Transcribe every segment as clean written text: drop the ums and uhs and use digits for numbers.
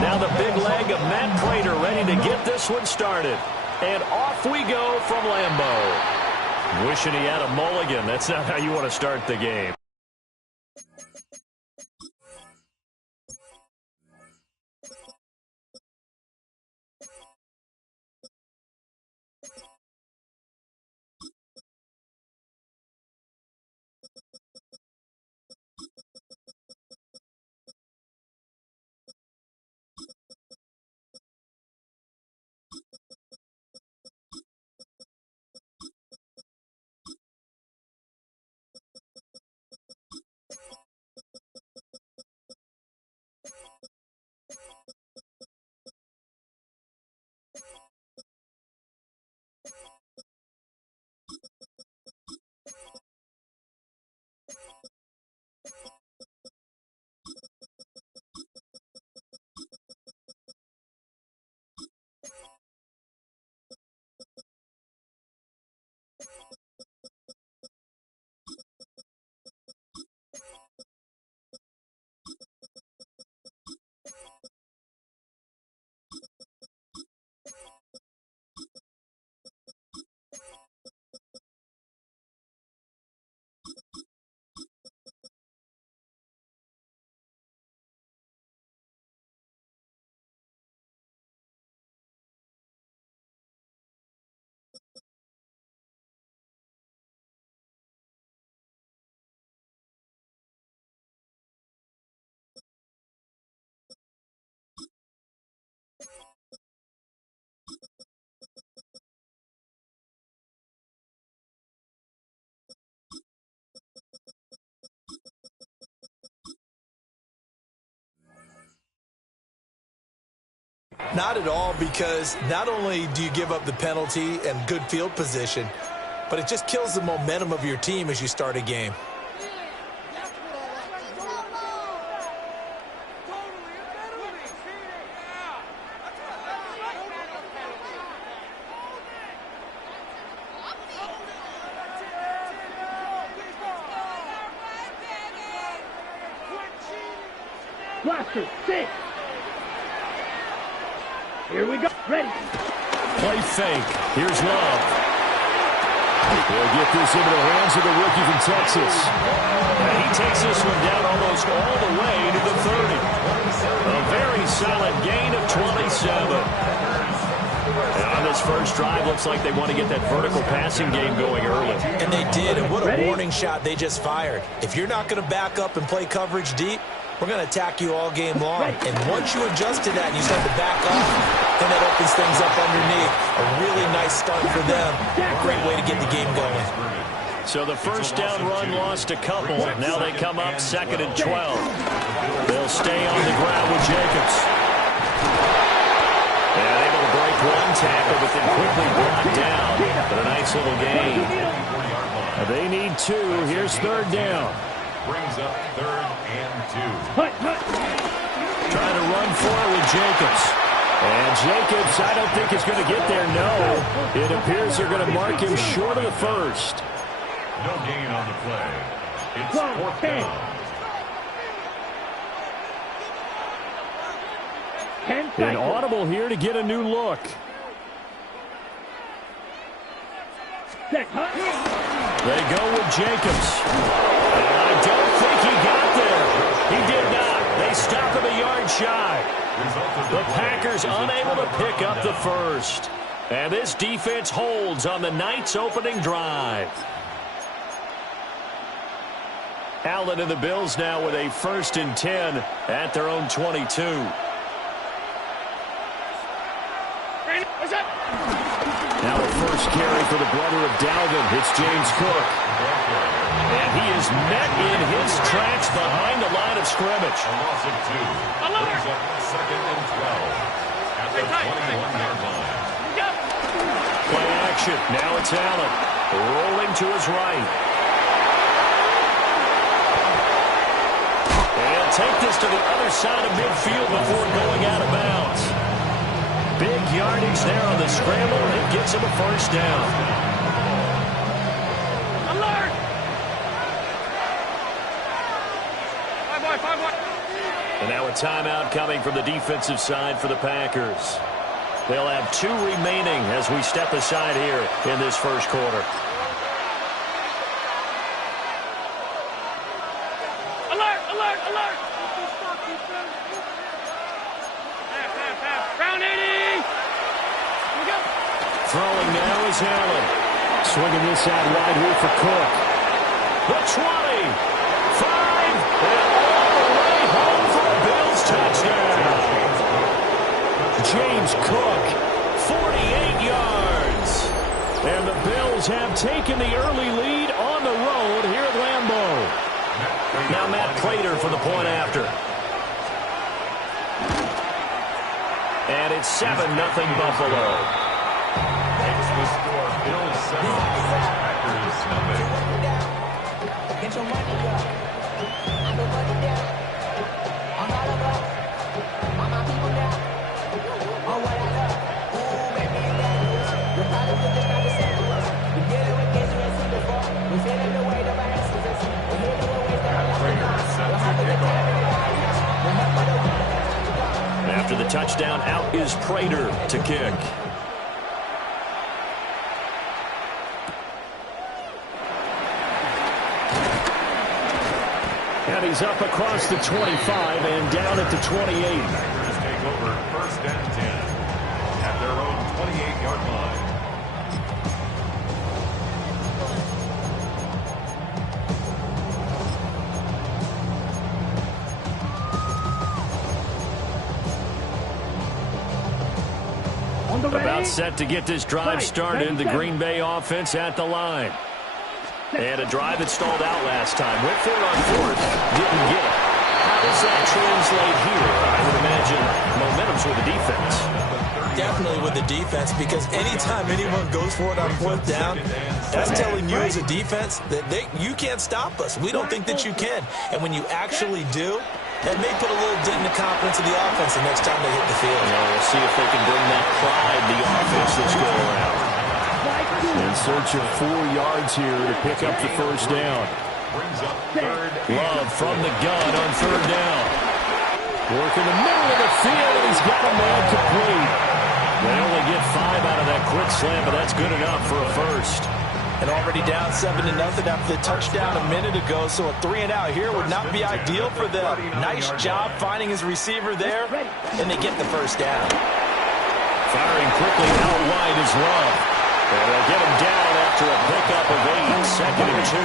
Now the big leg of Matt Prater ready to get this one started. And off we go from Lambeau. Wishing he had a mulligan. That's not how you want to start the game. Not at all, because not only do you give up the penalty and good field position, but it just kills the momentum of your team as you start a game. Blaster, 6. Here we go. Ready. Play fake. Here's Love. They'll get this into the hands of the rookie from Texas. And he takes this one down almost all the way to the 30. A very solid gain of 27. And on this first drive, looks like they want to get that vertical passing game going early. And they did, and what a warning shot they just fired. If you're not going to back up and play coverage deep, we're going to attack you all game long. And once you adjust to that and you start to back off, then that opens things up underneath. A really nice start for them. Great way to get the game going. So the first down run lost a couple. Now they come up 2nd and 12. They'll stay on the ground with Jacobs. And able to break one tackle, but then quickly brought down. But a nice little gain. They need 2. Here's 3rd down. Brings up 3rd and 2. Trying to run for it with Jacobs. And Jacobs, I don't think is going to get there, no. It appears they're going to mark him short of the first. No gain on the play. It's 4th down. An audible here to get a new look. They go with Jacobs. And I don't think he got there. He did not. They stop him a yard shy. The Packers unable to pick up the first. And this defense holds on the night's opening drive. Allen and the Bills now with a 1st and 10 at their own 22. Now a first carry for the brother of Dalvin. It's James Cook. And he is met in his tracks behind the line of scrimmage. A loss of 2. Brings up 2nd and 12 at the 21-yard line. Play action. Now it's Allen. Rolling to his right. And take this to the other side of midfield before going out of bounds. Big yardage there on the scramble, and it gets him a first down. timeout coming from the defensive side for the Packers. They'll have 2 remaining as we step aside here in this first quarter. Alert, alert, alert! Round 80! Here we go. Throwing now is Allen. Swinging this out wide here for Cook. The 20, 5, and all the way home for a Bills touchdown. James Cook, 48 yards. And the Bills have taken the early lead on the road here at Lambeau. Now Matt Prater for the point after. And it's 7-0 Buffalo. Makes the score Bills 7, Packers nothing. Get your money up. I know money down. I'm all about. All my people now. All what I love. Ooh, baby, that is. We're probably with this conversation to us. We're dealing with kids you ain't seen before. We're feeling the weight of our essence. We're hitting the ways that are lost in us. We're having the time in the audience. We're helping the week. After the touchdown, out is Prater to kick. And he's up across the 25 and down at the 28. Packers take over 1st and 10 at their own 28-yard line. On the ready. About set to get this drive started. The Green Bay offense at the line. And a drive that stalled out last time. Went for it on 4th. Didn't get it. How does that translate here? I would imagine momentum's with the defense. Definitely with the defense, because anytime anyone goes for it on 4th down, that's telling you as a defense that you can't stop us. We don't think that you can. And when you actually do, that may put a little dent in the confidence of the offense the next time they hit the field. Yeah, we'll see if they can bring that pride the offense this go around. In search of 4 yards here to pick up the first down. Brings up 3rd. Love from the gun on 3rd down. Working the middle of the field, and he's got a man complete. They only get 5 out of that quick slant, but that's good enough for a first. And already down 7-0 after the touchdown a minute ago, so a 3-and-out here would not be ideal for them. Nice job finding his receiver there, and they get the first down. Firing quickly out wide is Love. And they'll get him down after a pickup of 8, 2nd and 2.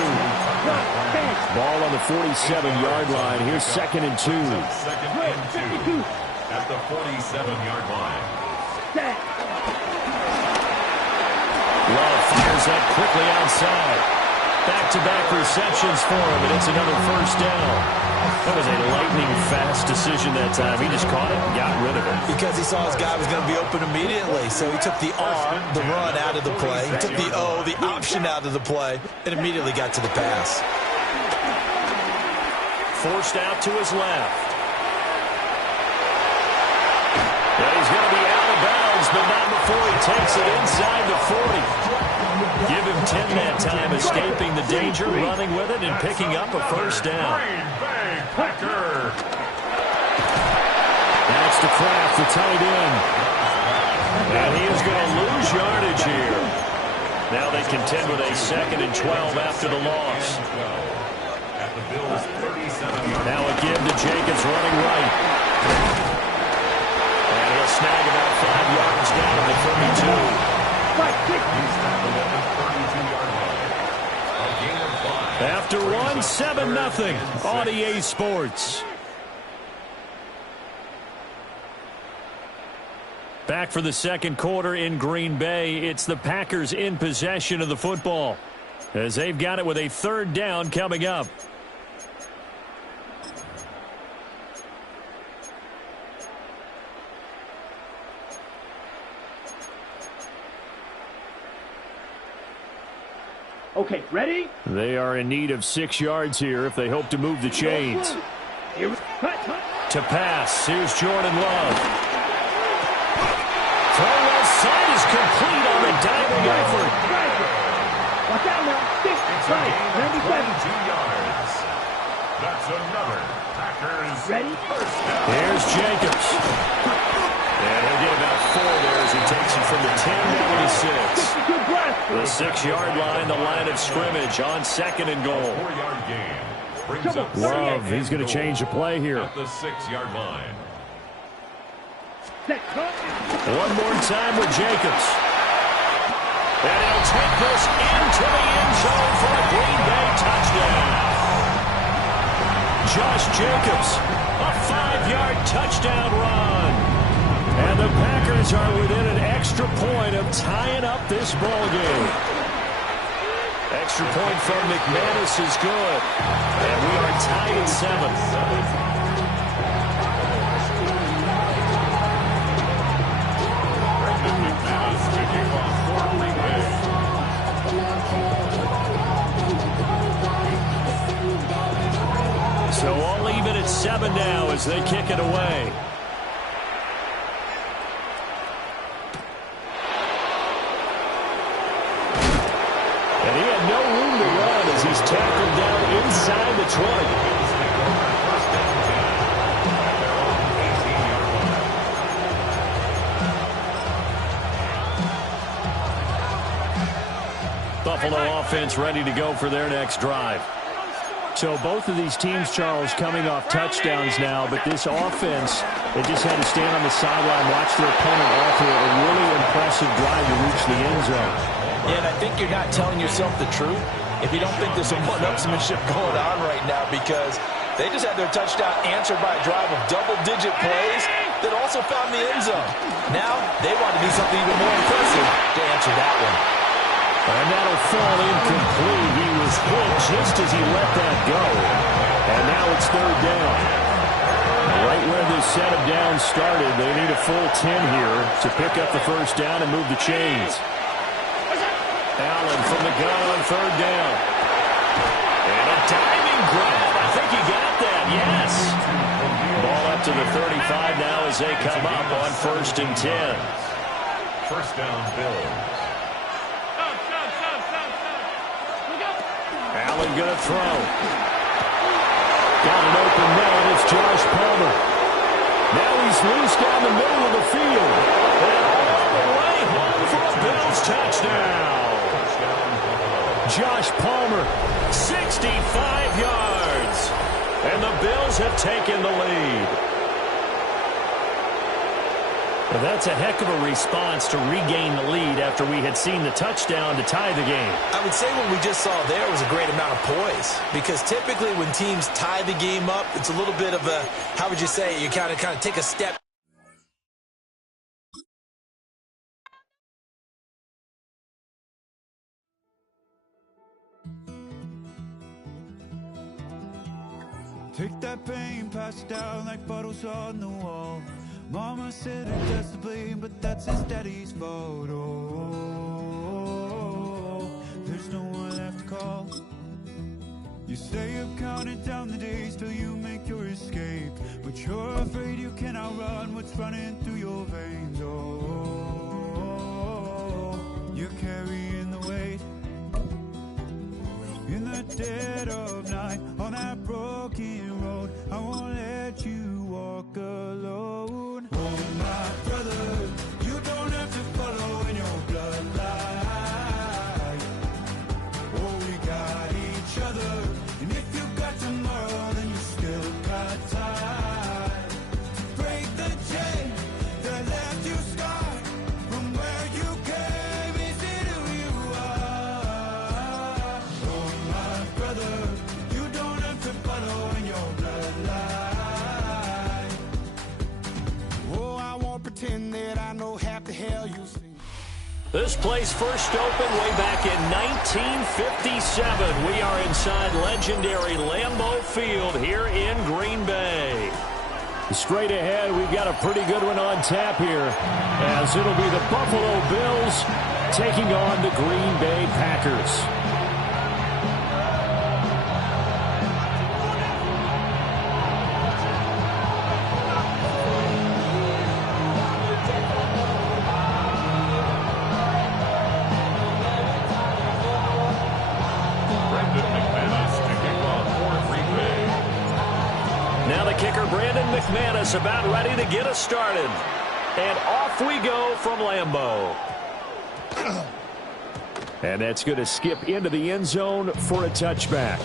Ball on the 47-yard line. Here's 2nd and 2. 2nd and 2 at the 47-yard line. Love fires up quickly outside. Back-to-back receptions for him, and it's another first down. That was a lightning-fast decision that time. He just caught it and got rid of it. Because he saw his guy was going to be open immediately, so he took the R, the run, out of the play. He took the O, the option, out of the play, and immediately got to the pass. Forced out to his left. And he's going to be out of bounds, but not before he takes it inside the 40. Give him 10 that time, escaping the danger, running with it, and picking up a first down. Green Bay Packer. That's to Kraft, the tight end. And he is going to lose yardage here. Now they contend with a 2nd and 12 after the loss. At the Bills' 37-yard line. Now a give to Jacobs running right. And he'll snag about 5 yards down to the 32. He's tackled at the 32-yard line. A gain of 5. After one, 7-0 on EA Sports. Back for the second quarter in Green Bay. It's the Packers in possession of the football, as they've got it with a 3rd down coming up. Okay, ready? They are in need of 6 yards here if they hope to move the chains. Here we go. To pass, here's Jordan Love. Throw left side is complete on the diving effort. Watch out now. 6, It's a right, gain of 97. 22 yards. That's another Packer Packers. Ready? Here's Jacobs. And he'll get about 4 there as he takes it from the 10 down to 6. Good breath. The 6-yard line, the line of scrimmage on 2nd and goal. 4-yard gain. Brings up Love, he's going to change the play here. at the 6-yard line. Set. One more time with Jacobs. And he'll take this into the end zone for a Green Bay touchdown. Josh Jacobs, a 5-yard touchdown run. And the Packers are within an extra point of tying up this ball game. Extra point from McManus is good. And we are tied at 7. So all even at 7 now as they kick it away. And he had no room to run as he's tackled down inside the 20. Buffalo offense ready to go for their next drive. So both of these teams, Charles, coming off touchdowns now, but this offense, they just had to stand on the sideline, watch their opponent offer a really impressive drive to reach the end zone. Yeah, and I think you're not telling yourself the truth if you don't think there's some one-upsmanship going on right now, because they just had their touchdown answered by a drive of double-digit plays that also found the end zone. Now they want to do something even more impressive to answer that one. And that'll fall incomplete. He was hit just as he let that go. And now it's 3rd down. Right where this set of downs started, they need a full 10 here to pick up the 1st down and move the chains. Allen from the gun on 3rd down. And a diving grab. I think he got that, yes. Ball up to the 35 now as they come up on 1st and 10. 1st down, Bills. Allen going to throw. Got an open man. It's Josh Palmer. Now he's loose down the middle of the field. And all the way home for a Bills touchdown. Josh Palmer, 65 yards. And the Bills have taken the lead. Well, that's a heck of a response to regain the lead after we had seen the touchdown to tie the game. I would say what we just saw there was a great amount of poise, because typically when teams tie the game up, it's a little bit of a, how would you say it? You kind of take a step. Take that pain, pass it down like bottles on the wall. Mama said it gets the blame, but that's his daddy's fault. Oh, there's no one left to call. You stay up counting down the days till you make your escape, but you're afraid you can outrun what's running through your veins. Oh, you're carrying the weight in the dead of night on that broken road. I won't let you walk alone. Oh, my brother, you don't have to follow in your bloodline. Oh, we got each other, and if you got tomorrow, then you still got time to break the chain that left you scarred from where you came into who you are. Oh, my brother, you don't have to follow in your bloodline. Oh, I won't pretend that I know half the hell you sing. This place first opened way back in 1957. We are inside legendary Lambeau Field here in Green Bay. Straight ahead, we've got a pretty good one on tap here, as it'll be the Buffalo Bills taking on the Green Bay Packers. kicker Brandon McManus about ready to get us started. And off we go from Lambeau. And that's going to skip into the end zone for a touchback.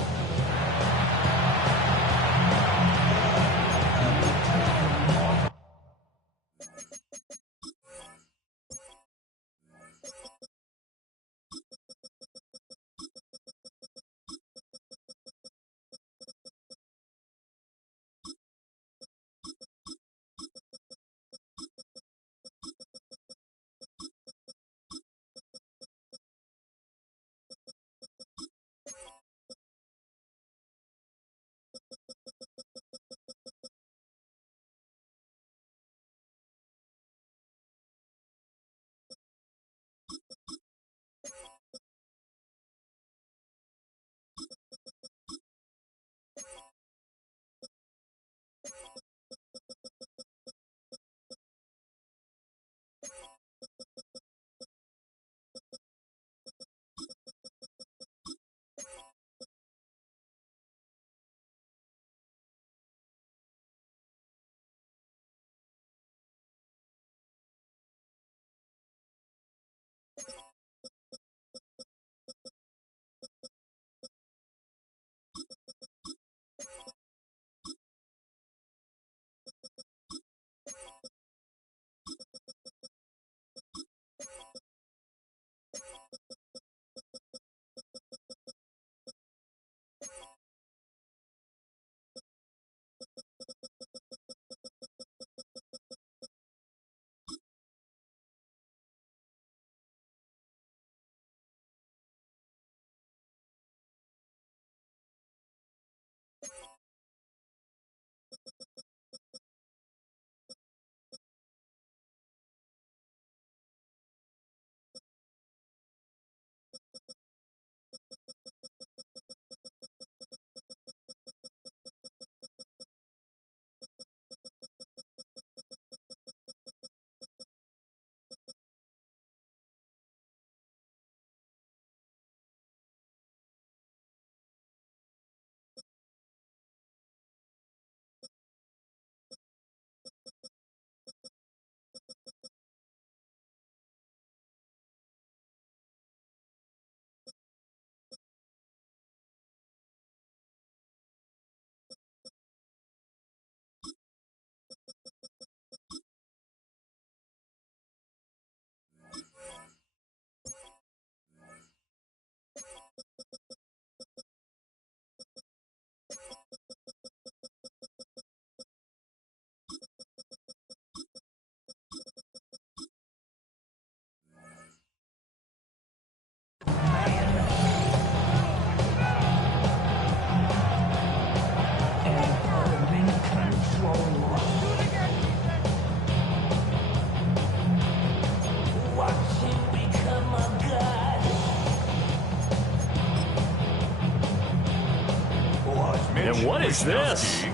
And what is this?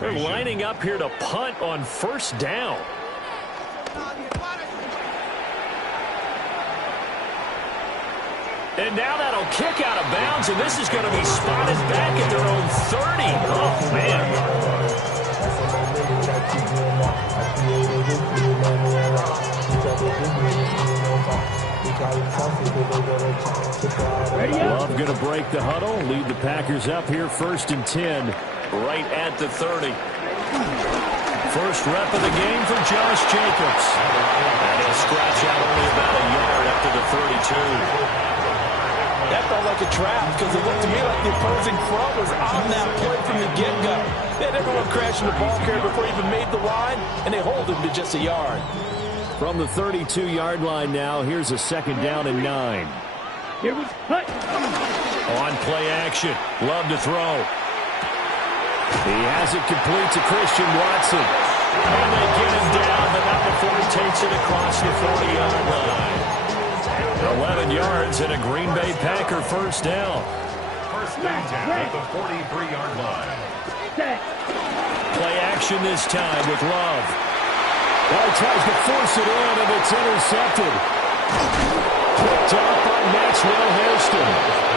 They're lining up here to punt on first down. And now that'll kick out of bounds, and this is going to be spotted back at their own 30. Oh, man. Love going to break the huddle, lead the Packers up here first and 10, right at the 30. First rep of the game for Josh Jacobs. And he'll scratch out only about a yard up to the 32. That felt like a trap because it looked to me like the opposing front was on that play from the get-go. They had everyone crashing the ball carrier before he even made the line, and they hold him to just a yard. From the 32-yard line now, here's a second down and 9. Here we go. On play action, Love to throw. He has it complete to Christian Watson. And they get him down, but not before he takes it across the 40-yard line. 11 yards and a Green Bay Packer first down. First down at the 43-yard line. Play action this time with Love. Well, he tries to force it in, and it's intercepted. Picked off by Maxwell Hairston.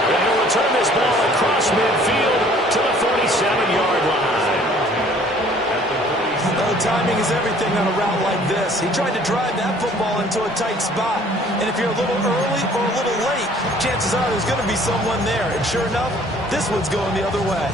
And he'll return this ball across midfield to the 47-yard line. He tried to drive that football into a tight spot. And if you're a little early or a little late, chances are there's going to be someone there. And sure enough, this one's going the other way.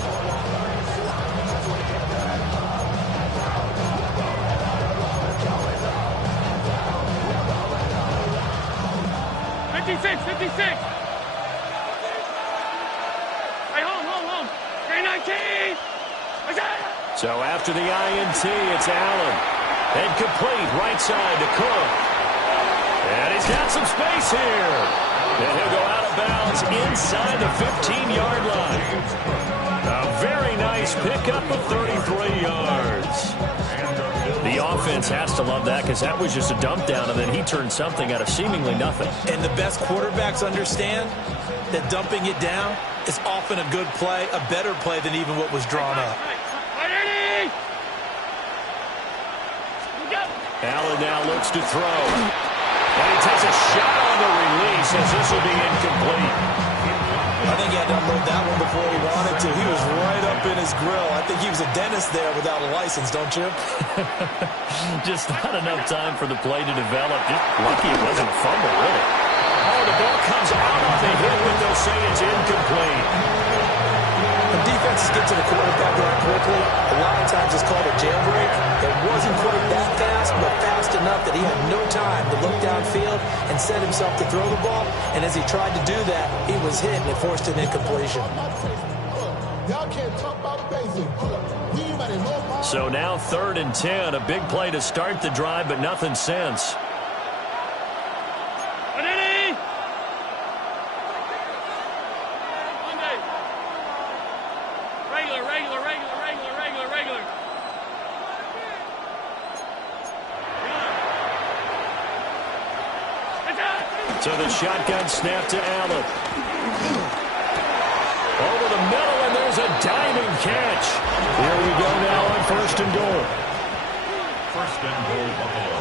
So after the INT, it's Allen. And complete right side to Cook. And he's got some space here. And he'll go out of bounds inside the 15-yard line. A very nice pickup of 33 yards. The offense has to love that because that was just a dump down, and then he turned something out of seemingly nothing. And the best quarterbacks understand that dumping it down is often a good play, a better play than even what was drawn up. Allen now looks to throw. And he takes a shot on the release as this will be incomplete. I think he had to unload that one before he wanted to. He was right up in his grill. I think he was a dentist there without a license, don't you? Just not enough time for the play to develop. Just lucky it wasn't a fumble, really. Oh, the ball comes out on the hit, but they'll say it's incomplete. When defenses get to the quarterback that quickly, a lot of times it's called a jailbreak. It wasn't quite that fast, but fast enough that he had no time to look downfield and set himself to throw the ball. And as he tried to do that, he was hit and it forced an incompletion. So now 3rd and 10, a big play to start the drive, but nothing since. So the shotgun snap to Allen. Over the middle, and there's a diving catch. Here we go now on 1st and goal. 1st and goal, Buffalo.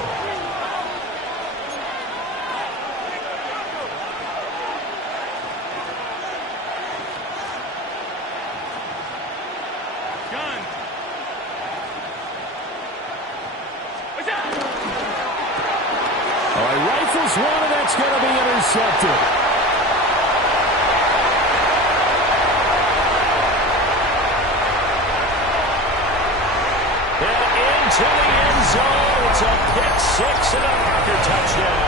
Rifles one, and that's going to be intercepted. And into the end zone. It's a pick six and a Packer touchdown.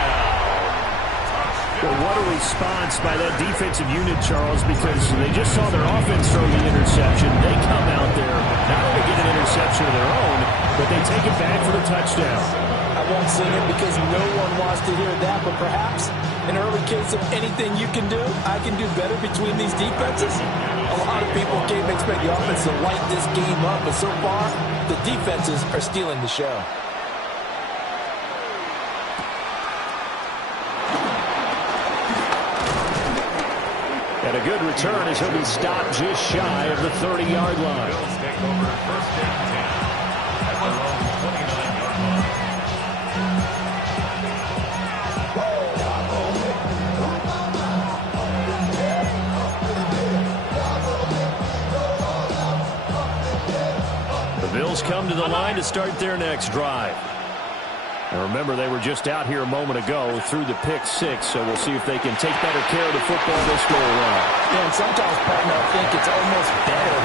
Well, what a response by that defensive unit, Charles, because they just saw their offense throw the interception. They come out there, not only get an interception of their own, but they take it back for the touchdown. I won't sing it because no one wants to hear that, but perhaps an early case of anything you can do, I can do better between these defenses. A lot of people can't expect the offense to light this game up, but so far, the defenses are stealing the show. And a good return as he'll be stopped just shy of the 30-yard line. Bills take over 1st and 10 at their own 29-yard line. The Bills come to the line to start their next drive. And remember, they were just out here a moment ago through the pick six, so we'll see if they can take better care of the football this go around. Yeah, and sometimes, partner, I think it's almost better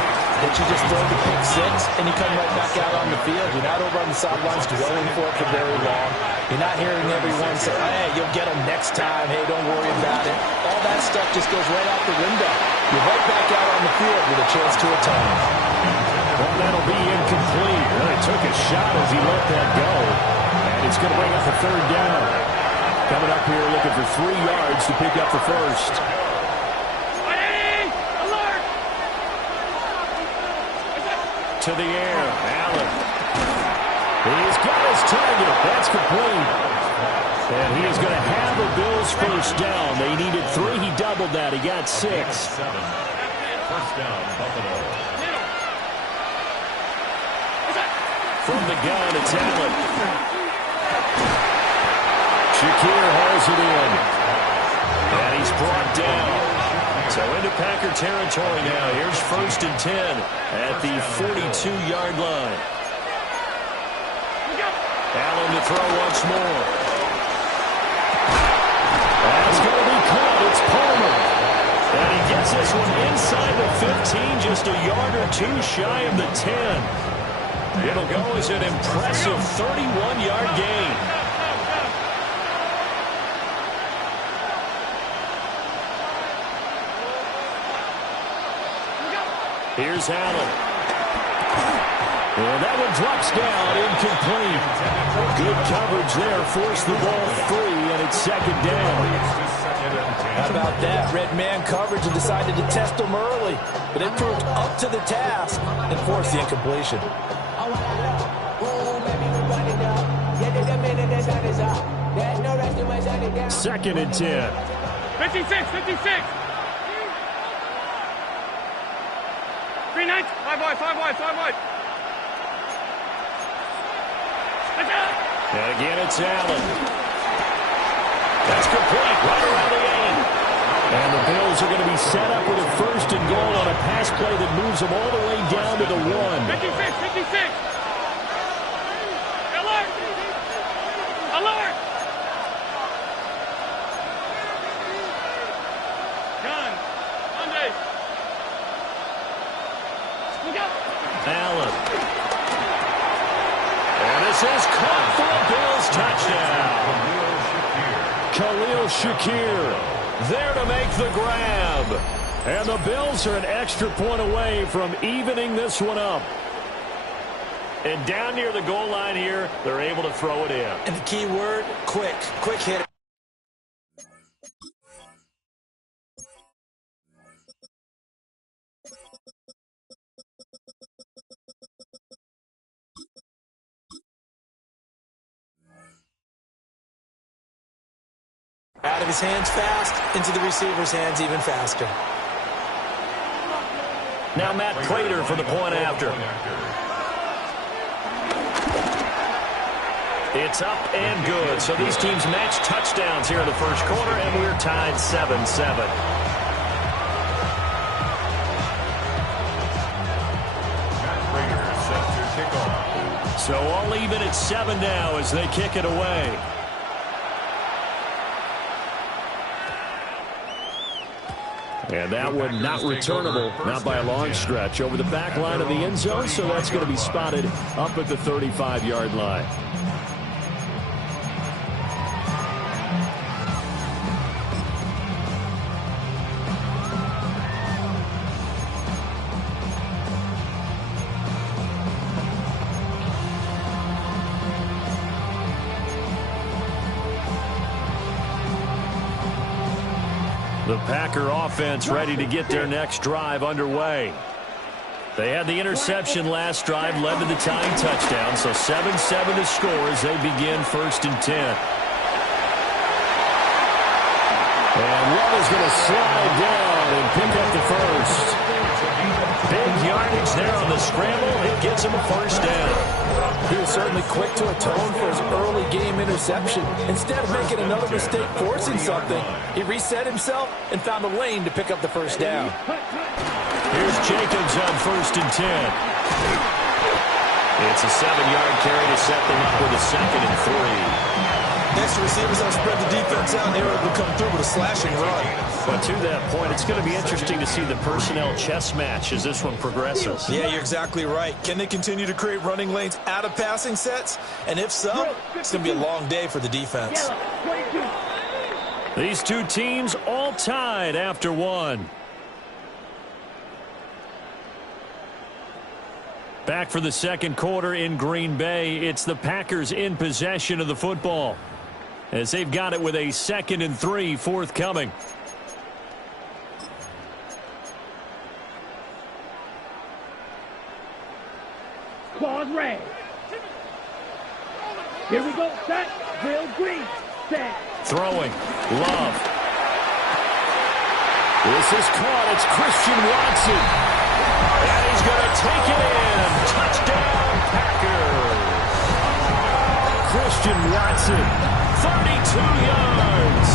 that you just throw the pick six and you come right back out on the field. You're not over on the sidelines dwelling for it for very long. You're not hearing everyone say, hey, you'll get them next time. Hey, don't worry about it. All that stuff just goes right out the window. You're right back out on the field with a chance to atone. Well, that'll be incomplete. Really took a shot as he let that go. And it's going to bring up the 3rd down. Coming up here looking for 3 yards to pick up the first. To the air, Allen. He's got his target. That's complete. And he is going to have the Bills first down. They needed 3. He doubled that. He got 6. 7. 1st down, Buffalo. From the gun, it's Allen. Shakir hauls it in. And he's brought down. So into Packer territory now. Here's 1st and 10 at the 42-yard line. Allen to throw once more. That's going to be caught. It's Palmer. And he gets this one inside the 15, just a yard or two shy of the 10. It'll go as an impressive 31-yard gain. Here's Allen. And that one drops down, incomplete. Good coverage there, forced the ball free, and it's second down. How about that? Red man coverage and decided to test him early. But it proved up to the task and forced the incompletion. Second and 10. 56, 56. 3 9, 5 wide, 5 wide, 5 wide. And again, it's Allen. That's complete, right around the 8. And the Bills are going to be set up with a first and goal on a pass play that moves them all the way down to the 1. 56, 56. Alert! Alert! Gun. Monday. Allen. And this is caught for a Bills touchdown. Khalil Shakir there to make the grab. And the Bills are an extra point away from evening this one up. And down near the goal line here, they're able to throw it in. And the key word, quick. Quick hit. Out of his hands fast, into the receiver's hands even faster. Now Matt Prater for the point after. It's up and good. So these teams match touchdowns here in the first quarter, and we're tied 7-7. So all even at 7 now as they kick it away. And that one not returnable, not by a long stretch, over the back line of the end zone, so that's going to be spotted up at the 35-yard line. The Packer offense ready to get their next drive underway. They had the interception last drive, led to the tying touchdown, so 7-7 to score as they begin first and 10. And Love is going to slide down and pick up the first. Big yardage there on the scramble. It gets him a first down. He was certainly quick to atone for his early game interception. Instead of making another mistake forcing something, he reset himself and found the lane to pick up the first down. Here's Jacobs on first and 10. It's a 7-yard carry to set them up with a second and 3. Next receivers have spread the defense out, and they were able to come through with a slashing run. But to that point, it's going to be interesting to see the personnel chess match as this one progresses. Yeah, you're exactly right. Can they continue to create running lanes out of passing sets? And if so, it's going to be a long day for the defense. These two teams all tied after one. Back for the second quarter in Green Bay. It's the Packers in possession of the football, as they've got it with a 2nd and 3 forthcoming. Claws red. Here we go. Set. Drill green. Set. Throwing. Love. This is caught. It's Christian Watson. And he's going to take it in. Touchdown, Packers. Christian Watson, 32 yards.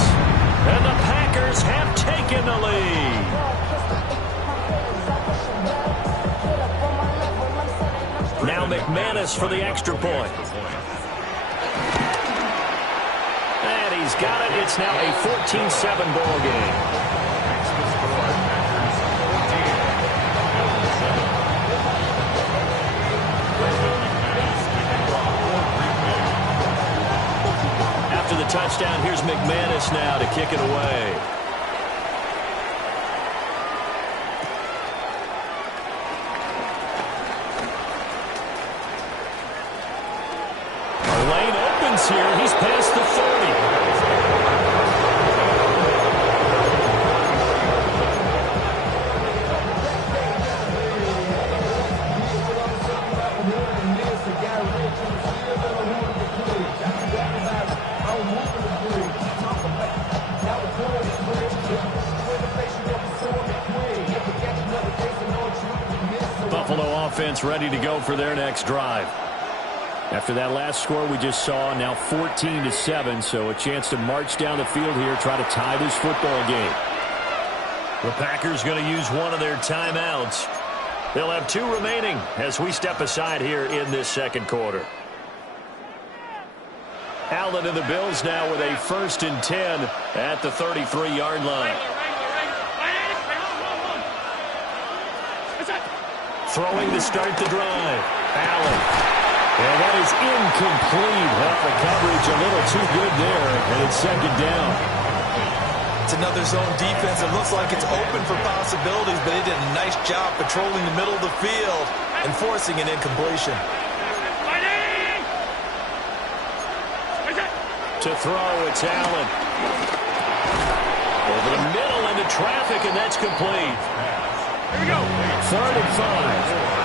And the Packers have taken the lead. Now McManus for the extra point. got it. It's now a 14-7 ball game. After the touchdown, here's McManus now to kick it away. Here. He's past the 30. Buffalo offense ready to go for their next drive. After that last score we just saw, now 14-7, so a chance to march down the field here, try to tie this football game. The Packers going to use one of their timeouts. They'll have 2 remaining as we step aside here in this second quarter. Allen and the Bills now with a 1st and 10 at the 33-yard line. Throwing to start the drive. Allen. And that is incomplete. Well, the coverage a little too good there, and it's 2nd down. It's another zone defense. It looks like it's open for possibilities, but they did a nice job patrolling the middle of the field and forcing an incompletion. To throw, it's Allen. Over the middle into traffic, and that's complete. Here we go. 3rd and 5.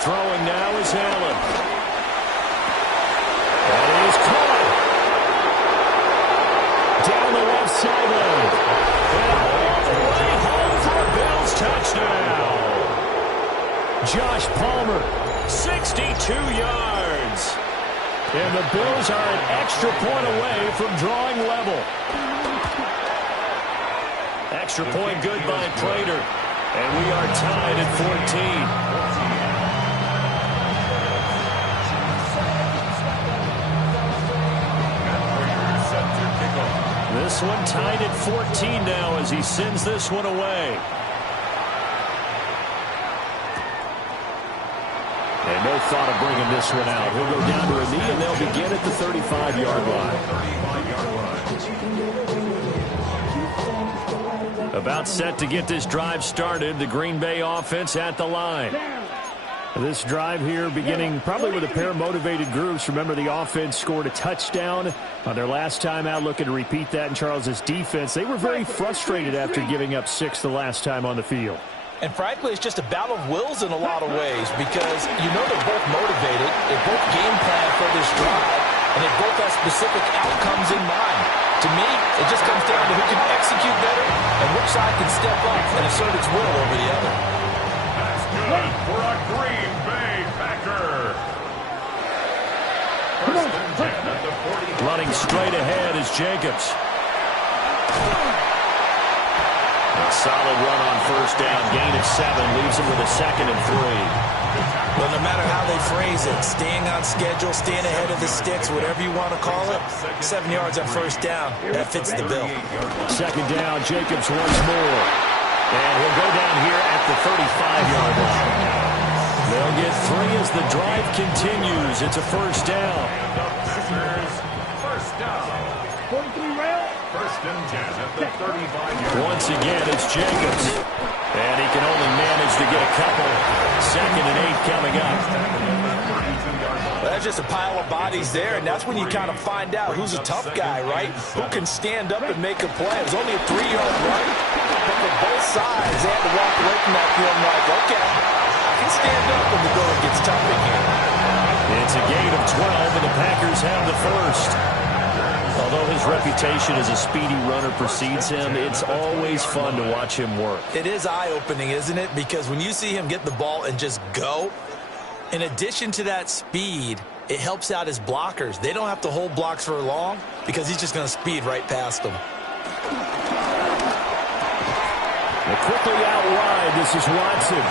Throwing now is Allen. That is caught. Down the left sideline. And all the way home for a Bills touchdown. Josh Palmer, 62 yards. And the Bills are an extra point away from drawing level. Extra point good by Prater. And we are tied at 14. This one tied at 14 now as he sends this one away. And no thought of bringing this one out. He'll go down to a knee, and they'll begin at the 35-yard line. About set to get this drive started. The Green Bay offense at the line. This drive here beginning probably with a pair of motivated groups. Remember, the offense scored a touchdown on their last time out, looking to repeat that in Charles's defense. They were very frustrated after giving up 6 the last time on the field. And frankly, it's just a battle of wills in a lot of ways because you know they're both motivated, they both game plan for this drive, and they both have specific outcomes in mind. To me, it just comes down to who can execute better and which side can step up and assert its will over the other. That's good for a Green Bay Packer. 1st and 10 at the 40. Running straight ahead is Jacobs. A solid run on 1st down. Gain of 7 leaves him with a 2nd and 3. Well, no matter how they phrase it, staying on schedule, staying ahead of the sticks, whatever you want to call it, 7 yards on 1st down. That fits the bill. 2nd down, Jacobs once more. And he'll go down here at the 35-yard line. They'll get 3 as the drive continues. It's a 1st down. First down. 1st and 10 at the 35-yard. Once again, it's Jacobs. And he can only manage to get a couple. 2nd and 8 coming up. Well, that's just a pile of bodies there, and that's when you kind of find out who's a tough guy, right? Who can stand up and make a play. It was only a 3-yard run, but for both sides, they had to walk away from that field like, okay, I can stand up when the going gets tough again. It's a gain of 12, and the Packers have the 1st. Although his reputation as a speedy runner precedes him, it's always fun to watch him work. It is eye-opening, isn't it? Because when you see him get the ball and just go, in addition to that speed, it helps out his blockers. They don't have to hold blocks for long because he's just going to speed right past them. And quickly out wide, this is Watson.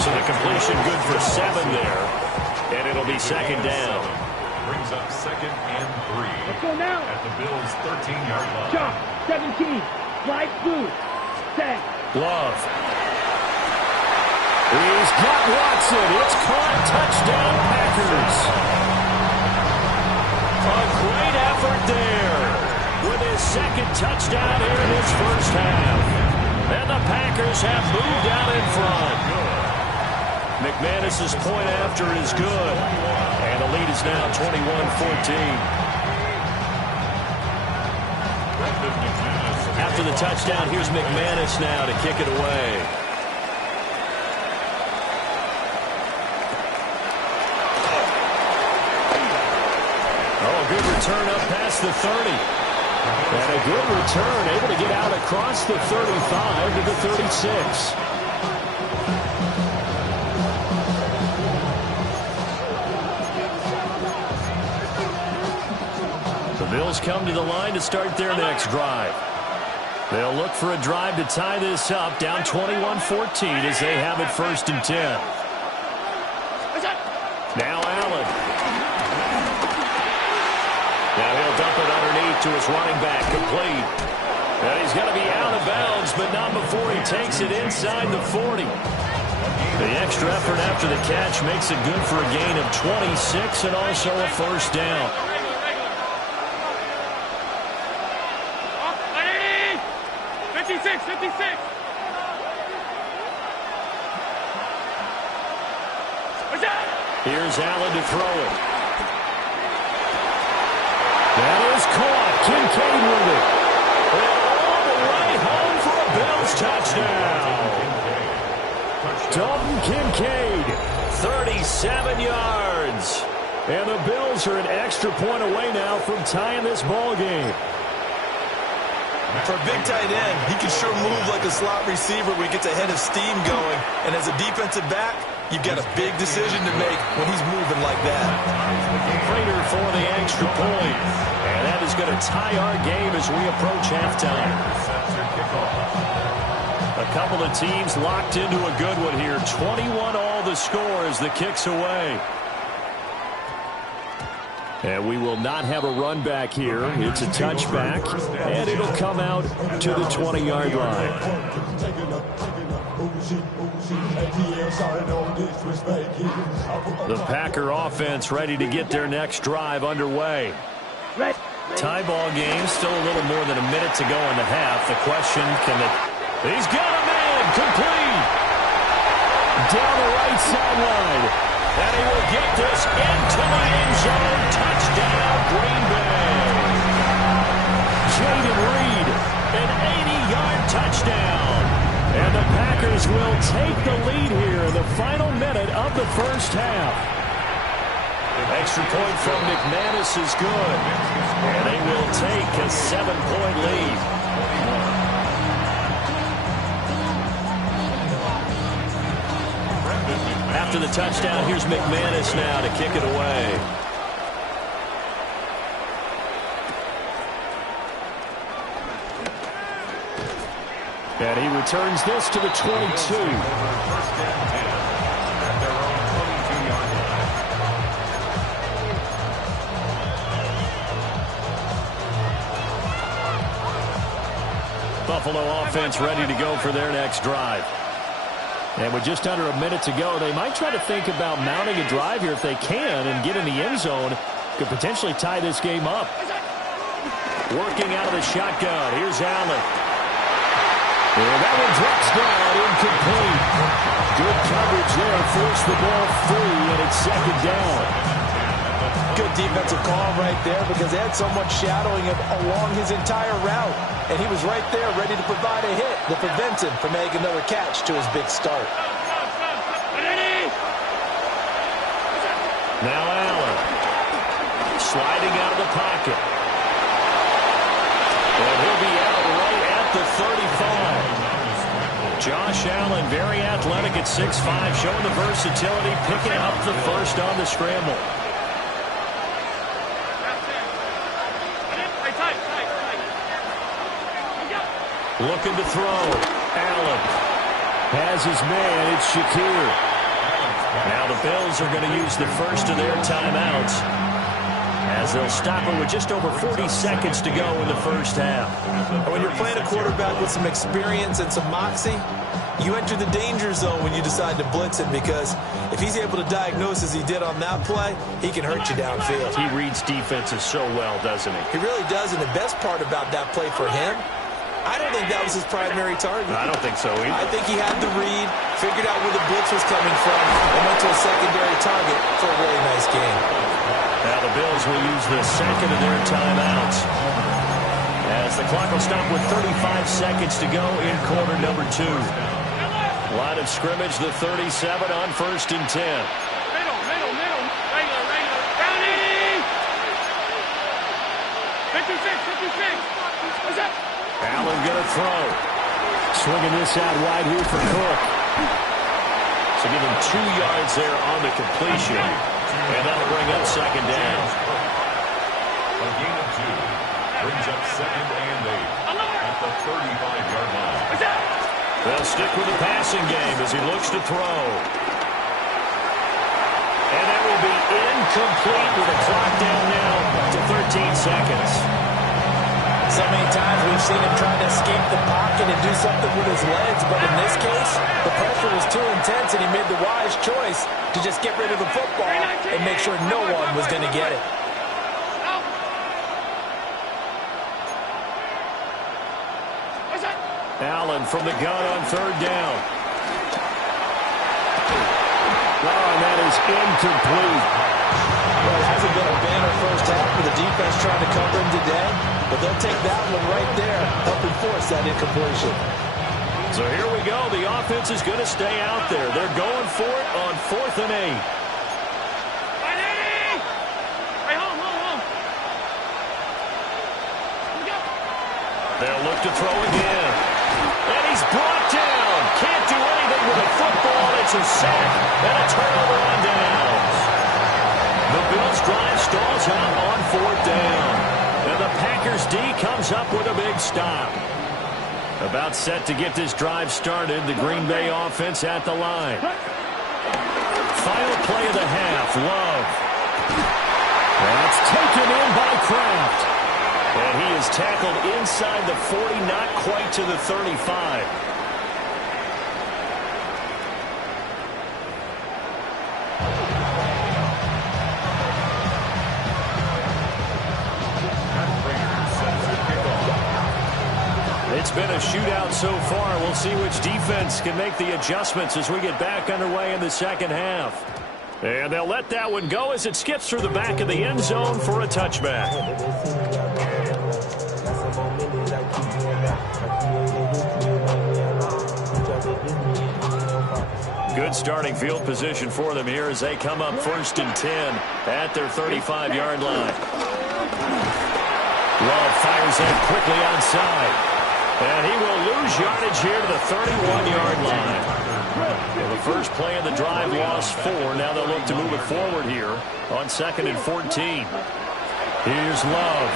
So the completion good for 7 there. And it'll be second down. Brings up 2nd and 3. Let's go now. At the Bills' 13-yard line. Chop, 17. Slide through. Set. Love. He's got Watson. It's caught. Touchdown, Packers. A great effort there with his second touchdown here in this first half. And the Packers have moved out in front. McManus's point after is good. And the lead is now 21-14. After the touchdown, here's McManus now to kick it away. Oh, a good return up past the 30. And a good return, able to get out across the 35 to the 36. The Bills come to the line to start their next drive. They'll look for a drive to tie this up, down 21-14 as they have it 1st and 10. Now Allen. Now he'll dump it underneath to his running back, complete. And he's going to be out of bounds, but not before he takes it inside the 40. The extra effort after the catch makes it good for a gain of 26 and also a 1st down. Here's Allen to throw it. That is caught. Kincaid with it. And all the way home for a Bills touchdown. Dalton Kincaid, 37 yards. And the Bills are an extra point away now from tying this ball game. For a big tight end, he can sure move like a slot receiver when he gets a head of steam going. And as a defensive back, you've got a big decision to make when he's moving like that. Prater for the extra point. And that is going to tie our game as we approach halftime. A couple of teams locked into a good one here. 21 all the score as the kick's away. And we will not have a run back here. It's a touchback, and it'll come out to the 20-yard line. The Packer offense ready to get their next drive underway. Tie ball game, still a little more than a minute to go in the half. The question, can they... He's got a man, complete! Down the right sideline. And he will get this into the end zone. Touchdown, Green Bay. Jaden Reed, an 80-yard touchdown. And the Packers will take the lead here in the final minute of the first half. Extra point from McManus is good. And they will take a 7-point lead. After the touchdown, here's McManus now to kick it away. And he returns this to the 22. Buffalo offense ready to go for their next drive. And with just under a minute to go, they might try to think about mounting a drive here if they can and get in the end zone. Could potentially tie this game up. Working out of the shotgun. Here's Allen. And that one drops down, incomplete. Good coverage there. Forced the ball free, and it's second down. Good defensive call right there because they had so much shadowing along his entire route. And he was right there ready to provide a hit that prevents him from making another catch to his big start. Now Allen. Sliding out of the pocket. And he'll be out right at the 35. Josh Allen, very athletic at 6'5", showing the versatility, picking up the first on the scramble. Looking to throw. Allen. Has his man. It's Shakir. Now the Bills are going to use the first of their timeouts, as they'll stop it with just over 40 seconds to go in the first half. When you're playing a quarterback with some experience and some moxie, you enter the danger zone when you decide to blitz him, because if he's able to diagnose as he did on that play, he can hurt you downfield. He reads defenses so well, doesn't he? He really does, and the best part about that play for him, I don't think that was his primary target. I don't think so either. I think he had the read, figured out where the blitz was coming from, and went to a secondary target for a really nice game. Now the Bills will use the second of their timeouts, as the clock will stop with 35 seconds to go in quarter number 2. Line of scrimmage, the 37 on 1st and 10. Middle. Regular. Brownie! 56. What's up? Allen going to throw. Swinging this out wide here for Cook. So give him 2 yards there on the completion. And that'll bring up second down. A gain of 2 brings up 2nd and 8 at the 35-yard line. What's up? They'll stick with the passing game as he looks to throw. And that will be incomplete with a clock down now to 13 seconds. So many times we've seen him trying to escape the pocket and do something with his legs, but in this case, the pressure was too intense and he made the wise choice to just get rid of the football and make sure no one was going to get it. Allen from the gun on 3rd down. Oh, and that is incomplete. Well, it hasn't been a banner first half for the defense trying to cover him today, but they'll take that one right there, helping force that incompletion. So here we go. The offense is going to stay out there. They're going for it on 4th and 8. Hey, home. They'll look to throw again. And he's brought down. Can't do anything with the football. It's a sack and a turnover on downs. The Bills drive stalls out on 4th down. And the Packers D comes up with a big stop. About set to get this drive started. The Green Bay offense at the line. Final play of the half. Love. That's taken in by Kraft. And he is tackled inside the 40, not quite to the 35. It's been a shootout so far. We'll see which defense can make the adjustments as we get back underway in the second half. And they'll let that one go as it skips through the back of the end zone for a touchback. Good starting field position for them here as they come up 1st and 10 at their 35-yard line. Love fires that quickly outside. And he will lose yardage here to the 31-yard line. Well, the first play of the drive lost 4. Now they'll look to move it forward here on 2nd and 14. Here's Love.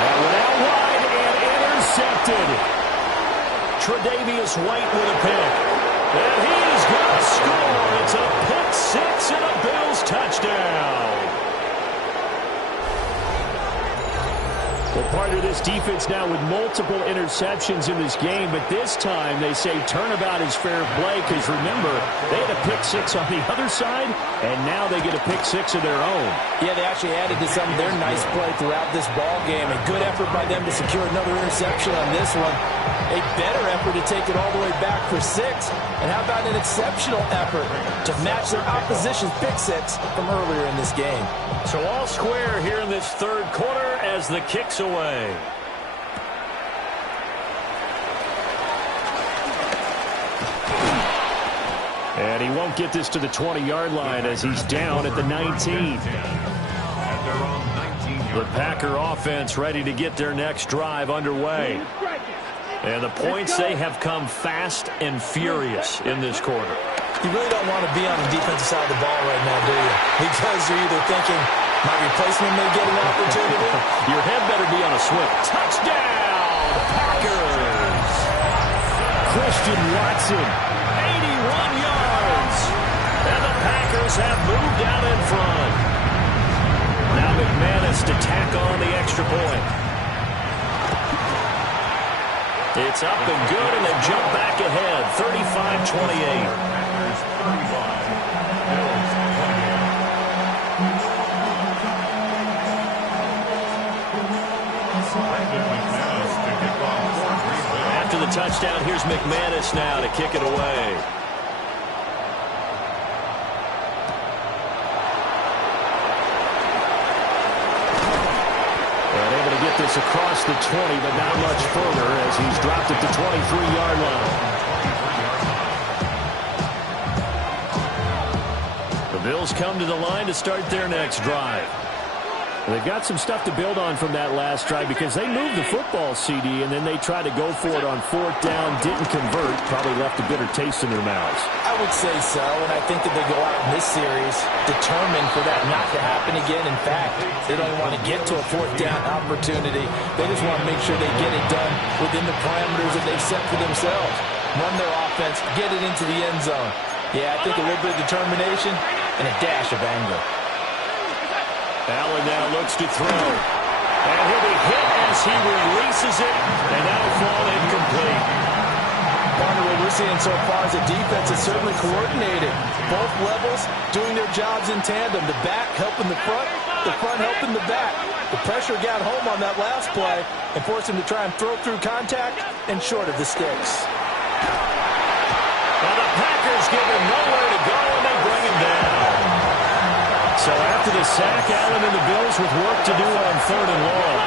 That went out wide and intercepted. Tre'Davious White with a pick. And he's going to score. It's a pick 6 and a Bills touchdown. Well, part of this defense now with multiple interceptions in this game, but this time they say turnabout is fair play because, remember, they had a pick 6 on the other side, and now they get a pick 6 of their own. Yeah, they actually added to some of their nice play throughout this ball game. A good effort by them to secure another interception on this one. A better effort to take it all the way back for 6. And how about an exceptional effort to match their opposition's pick 6 from earlier in this game. So all square here in this 3rd quarter as the kick's away. And he won't get this to the 20-yard line as he's down at the 19. The Packer offense ready to get their next drive underway. And the points, they have come fast and furious in this quarter. You really don't want to be on the defensive side of the ball right now, do you? Because you're either thinking, my replacement may get an opportunity. Your head better be on a swing. Touchdown, Packers! Christian Watson. 81 yards. And the Packers have moved out in front. Now McManus to tack on the extra point. It's up and good, and they jump back ahead, 35-28. Packers 35, Bills 28. After the touchdown, here's McManus now to kick it away. This across the 20, but not much further as he's dropped at the 23-yard line. The Bills come to the line to start their next drive. They've got some stuff to build on from that last drive because they moved the football, CD, and then they tried to go for it on fourth down, didn't convert, probably left a bitter taste in their mouths. I would say so, and I think that they go out in this series determined for that not to happen again. In fact, they don't even want to get to a fourth down opportunity. They just want to make sure they get it done within the parameters that they've set for themselves. Run their offense, get it into the end zone. Yeah, I think a little bit of determination and a dash of anger. Allen now looks to throw. And he'll be hit as he releases it, and that'll fall incomplete. Partner, what we're seeing so far is the defense is certainly coordinated. Both levels doing their jobs in tandem. The back helping the front helping the back. The pressure got home on that last play and forced him to try and throw through contact and short of the sticks. Now the Packers give him nowhere to go, and they bring him down. So after the sack, Allen and the Bills with work to do on 3rd and long.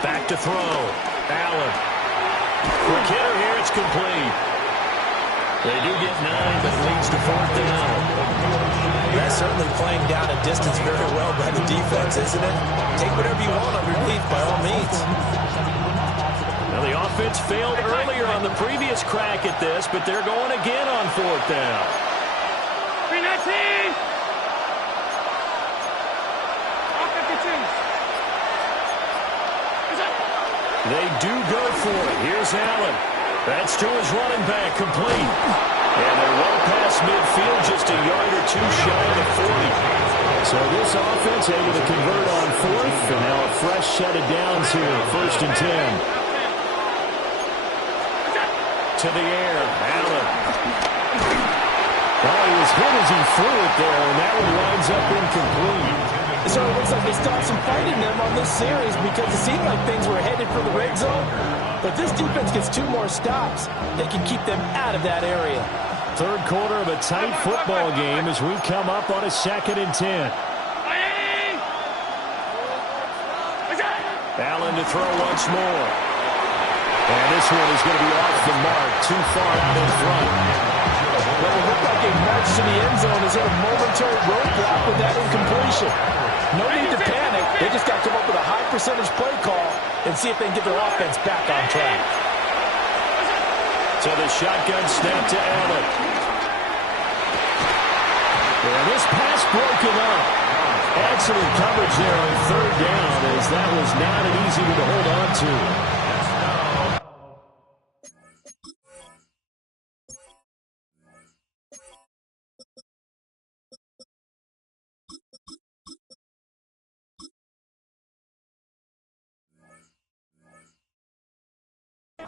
Back to throw. Allen. Quick hitter here, it's complete. They do get 9, but it leads to 4th down. That's certainly playing down a distance very well by the defense, isn't it? Take whatever you want underneath, by all means. Now the offense failed earlier on the previous crack at this, but they're going again on 4th down. 319! They do go for it. Here's Allen. That's to his running back, complete. And they're well past midfield, just a yard or two shy of the 40. So this offense able to convert on 4th, and now a fresh set of downs here, 1st and 10. To the air, Allen. Oh, he was hit as he threw it there, and that one winds up incomplete. So it looks like they stopped some fighting them on this series because it seemed like things were headed for the red zone. But this defense gets 2 more stops. They can keep them out of that area. 3rd quarter of a tight football game as we come up on a 2nd and 10. Allen to throw once more. And this one is going to be off the mark, too far out in front. Well, it looked like a march to the end zone is in a momentary roadblock with that incompletion. No need to panic. They just got to come up with a high percentage play call and see if they can get their offense back on track. So the shotgun snap to Allen. And this pass broken up. Excellent coverage there on 3rd down, as that was not an easy one to hold on to.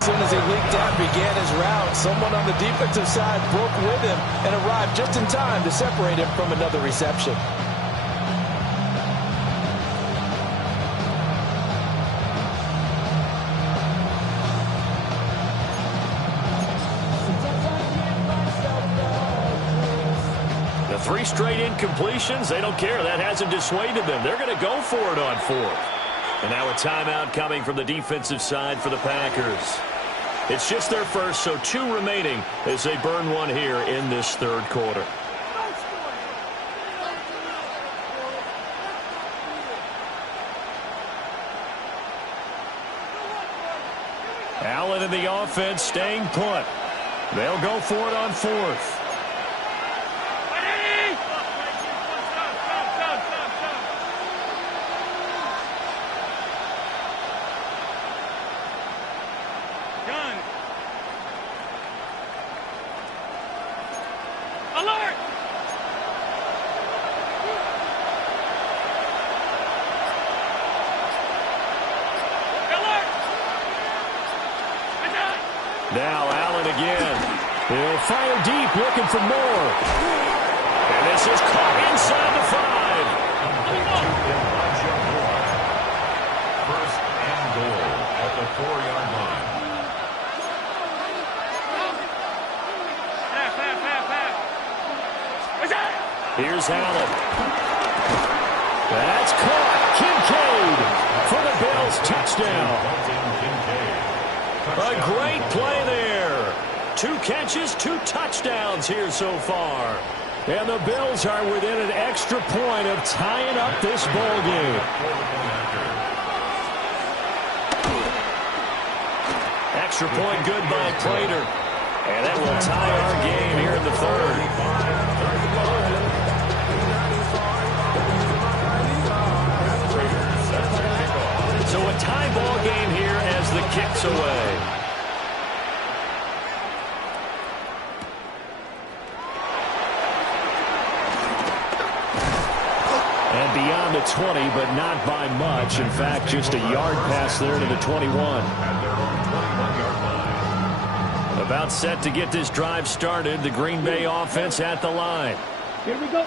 As soon as he leaked out and began his route, someone on the defensive side broke with him and arrived just in time to separate him from another reception. The 3 straight incompletions, they don't care. That hasn't dissuaded them. They're going to go for it on 4th. And now a timeout coming from the defensive side for the Packers. It's just their first, so 2 remaining as they burn one here in this 3rd quarter. Allen and the offense staying put. They'll go for it on 4th. He'll fire deep, looking for more. And this is caught inside the 5. First and goal at the 4-yard line. Here's Allen. That's caught. Kincaid for the Bills touchdown. A great play there. 2 catches, 2 touchdowns here so far. And the Bills are within an extra point of tying up this ball game. Extra point good by Prater. And that will tie our game here in the 3rd. So a tie ball game here as the kick's away. And beyond the 20, but not by much. In fact, just a yard pass there to the 21. About set to get this drive started. The Green Bay offense at the line.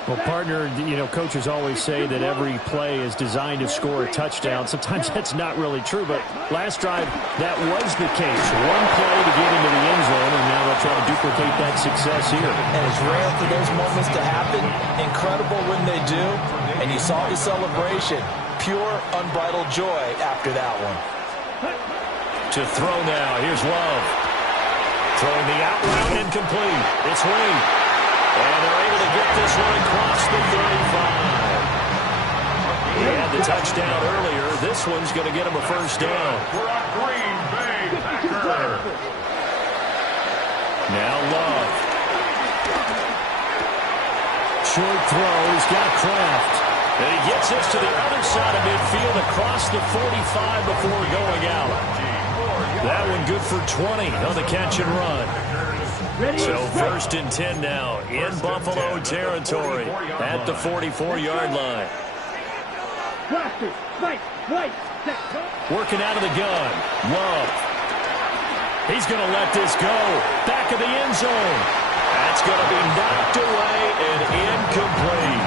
Well, partner, coaches always say that every play is designed to score a touchdown. Sometimes that's not really true, but last drive, that was the case. One play to get into the end zone, and now they'll try to duplicate that success here. And it's rare for those moments to happen. Incredible when they do. And you saw the celebration. Pure, unbridled joy after that one. To throw now. Here's Love. Throwing the out route incomplete. It's Lee. And they're able to get this one across the 35. He had the touchdown earlier. This one's going to get him a first down. For a Green Bay Packer. Now Love. Short throw. He's got Kraft. And he gets this to the other side of midfield across the 45 before going out. That one good for 20 on the catch and run. So first and 10 now in Buffalo territory at the 44-yard line. Working out of the gun. Love. He's going to let this go. Back of the end zone. That's going to be knocked away and incomplete.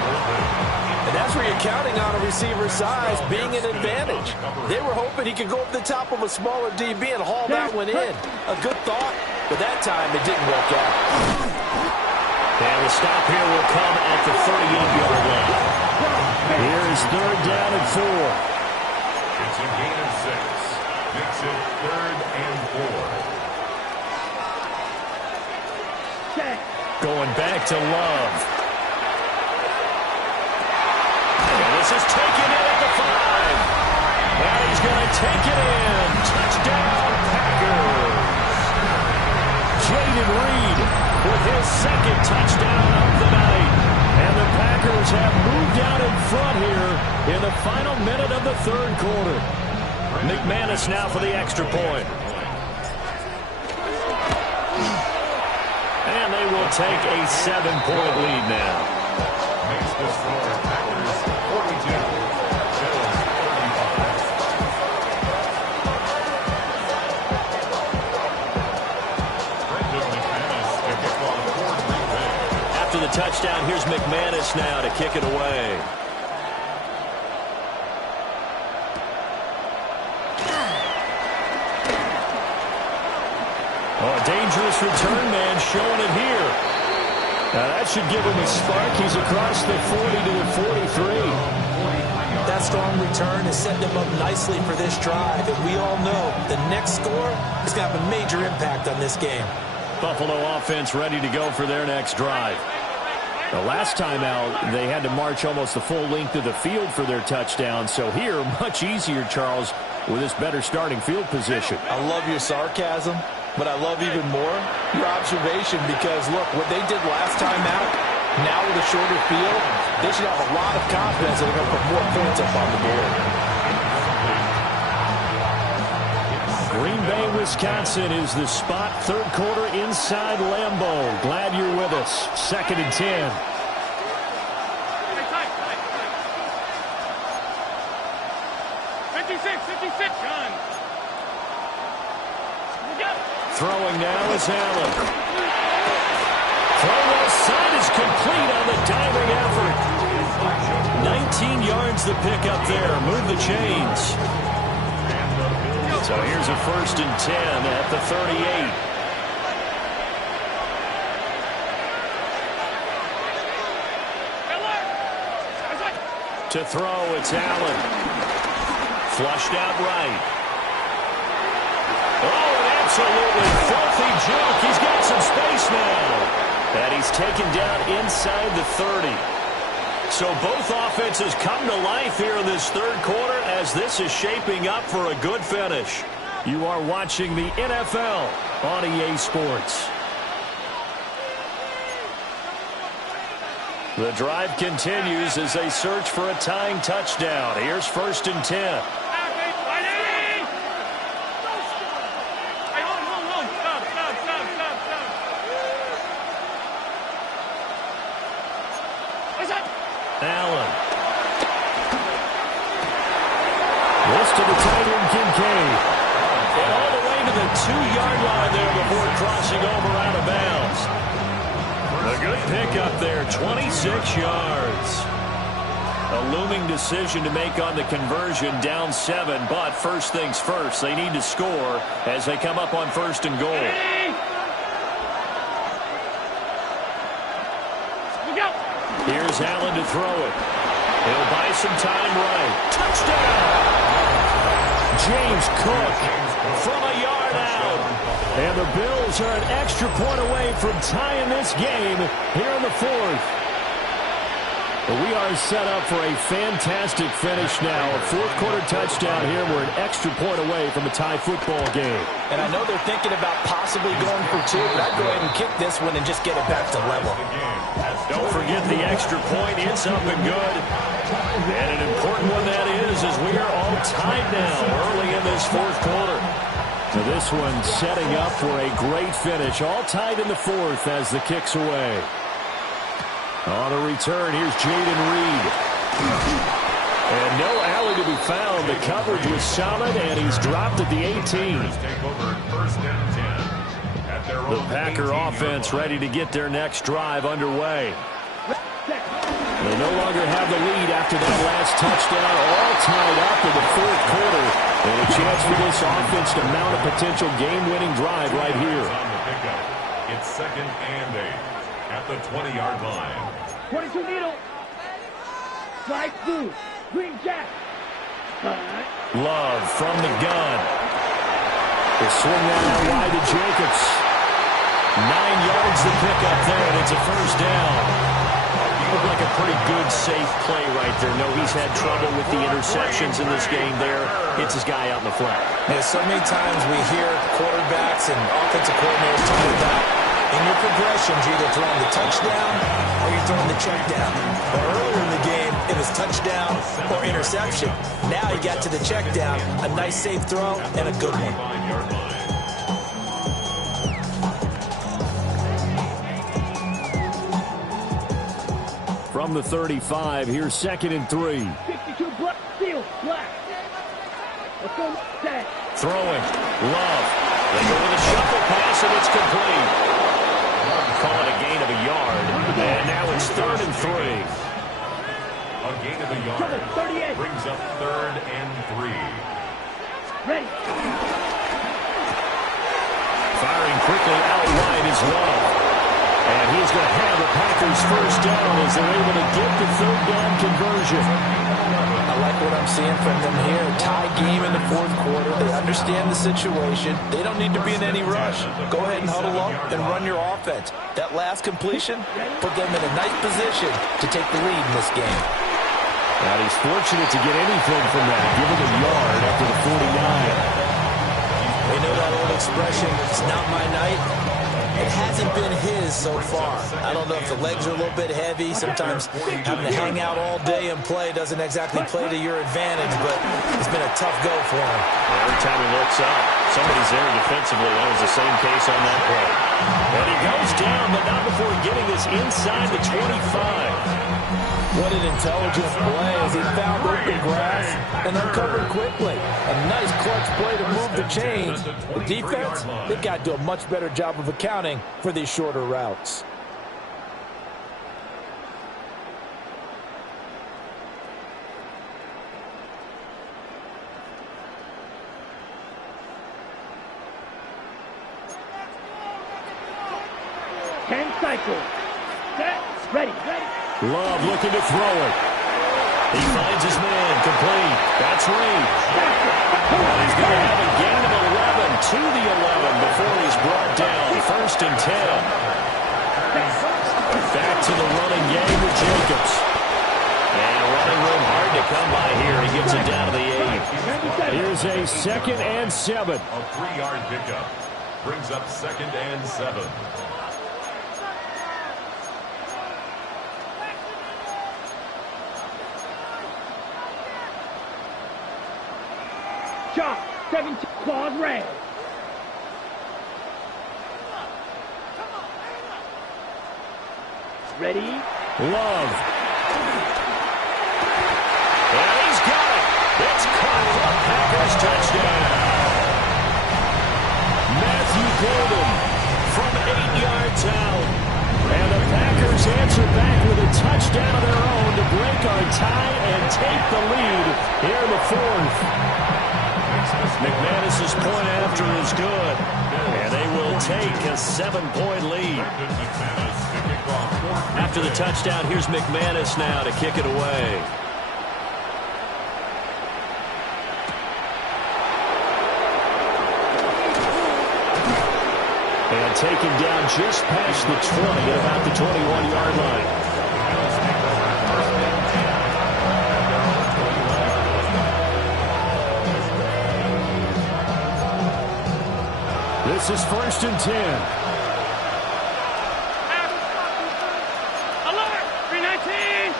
And that's where you're counting on a receiver's size being an advantage. They were hoping he could go up the top of a smaller DB and haul that one in. A good thought, but that time it didn't work out. And the stop here will come at the 38-yard line. Here is 3rd down and 4. It's a gain of 6. Makes it 3rd and 4. Going back to Love. This is taken in at the 5. And he's going to take it in. Touchdown, Packers. Jaden Reed with his 2nd touchdown of the night. And the Packers have moved out in front here in the final minute of the 3rd quarter. McManus now for the extra point. And they will take a 7-point lead now. Makes the score Packers 42. Bills 35. After the touchdown, here's McManus now to kick it away. Oh, a dangerous return man showing it here. Now that should give him a spark. He's across the 40 to the 43. That strong return has set them up nicely for this drive. And we all know the next score is going to have a major impact on this game. Buffalo offense ready to go for their next drive. The last time out, they had to march almost the full length of the field for their touchdown. So here, much easier, Charles, with this better starting field position. I love your sarcasm, but I love even more your observation because, look, what they did last time out, now with a shorter field, they should have a lot of confidence that they're going to put more points up on the board. Green Bay, Wisconsin is the spot. 3rd quarter inside Lambeau. Glad you're with us. 2nd and 10. Throwing now is Allen. Throw left side is complete on the diving effort. 19 yards the pick up there. Move the chains. So here's a 1st and 10 at the 38. To throw, it's Allen. Flushed out right. Oh, an absolutely filthy juke. He's got some space now. And he's taken down inside the 30. So both offenses come to life here in this third quarter as this is shaping up for a good finish. You are watching the NFL on EA Sports. The drive continues as they search for a tying touchdown. Here's 1st and 10. Allen. This to the tight end, Kincaid. And all the way to the 2-yard line there before crossing over out of bounds. A good pickup there, 26 yards. A looming decision to make on the conversion, down 7, but first things first, they need to score as they come up on 1st and goal. Here's Allen to throw it. He'll buy some time right. Touchdown! James Cook from a yard out. And the Bills are an extra point away from tying this game here in the 4th. We are set up for a fantastic finish now. A 4th quarter touchdown here. We're an extra point away from a tie football game. And I know they're thinking about possibly going for 2, but I'd go ahead and kick this one and just get it back to level. Don't forget the extra point. It's up and good. And an important one that is as we are all tied now early in this 4th quarter. So this one setting up for a great finish. All tied in the 4th as the kick's away. On the return, here's Jaden Reed. And no alley to be found. The coverage was solid, and he's dropped at the 18. The Packer offense ready to get their next drive underway. They no longer have the lead after that last touchdown. All tied up in the 4th quarter. And a chance for this offense to mount a potential game-winning drive right here. It's 2nd and 8 at the 20-yard line. 22 needle. Strike 2. Green jack. Love from the gun. They swing that out wide to Jacobs. 9 yards to pick up there, and it's a 1st down. Looked like a pretty good, safe play right there. No, he's had trouble with the interceptions in this game there. Hits his guy out in the flat. Yeah, so many times we hear quarterbacks and offensive coordinators talk about in your progressions, you're either throwing the touchdown or you're throwing the check down. But earlier in the game, it was touchdown or interception. Now he got to the check down, a nice safe throw, and a good one. From the 35, here's 2nd and 3. 62 black, steel, black. Let's go, set. Throwing, Love. They go with a shuffle pass, and it's complete. Call it a gain of a yard, and now it's 3rd and 3. A gain of a yard brings up 3rd and 3. Ready. Firing quickly out wide is Love. And he's going to have the Packers 1st down as they're able to get the 3rd down conversion. I like what I'm seeing from them here. Tie game in the 4th quarter. They understand the situation. They don't need to be in any rush. Go ahead and huddle up and run your offense. That last completion put them in a nice position to take the lead in this game. And he's fortunate to get anything from that. Give him a yard after the 49. We know that old expression, it's not my night. It hasn't been his so far. I don't know if the legs are a little bit heavy. Sometimes having to hang out all day and play doesn't exactly play to your advantage, but it's been a tough go for him. Every time he looks up, somebody's there defensively. That was the same case on that play. And he goes down, but but not before getting this inside the 25. What an intelligent play as he found open grass and uncovered quickly. A nice clutch play to move the chains. The defense, they got to do a much better job of accounting for these shorter routes. Cycle. Set. Ready. Love looking to throw it. He finds his man. Complete. That's Reed. And he's going to have a gain of 11 to the 11 before he's brought down. 1st and 10. Back to the running game with Jacobs. And running room hard to come by here. He gets it down to the 8. Here's a 2nd and 7. A 3-yard pickup brings up 2nd and 7. Chop. 17 claws red. Ready. Love. And he's got it. It's caught for a Packers touchdown. Matthew Golden from 8 yards out. And the Packers answer back with a touchdown of their own to break our tie and take the lead here in the 4th. McManus's point after is good, and they will take a 7-point lead. After the touchdown, here's McManus now to kick it away. And taken down just past the 20 at about the 21-yard line. This is 1st and 10. Alert! 319!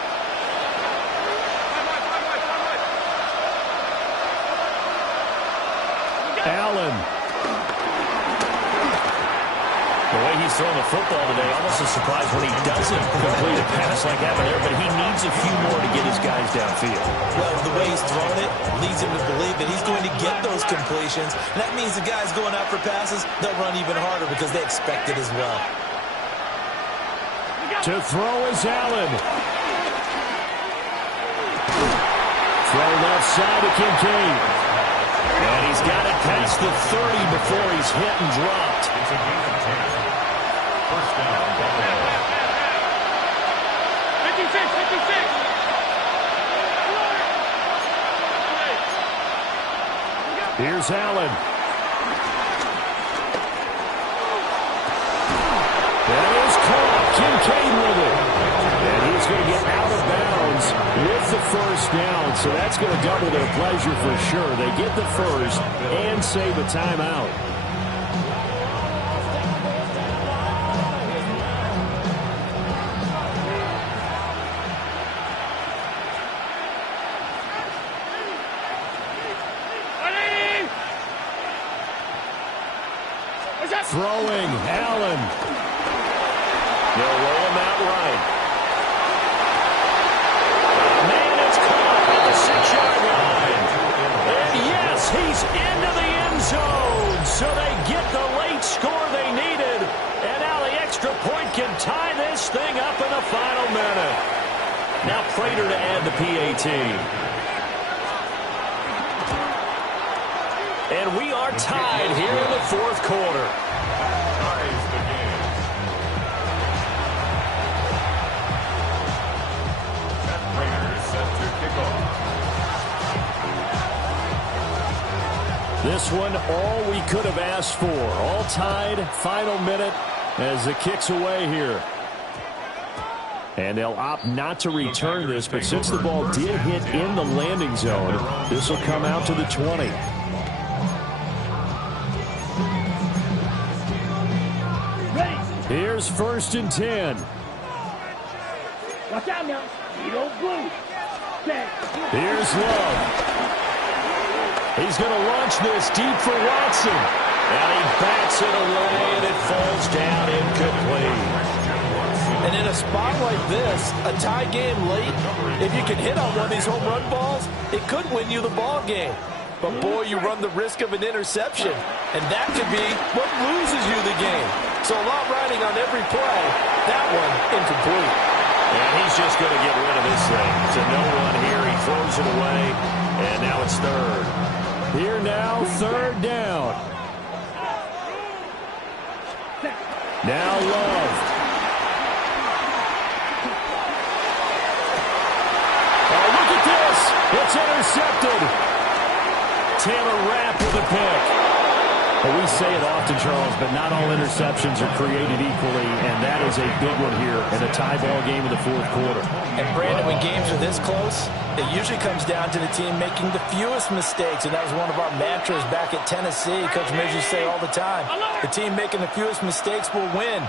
Allen. The way he's throwing the football today, almost a surprise when he doesn't complete a pass like that there, but he needs a few more to get his guys downfield. Well, the way he's throwing it leads him to believe that he's going to get those completions. And that means the guys going out for passes, they'll run even harder because they expect it as well. To throw is Allen. Throw left side to Kincaid. And he's got it past the 30 before he's hit and dropped. It's a gain of 10. First down. 56. Here's Allen. That is caught. Kincaid with it. And he's going to get out of bounds with the 1st down. So that's going to double their pleasure for sure. They get the 1st and save a timeout. Throwing, Allen. They'll roll him out right. Man, it's caught at the 6-yard line. And yes, he's into the end zone. So they get the late score they needed. And now the extra point can tie this thing up in the final minute. Now Prater to add the PAT. And we are tied here in the 4th quarter. Ties the game. Matt Prater is set to kick off. This one, all we could have asked for. All tied, final minute as the kick's away here. And they'll opt not to return this, but since the ball did hit in the landing zone, this will come out to the 20. Here's 1st and 10. Watch out now. Speedo blue. Set. Here's Love. He's going to launch this deep for Watson. And he bats it away, and it falls down incomplete. spot like this, a tie game late, if you can hit on one of these home run balls, it could win you the ball game. But, boy, you run the risk of an interception, and that could be what loses you the game. So a lot riding on every play. That one incomplete. And he's just going to get rid of this thing. To no one here. He throws it away, and now it's third. Here now, third down. Now Love. Oh, look at this. It's intercepted. Taylor Rapp with a pick. Well, we say it often, Charles, but not all interceptions are created equally, and that is a big one here in a tie ball game in the fourth quarter. And, Brandon, when games are this close, it usually comes down to the team making the fewest mistakes, and that was one of our mantras back at Tennessee. Coach Miz used to say all the time, the team making the fewest mistakes will win.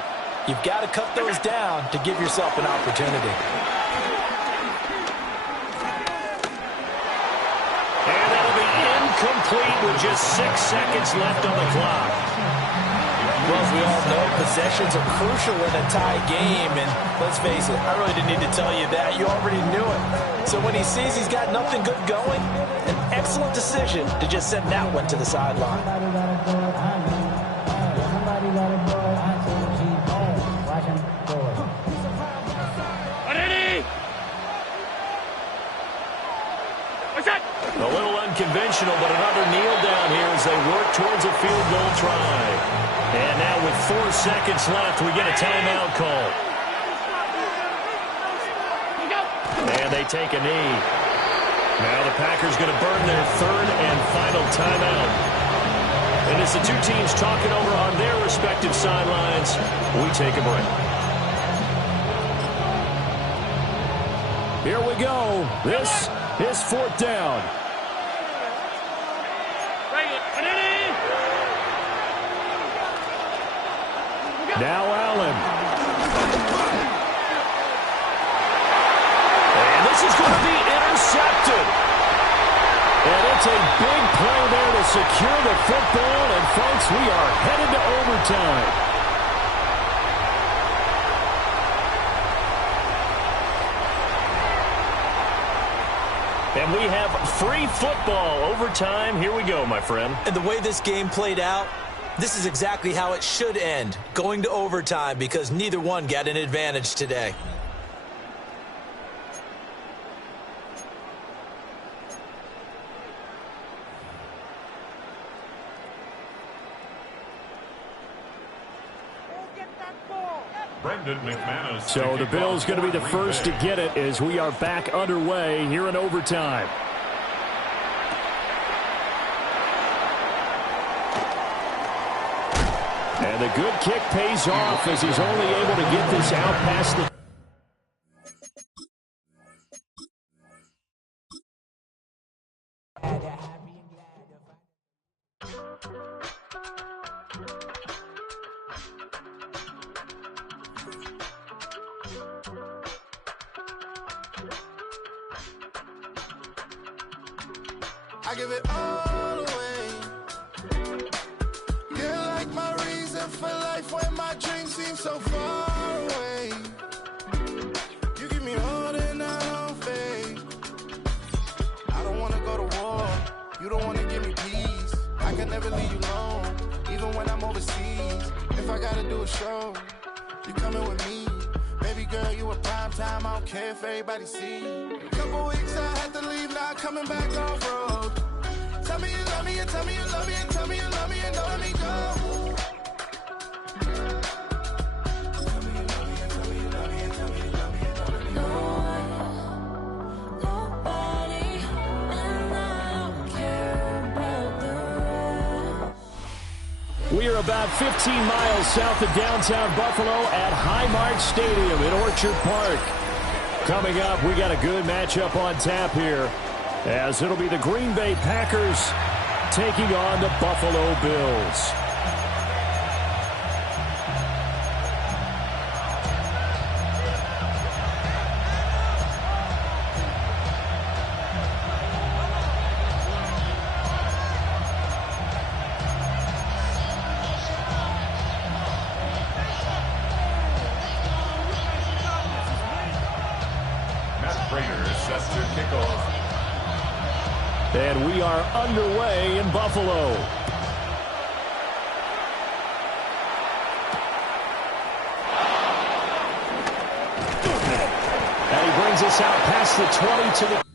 You've got to cut those down to give yourself an opportunity. Complete with just 6 seconds left on the clock. Well, as we all know, possessions are crucial in a tie game, and let's face it, I really didn't need to tell you that. You already knew it. So when he sees he's got nothing good going, an excellent decision to just send that one to the sideline. A little unconventional, but another kneel down here as they work towards a field goal try. And now with 4 seconds left, we get a timeout call. And they take a knee. Now the Packers going to burn their third and final timeout. And as the two teams talking over on their respective sidelines, we take a break. Here we go. This is fourth down. Now Allen. And this is going to be intercepted. And it's a big play there to secure the football. And, folks, we are headed to overtime. And we have free football overtime. Here we go, my friend. And the way this game played out, this is exactly how it should end, going to overtime, because neither one got an advantage today. So the Bills going to be the first to get it as we are back underway here in overtime. And the good kick pays off as he's only able to get this out past the... I give it all away. You're like my reason for life when my dreams seem so far away. You give me more than I don't fade. I don't wanna go to war. You don't wanna give me peace. I can never leave you alone, even when I'm overseas. If I gotta do a show, you coming with me. Baby girl, you a prime time. I don't care if everybody see. A couple weeks I had to leave, now coming back off road. Tell me you love me, and tell me you love me, and tell me you love me, and don't let me go. We are about 15 miles south of downtown Buffalo at Highmark Stadium in Orchard Park. Coming up, we got a good matchup on tap here, as it'll be the Green Bay Packers taking on the Buffalo Bills. Raiders set to kick off. And we are underway in Buffalo. And he brings us out past the 20 to the...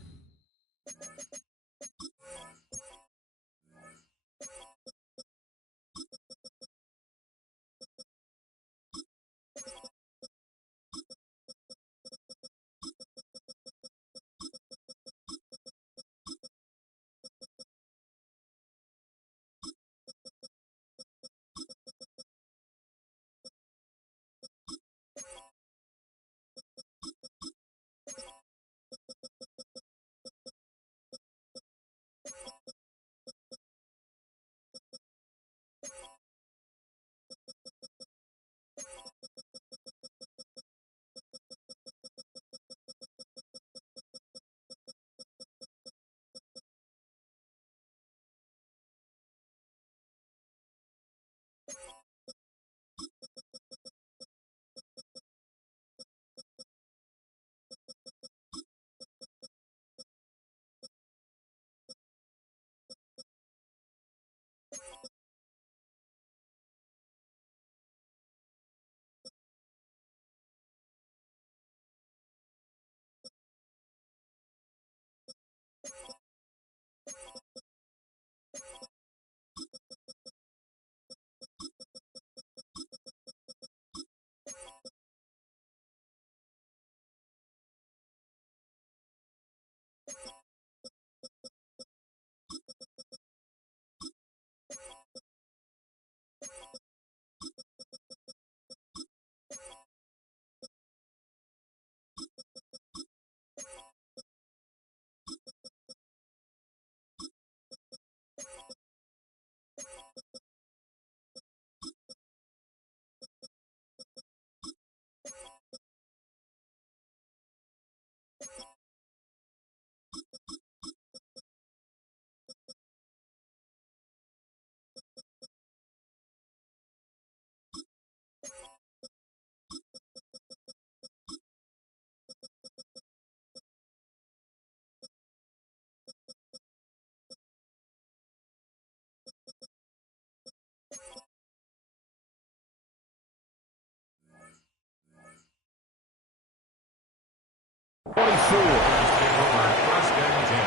First and 10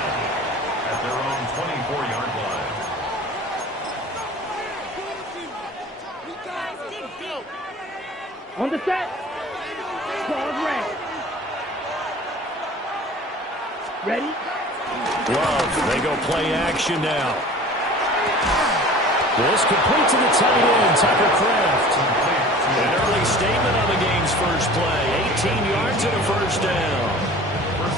at their own 24-yard line. On the set. Pause red. Ready? Love, they go play action now. This complete to the tight end, Tucker Kraft. An early statement on the game's first play. 18 yards and a first down.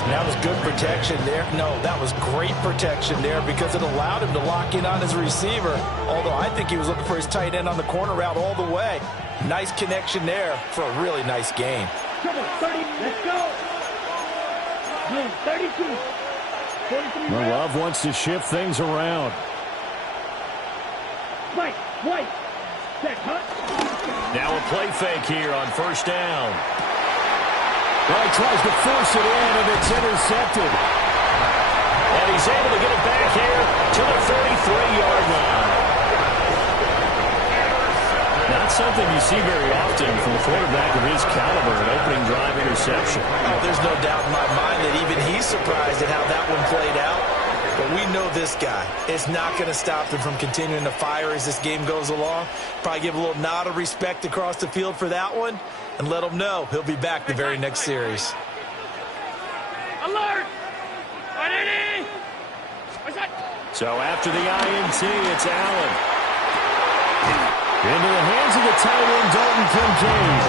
That was good protection there. No, that was great protection there because it allowed him to lock in on his receiver. Although I think he was looking for his tight end on the corner route all the way. Nice connection there for a really nice game. Trouble, 30, let's go. Blue, 32. 43 Well, red. Love wants to shift things around. White, white. Check, huh? Now a play fake here on first down. Well, he tries to force it in, and it's intercepted. And he's able to get it back here to the 33-yard line. Not something you see very often from a quarterback of his caliber, an opening drive interception. Oh, there's no doubt in my mind that even he's surprised at how that one played out. But we know this guy. It's not going to stop him from continuing to fire as this game goes along. Probably give a little nod of respect across the field for that one and let him know he'll be back the very next series. Alert! So after the INT, it's Allen. Into the hands of the tight end, Dalton Kincaid.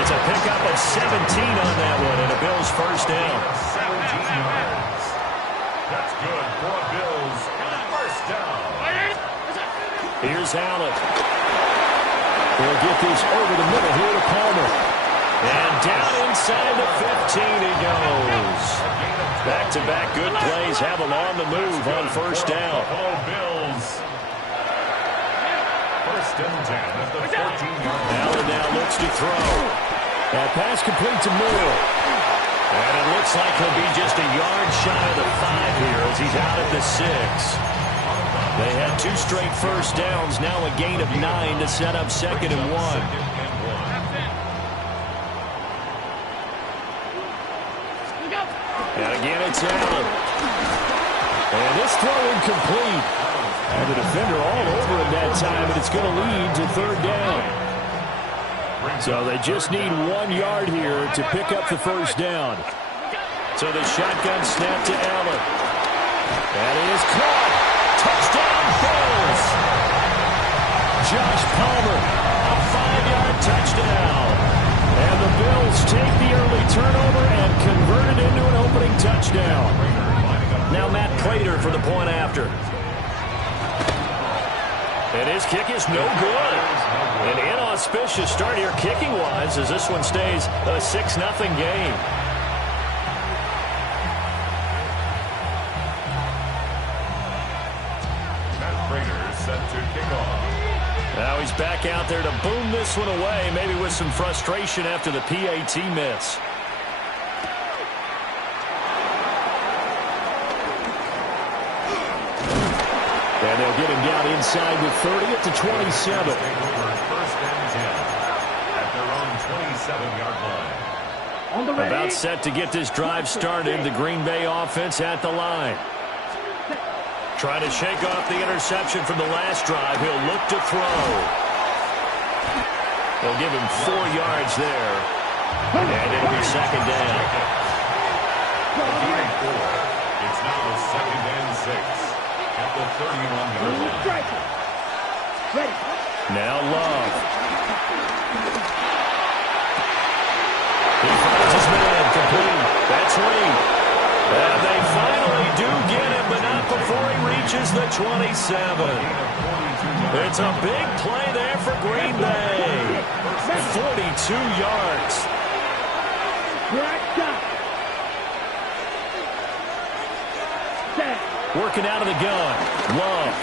It's a pickup of 17 on that one, and a Bills first down. 17 yards. That's good for a Bills first down. Here's Allen. He'll get this over the middle here to Palmer. And down inside the 15 he goes. Back-to-back good plays have him on the move on first down. Buffalo Bills. First and 10 at the 14-yard line. Allen now looks to throw. That pass complete to Moore. And it looks like he'll be just a yard shy of the 5 here as he's out at the 6. They had 2 straight first downs, now a gain of 9 to set up 2nd and 1. And again, it's Allen. And this throw incomplete. And the defender all over him that time, and it's going to lead to 3rd down. So they just need 1 yard here to pick up the first down. So the shotgun snap to Allen. That is caught. Touchdown, Bills. Josh Palmer, a 5-yard touchdown. And the Bills take the early turnover and convert it into an opening touchdown. Now Matt Prater for the point after. And his kick is no good. An inauspicious start here kicking-wise as this one stays a 6-0 game. Matt Prater set to kick off. Now he's back out there to boom this one away, maybe with some frustration after the PAT miss. And they'll get him down inside the 30 at the 27. First and 10 at their own 27-yard line. On the ready. About set to get this drive started. The Green Bay offense at the line. Trying to shake off the interception from the last drive. He'll look to throw. They'll give him 4 yards there. And it'll be 2nd down. It's now 2nd and 6 at the 31-yard line. Ready. Now Love. He finds his man complete. That's Reed. And they finally do get him, but not before he reaches the 27. It's a big play there for Green Bay. 42 yards. Working out of the gun. Love.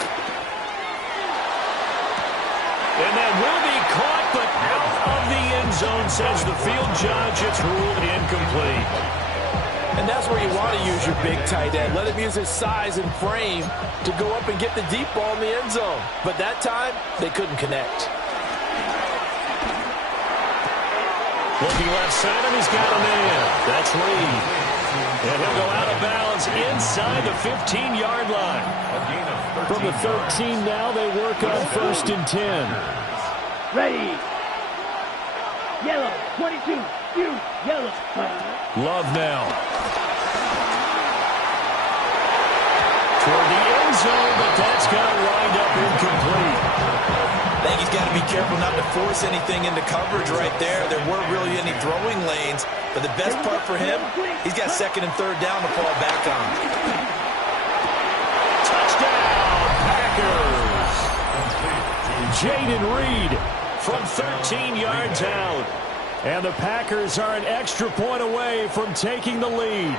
And that will be caught, but out of the end zone, says the field judge. It's ruled incomplete. And that's where you want to use your big tight end. Let him use his size and frame to go up and get the deep ball in the end zone. But that time, they couldn't connect. Looking left side, and he's got a man. That's Reed. And he'll go out of bounds inside the 15-yard line. From the 13 now, they work on 1st and 10. Ready. Yellow. 22. You. Yellow. Love now. Toward the end zone, but that's going to wind up incomplete. I think he's got to be careful not to force anything into coverage right there. There weren't really any throwing lanes. But the best part for him, he's got 2nd and 3rd down to fall back on. Touchdown, Packers. Jaden Reed from 13 yards out. And the Packers are an extra point away from taking the lead.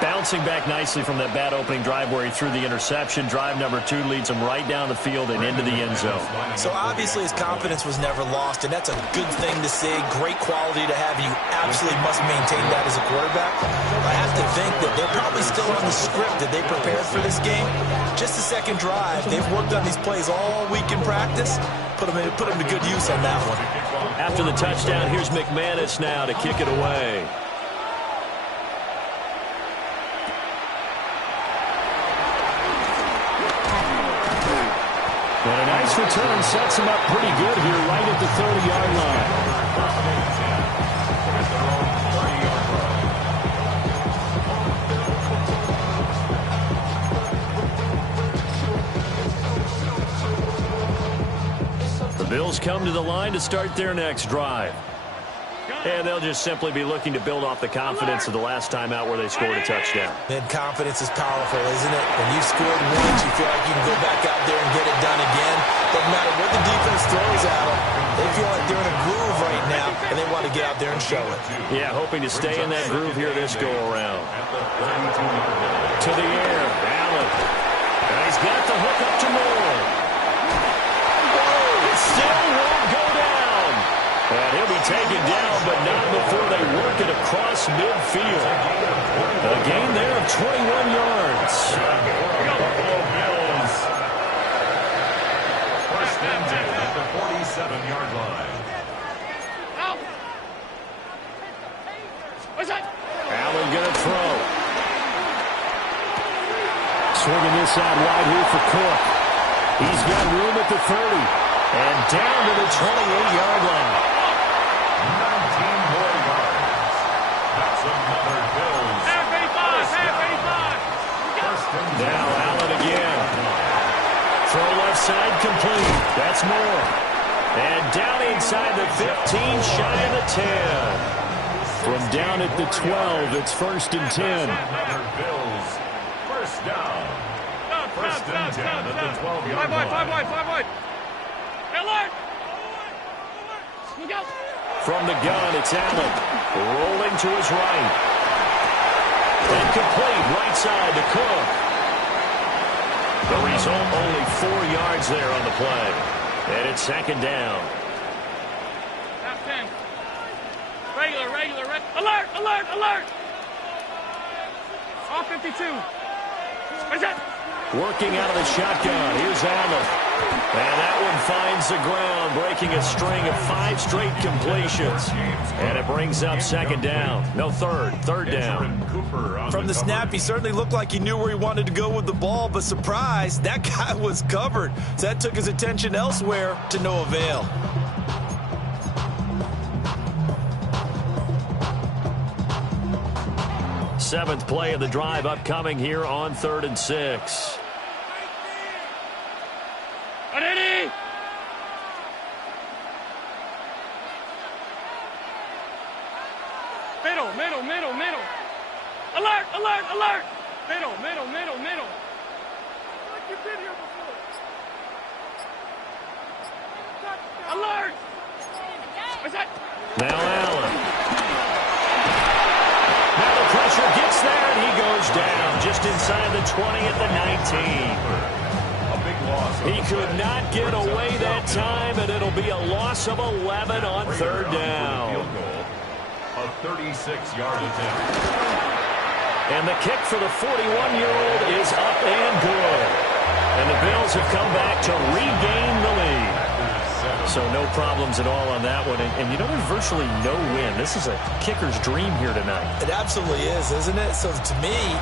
Bouncing back nicely from that bad opening drive where he threw the interception. Drive number 2 leads him right down the field and into the end zone. So obviously his confidence was never lost, and that's a good thing to see. Great quality to have. You absolutely must maintain that as a quarterback. I have to think that they're probably still on the script that they prepared for this game. Just the 2nd drive. They've worked on these plays all week in practice. Put them to good use on that one. After the touchdown, here's McManus now to kick it away. And a nice return sets him up pretty good here right at the 30-yard line. The Bills come to the line to start their next drive. And they'll just simply be looking to build off the confidence of the last time out where they scored a touchdown. And confidence is powerful, isn't it? When you've scored once, you feel like you can go back out there and get it done again. Doesn't matter what the defense throws at them. They feel like they're in a groove right now, and they want to get out there and show it. Yeah, hoping to stay in that groove here this go-around. To the air, Allen. And he's got the hook up to Moore. It still won't go down. And he'll be taken down, but not before they work it across across midfield. A gain there of 21 yards. First and 10 at the 47-yard line. Allen going to throw. Swinging this out wide here for Cook. He's got room at the 30. And down to the 28-yard line. 19 more yards. That's another Bills. Now Allen again. Throw left side complete. That's more. And down inside the 15, shy of the 10. From down at the 12, it's first and 10. Another Bills. First down. First and 10 at the 12-yard line. Five wide. Alert! From the gun, it's Allen. Rolling to his right. And complete right side to Cook. The result, only 4 yards there on the play. And it's second down. Half 10. Regular. Alert! All 52. Where's that? Working out of the shotgun. Here's Allen. And that one finds the ground, breaking a string of 5 straight completions. And it brings up second down. No, third down. From the snap, he certainly looked like he knew where he wanted to go with the ball, but surprise, that guy was covered. So that took his attention elsewhere to no avail. Seventh play of the drive upcoming here on 3rd and 6. Ready? Middle. Alert! Middle. You've been here before. Alert! What's that? Now Allen. Now the pressure gets there, and he goes down just inside the 20 at the 19. He could not get away that time, and it'll be a loss of 11 on 3rd down. A 36-yard attempt. And the kick for the 41-year-old is up and good. And the Bills have come back to regain the lead. So no problems at all on that one. And you know, there's virtually no win. This is a kicker's dream here tonight. It absolutely is, isn't it? So to me,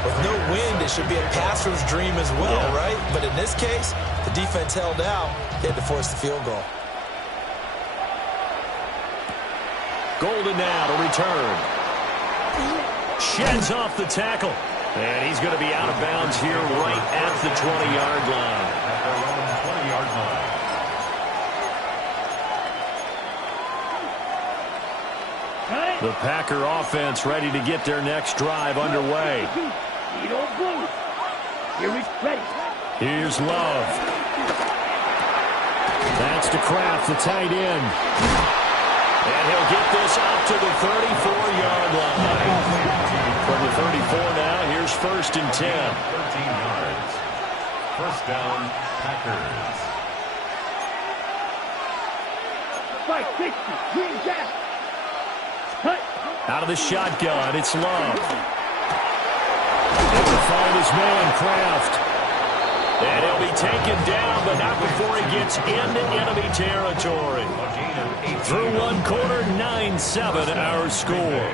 with no wind, it should be a passer's dream as well, right? But in this case, the defense held out. They had to force the field goal. Golden now to return. Sheds off the tackle. And he's going to be out of bounds here right at the 20-yard line. At their own 20-yard line. The Packer offense ready to get their next drive underway. Here's Love. That's to Kraft, the tight end. And he'll get this up to the 34-yard line. From the 34 now, here's first and 10. 13 yards. First down, Packers. 560. Green down. Out of the shotgun, it's Love. He will find his man, Kraft. And he'll be taken down, but not before he gets into enemy territory. Through one quarter, 9-7 our score.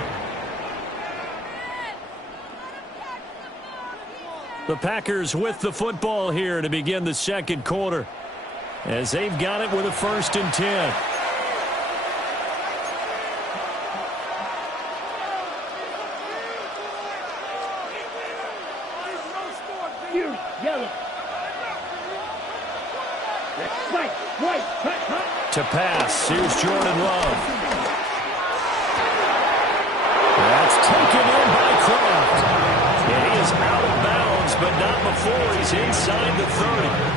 The Packers with the football here to begin the second quarter, as they've got it with a first and 10. Yellow. White. To pass, here's Jordan Love. That's taken in by Kraft. And he is out of bounds, but not before he's inside the 30.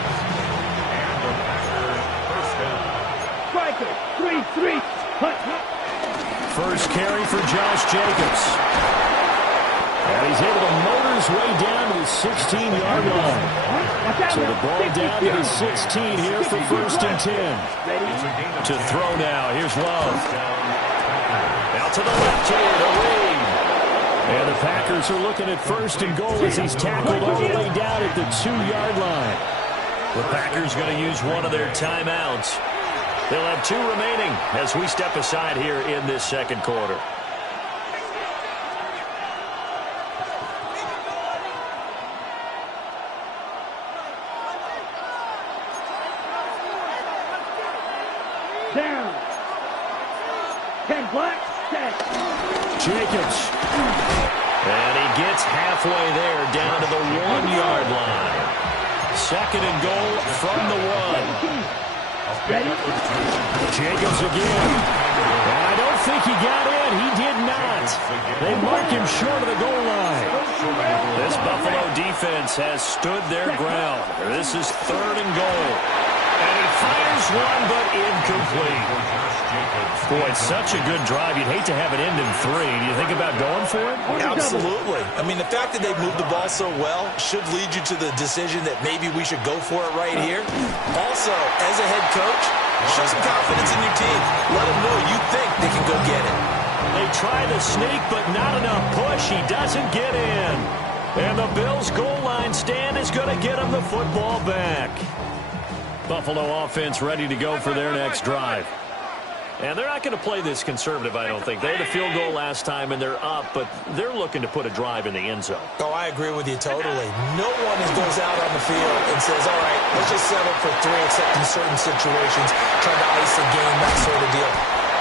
And the Packers first down. Striker. 3-3. First carry for Josh Jacobs. And he's able to motor his way down to the 16-yard line. So the ball down to the 16 here for first and 10. To throw now. Here's Love. Out to the left here to Reed. And the Packers are looking at first and goal as he's tackled all the way down at the 2-yard line. The Packers going to use one of their timeouts. They'll have 2 remaining as we step aside here in this second quarter. Down. 10 black, set. Jacobs. And he gets halfway there down to the 1-yard line. Second and goal from the 1. Ready? Jacobs again. And I don't think he got in. He did not. They mark him short of the goal line. This Buffalo defense has stood their ground. This is third and goal. And he fires one, but incomplete. Boy, it's such a good drive. You'd hate to have it end in 3. Do you think about going for it? Absolutely. I mean, the fact that they moved the ball so well should lead you to the decision that maybe we should go for it right here. Also, as a head coach, show some confidence in your team. Let them know you think they can go get it. They try the sneak, but not enough push. He doesn't get in. And the Bills' goal line stand is going to get him the football back. Buffalo offense ready to go for their next drive. And they're not going to play this conservative, I don't think. They had a field goal last time, and they're up, but they're looking to put a drive in the end zone. Oh, I agree with you totally. No one goes out on the field and says, all right, let's just settle for 3, except in certain situations, trying to ice a game, that sort of deal.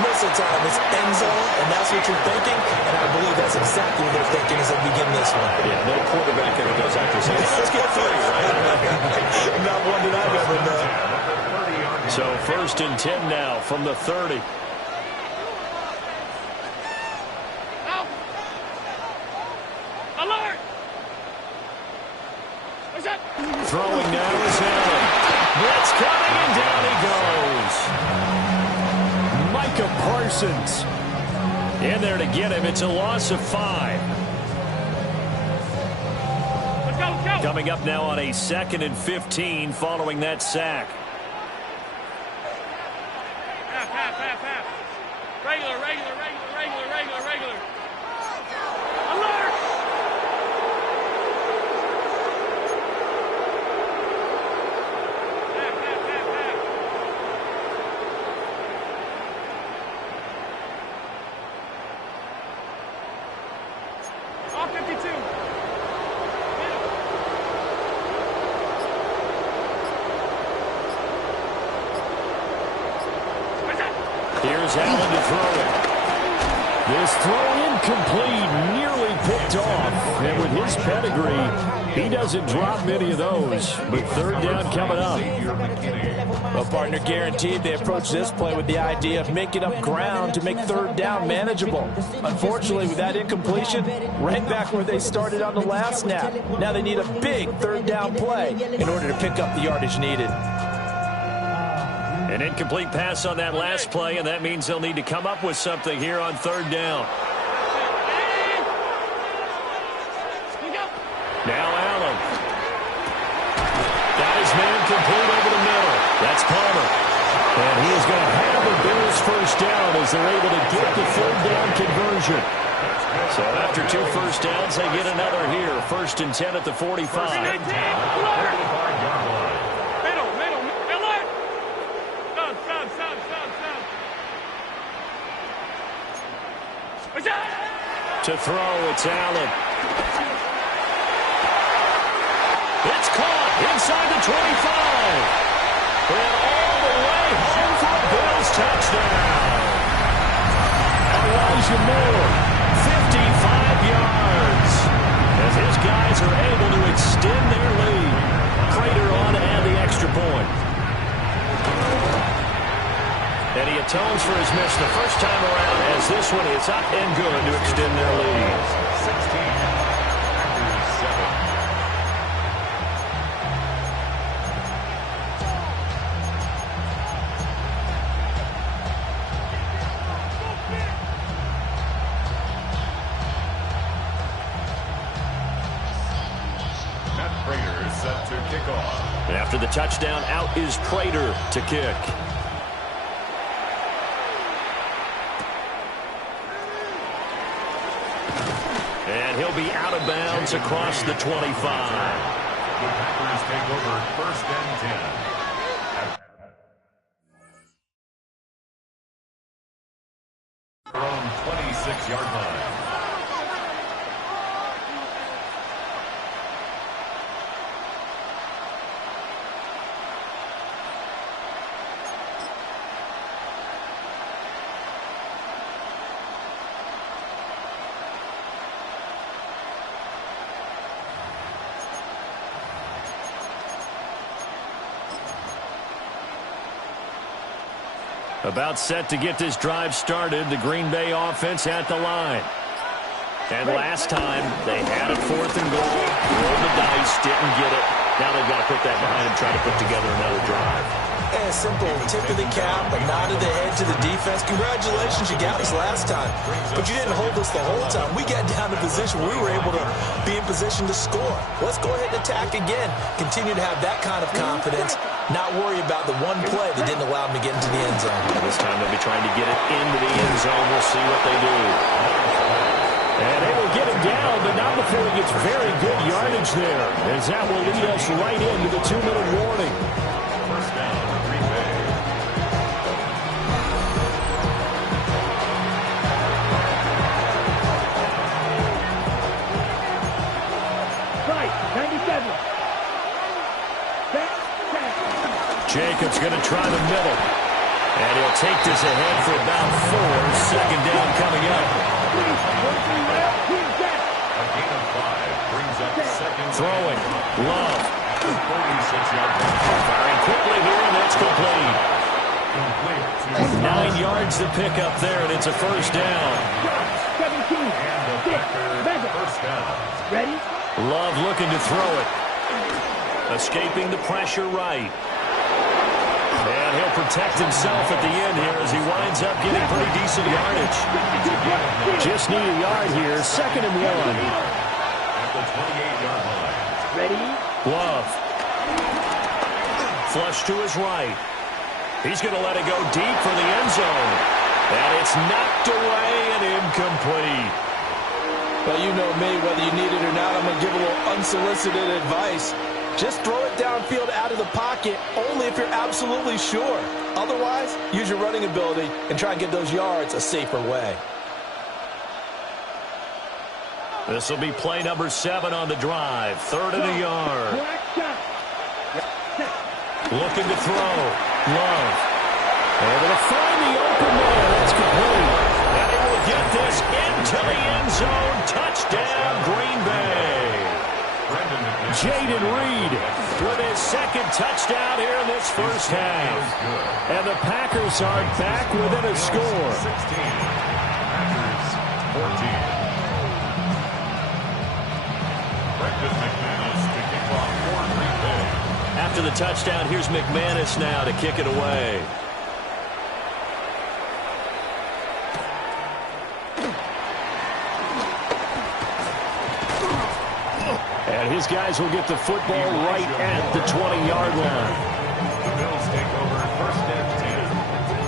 Most of the time, it's end zone, and that's what you're thinking, and I believe that's exactly what they're thinking as they begin this one. Yeah, no quarterback ever goes out there saying, let's get 3, right? Not one that I've ever known. So first and 10 now from the 30. Alert! Throwing now is Allen. Blitz coming, and down he goes. Micah Parsons in there to get him. It's a loss of 5. Let's go. Coming up now on a 2nd and 15 following that sack. Half. Regular. Alert! All 52. Here's Allen to throw it. This throw incomplete, nearly picked off. And with his pedigree, he doesn't drop many of those. But third down coming up. Well, partner, guaranteed they approach this play with the idea of making up ground to make third down manageable. Unfortunately, with that incompletion, right back where they started on the last snap. Now they need a big third down play in order to pick up the yardage needed. An incomplete pass on that last play, and that means they'll need to come up with something here on third down. Now Allen. Got his man complete over the middle. That's Palmer. And he is going to have the Bills first down as they're able to get the third down conversion. So after 2 first downs, they get another here. 1st and 10 at the 45. To throw, it's Allen. It's caught inside the 25. And all the way home for a Bills touchdown. Elijah Moore, 55 yards. As his guys are able to extend their lead. Prater on to add the extra point. And he atones for his miss the first time around as this one is up and good to extend their lead. 16. Matt Prater is set to kick off. After the touchdown, out is Prater to kick. And he'll be out of bounds across the 25. The Packers take over 1st and 10. From 26-yard line. About set to get this drive started, the Green Bay offense at the line. And last time, they had it 4th and goal, rolled the dice, didn't get it. Now they've got to put that behind them, try to put together another drive. A simple tip of the cap, a nod of the head to the defense. Congratulations, you got us last time. But you didn't hold us the whole time. We got down to position where we were able to be in position to score. Let's go ahead and attack again. Continue to have that kind of confidence. Not worry about the one play that didn't allow them to get into the end zone. This time they'll be trying to get it into the end zone. We'll see what they do. And they will get it down, but not before he gets very good yardage there, as that will lead us right into the 2-minute warning. First down, Green Bay. Right, 97. Jacobs going to try the middle. And he'll take this ahead for about 4. 2nd down coming up. A gain of 5 brings up 2nd. Throwing. Love. 46-yard line. Firing quickly here, and that's complete. Complete. 9 yards to pick up there, and it's a 1st down. 17. And the Packers 1st down. Ready? Love looking to throw it. Escaping the pressure right. And he'll protect himself at the end here as he winds up getting pretty decent yardage. Just need a yard here. 2nd and 1. At the 28-yard line. Ready? Love. Flush to his right. He's going to let it go deep for the end zone. And it's knocked away and incomplete. Well, you know me, whether you need it or not, I'm going to give a little unsolicited advice. Just throw it downfield out of the pocket only if you're absolutely sure. Otherwise, use your running ability and try and get those yards a safer way. This will be play number 7 on the drive. 3rd and a yard. Looking to throw. Love. Able to find the open man. That's complete. And he will get this into the end zone. Touchdown, Green Bay. Jaden Reed with his 2nd touchdown here in this 1st half. And the Packers are back within a score. 16. Packers 14. McManus to kick off for Green Bay. After the touchdown, here's McManus now to kick it away. And his guys will get the football right at the 20-yard line. The Bills take over 1st and 10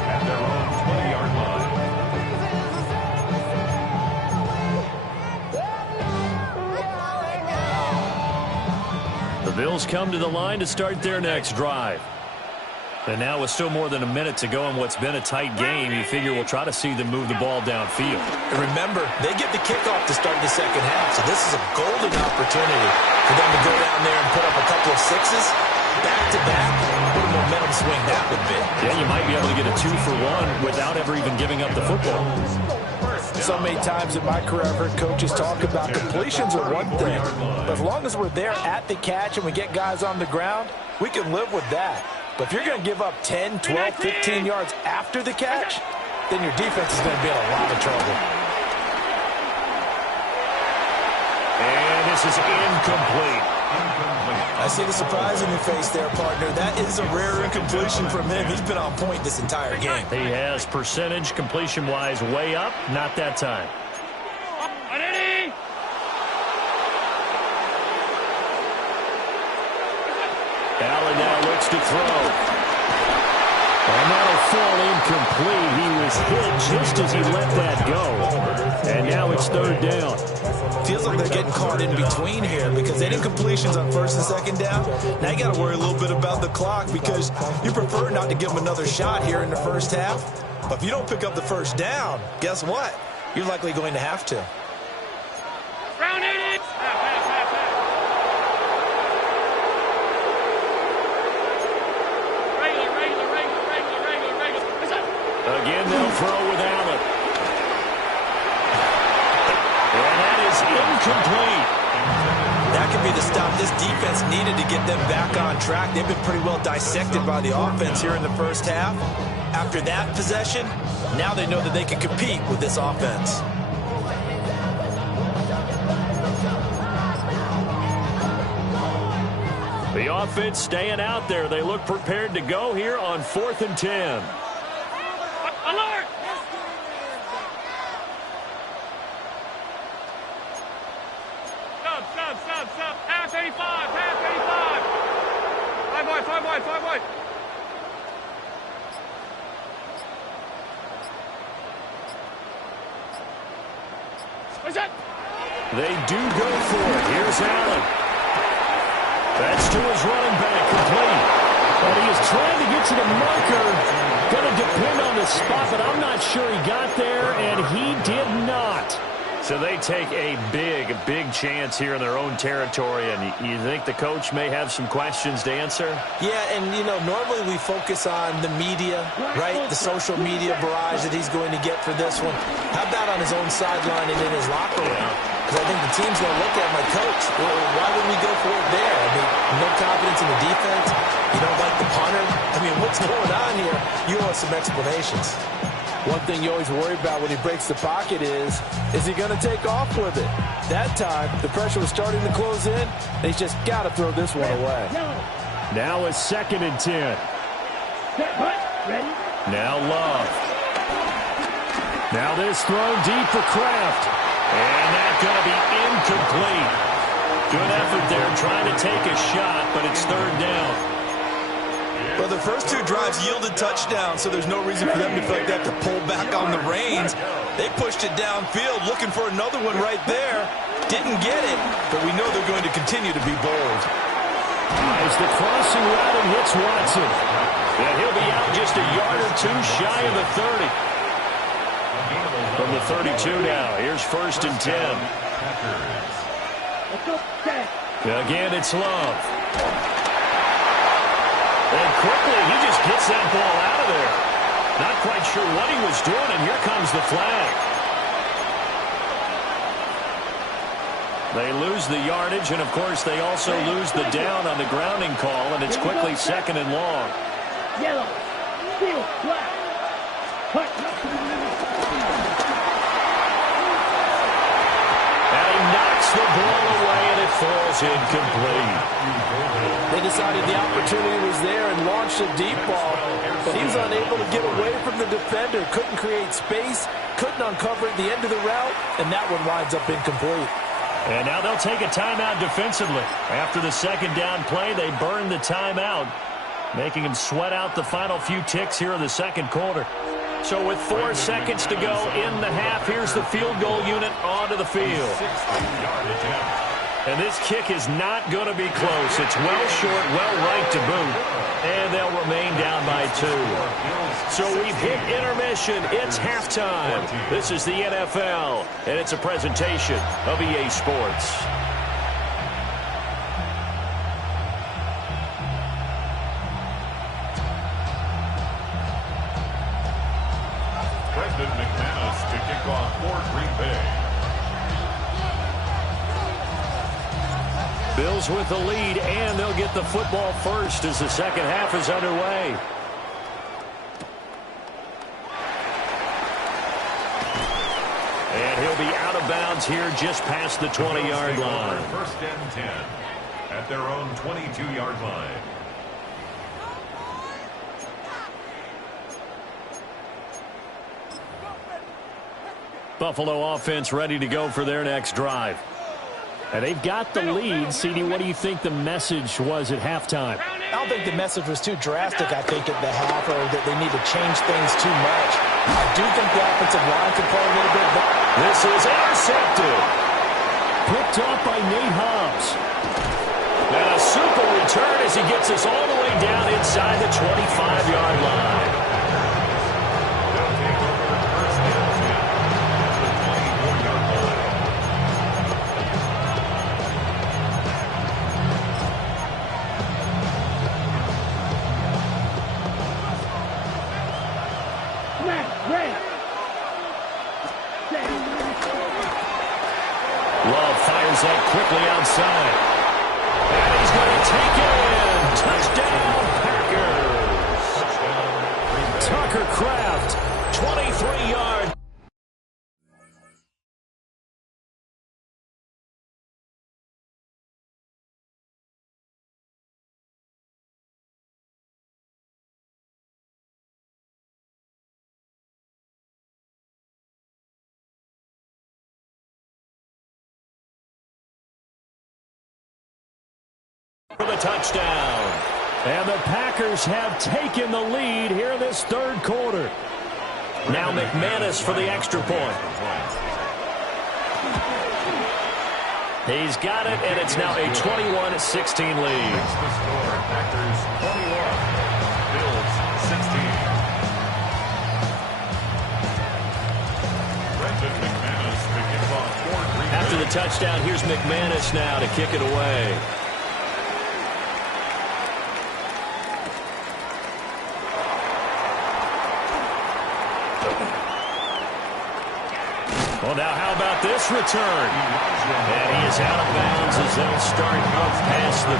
at their own 20-yard line. The Bills come to the line to start their next drive. And now with still more than a minute to go in what's been a tight game, you figure we'll try to see them move the ball downfield. And remember, they get the kickoff to start the 2nd half, so this is a golden opportunity for them to go down there and put up a couple of 6s, back-to-back. What a momentum swing that would be. Yeah, you might be able to get a 2-for-1 without ever even giving up the football. So many times in my career, I've heard coaches talk about completions are one thing. But as long as we're there at the catch and we get guys on the ground, we can live with that. But if you're going to give up 10, 12, 15 yards after the catch, then your defense is going to be in a lot of trouble. And this is incomplete. I see the surprise in your face there, partner. That is a rare incompletion from him. He's been on point this entire game. He has percentage completion-wise way up. Not that time. Allen now looks to throw. And that'll fall incomplete. He was hit just as he let that go. And now it's it's third down. Feels like they're getting caught in between here because they didn't completions on first and second down. Now you got to worry a little bit about the clock because you prefer not to give them another shot here in the first half. But if you don't pick up the first down, guess what? You're likely going to have to. Round it. Regular. Again, they'll throw with Allen. And that is incomplete. That could be the stop this defense needed to get them back on track. They've been pretty well dissected by the offense here in the first half. After that possession, now they know that they can compete with this offense. The offense staying out there. They look prepared to go here on 4th and 10. Alert! Stop. Pass 85. Five wide. What's that? They do go for it. Here's Allen. That's to his running back, complete. But he is trying to get to the marker. Going to depend on the spot, but I'm not sure he got there, and he did not. So they take a big chance here in their own territory, and you think the coach may have some questions to answer? Yeah, and, normally we focus on the media, right? The social media barrage that he's going to get for this one. How about on his own sideline and in his locker room? Because I think the team's going to look at my coach. Well, why would we go for it there? I mean, no confidence in the defense. You don't like the punter. I mean, what's going on here? You owe us some explanations. One thing you always worry about when he breaks the pocket is he going to take off with it? That time, the pressure was starting to close in, and he's just got to throw this one away. Now it's 2nd and 10. Ready? Now Love. Now this throw deep for Kraft. And that's going to be incomplete. Good effort there trying to take a shot, but it's 3rd down. Well, the first two drives yielded touchdowns, so there's no reason for them to feel like they have to pull back on the reins. They pushed it downfield, looking for another one right there. Didn't get it, but we know they're going to continue to be bold. As the crossing route and hits Watson. And he'll be out just a yard or two shy of the 30. From the 32 now, here's 1st and 10. Let's go. Again, it's Love. And quickly, he just gets that ball out of there. Not quite sure what he was doing, and here comes the flag. They lose the yardage, and, of course, they also lose the down on the grounding call, and it's quickly 2nd and long. Yellow. Steel. Black. Cut. And he knocks the ball away, and it falls incomplete. They decided the opportunity was there and launched a deep ball, but he was unable to get away from the defender, couldn't create space, couldn't uncover at the end of the route, and that one winds up incomplete. And now they'll take a timeout defensively. After the 2nd down play, they burn the timeout, making them sweat out the final few ticks here in the 2nd quarter. So with 4 seconds to go in the half, here's the field goal unit onto the field. And this kick is not going to be close. It's well short, well right to boot. And they'll remain down by 2. So we've hit intermission. It's halftime. This is the NFL, and it's a presentation of EA Sports. Brendan McManus to kick off for Green Bay. Bills with the lead, and they'll get the football first as the 2nd half is underway. And he'll be out of bounds here just past the 20-yard line. 1st and 10 at their own 22-yard line. Buffalo offense ready to go for their next drive. And they've got the lead. CD, what do you think the message was at halftime? I don't think the message was too drastic, I think, at the half, or that they need to change things too much. I do think the offensive line can play a little bit better. This is intercepted. Picked off by Nate Hobbs. And a super return as he gets us all the way down inside the 25-yard line. They'll take over first and 10 at the 24-yard line. Love fires that quickly outside. And he's going to take it in. Touchdown, Packers. Tucker Kraft, 23 yards. For the touchdown. And the Packers have taken the lead here in this third quarter. Now McManus for the extra point. He's got it, and it's now a 21-16 lead. That's the score. Packers 21. Bills 16. Brendan McManus to kick off for Green Bay. After the touchdown, here's McManus now to kick it away. Well, now how about this return? And he is out of bounds as they'll start up past the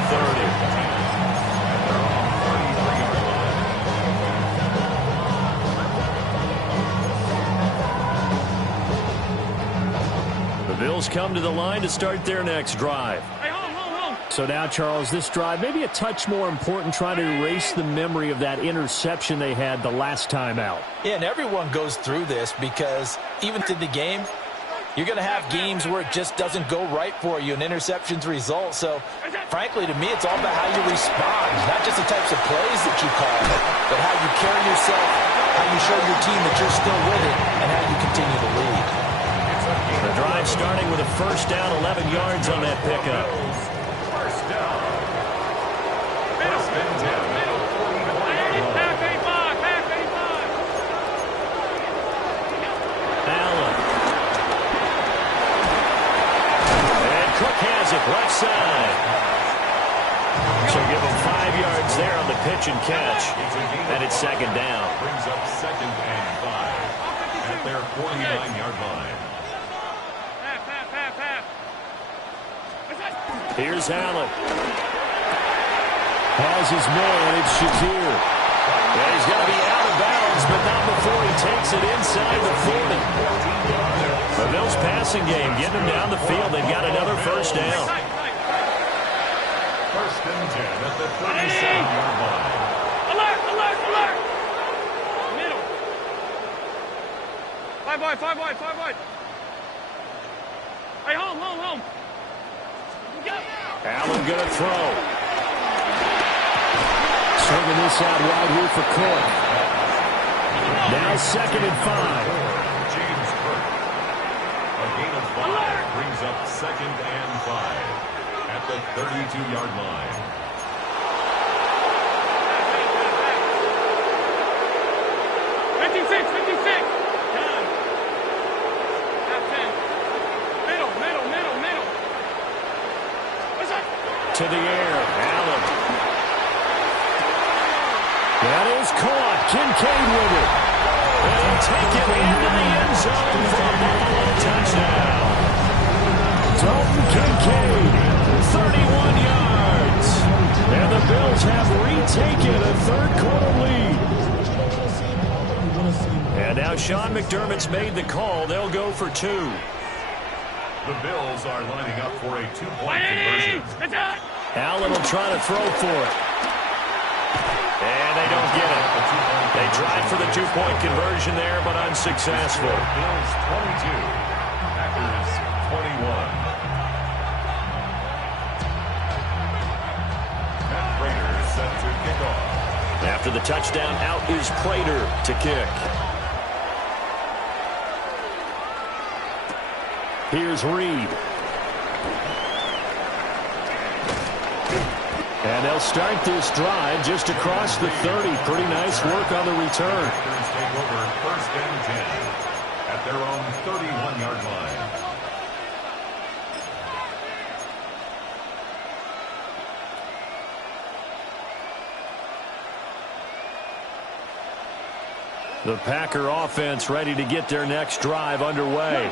30. The Bills come to the line to start their next drive. So now, Charles, this drive maybe a touch more important, trying to erase the memory of that interception they had the last time out. Yeah, and everyone goes through this because even to the game, you're going to have games where it just doesn't go right for you, and interceptions result. So, frankly, to me, it's all about how you respond, not just the types of plays that you call, but how you carry yourself, how you show your team that you're still with it, and how you continue to lead. The drive starting with a first down, 11 yards on that pickup. First down. First and 10. Allen. And Cook has it left side. So give him 5 yards there on the pitch and catch. And it's second down. Brings up second and 5 at their 49-yard line. Here's Allen. Has his man. It's Shakir. And he's going to be out of bounds, but not before he takes it inside the 40. The Bills passing game, getting him down the field. They've got another first down. First and 10 at the 37-yard line. Alert, alert, alert! Middle. Five wide. Hey, home. Allen going to throw. Swinging this out wide here for Cook. Now second and 5. James Burke. A gain of 5 brings up second and 5 at the 32-yard line. To the air, Allen. That is caught. Kincaid with it. And he'll take it into the end zone for a long touchdown. Dalton Kincaid, 31 yards. And the Bills have retaken a third-quarter lead. And now Sean McDermott's made the call. They'll go for 2. The Bills are lining up for a 2-point conversion. Allen will try to throw for it. And they don't get it. They tried for the 2-point conversion there, but unsuccessful. Bills 22, Packers 21. Matt Prater is set to kick off. After the touchdown, out is Prater to kick. Here's Reed. And they'll start this drive just across the 30. Pretty nice work on the return. Packers take over 1st and 10 at their own 31-yard line. The Packer offense ready to get their next drive underway.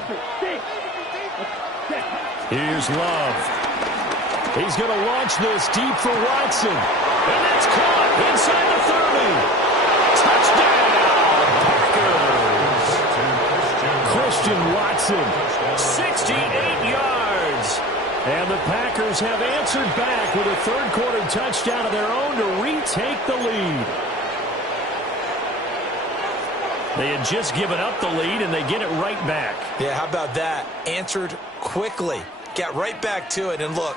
Here's Love. He's going to launch this deep for Watson. And that's caught inside the 30. Touchdown, Packers. Christian Watson, 68 yards. And the Packers have answered back with a third-quarter touchdown of their own to retake the lead. They had just given up the lead, and they get it right back. Yeah, how about that? Answered quickly. Got right back to it. And look,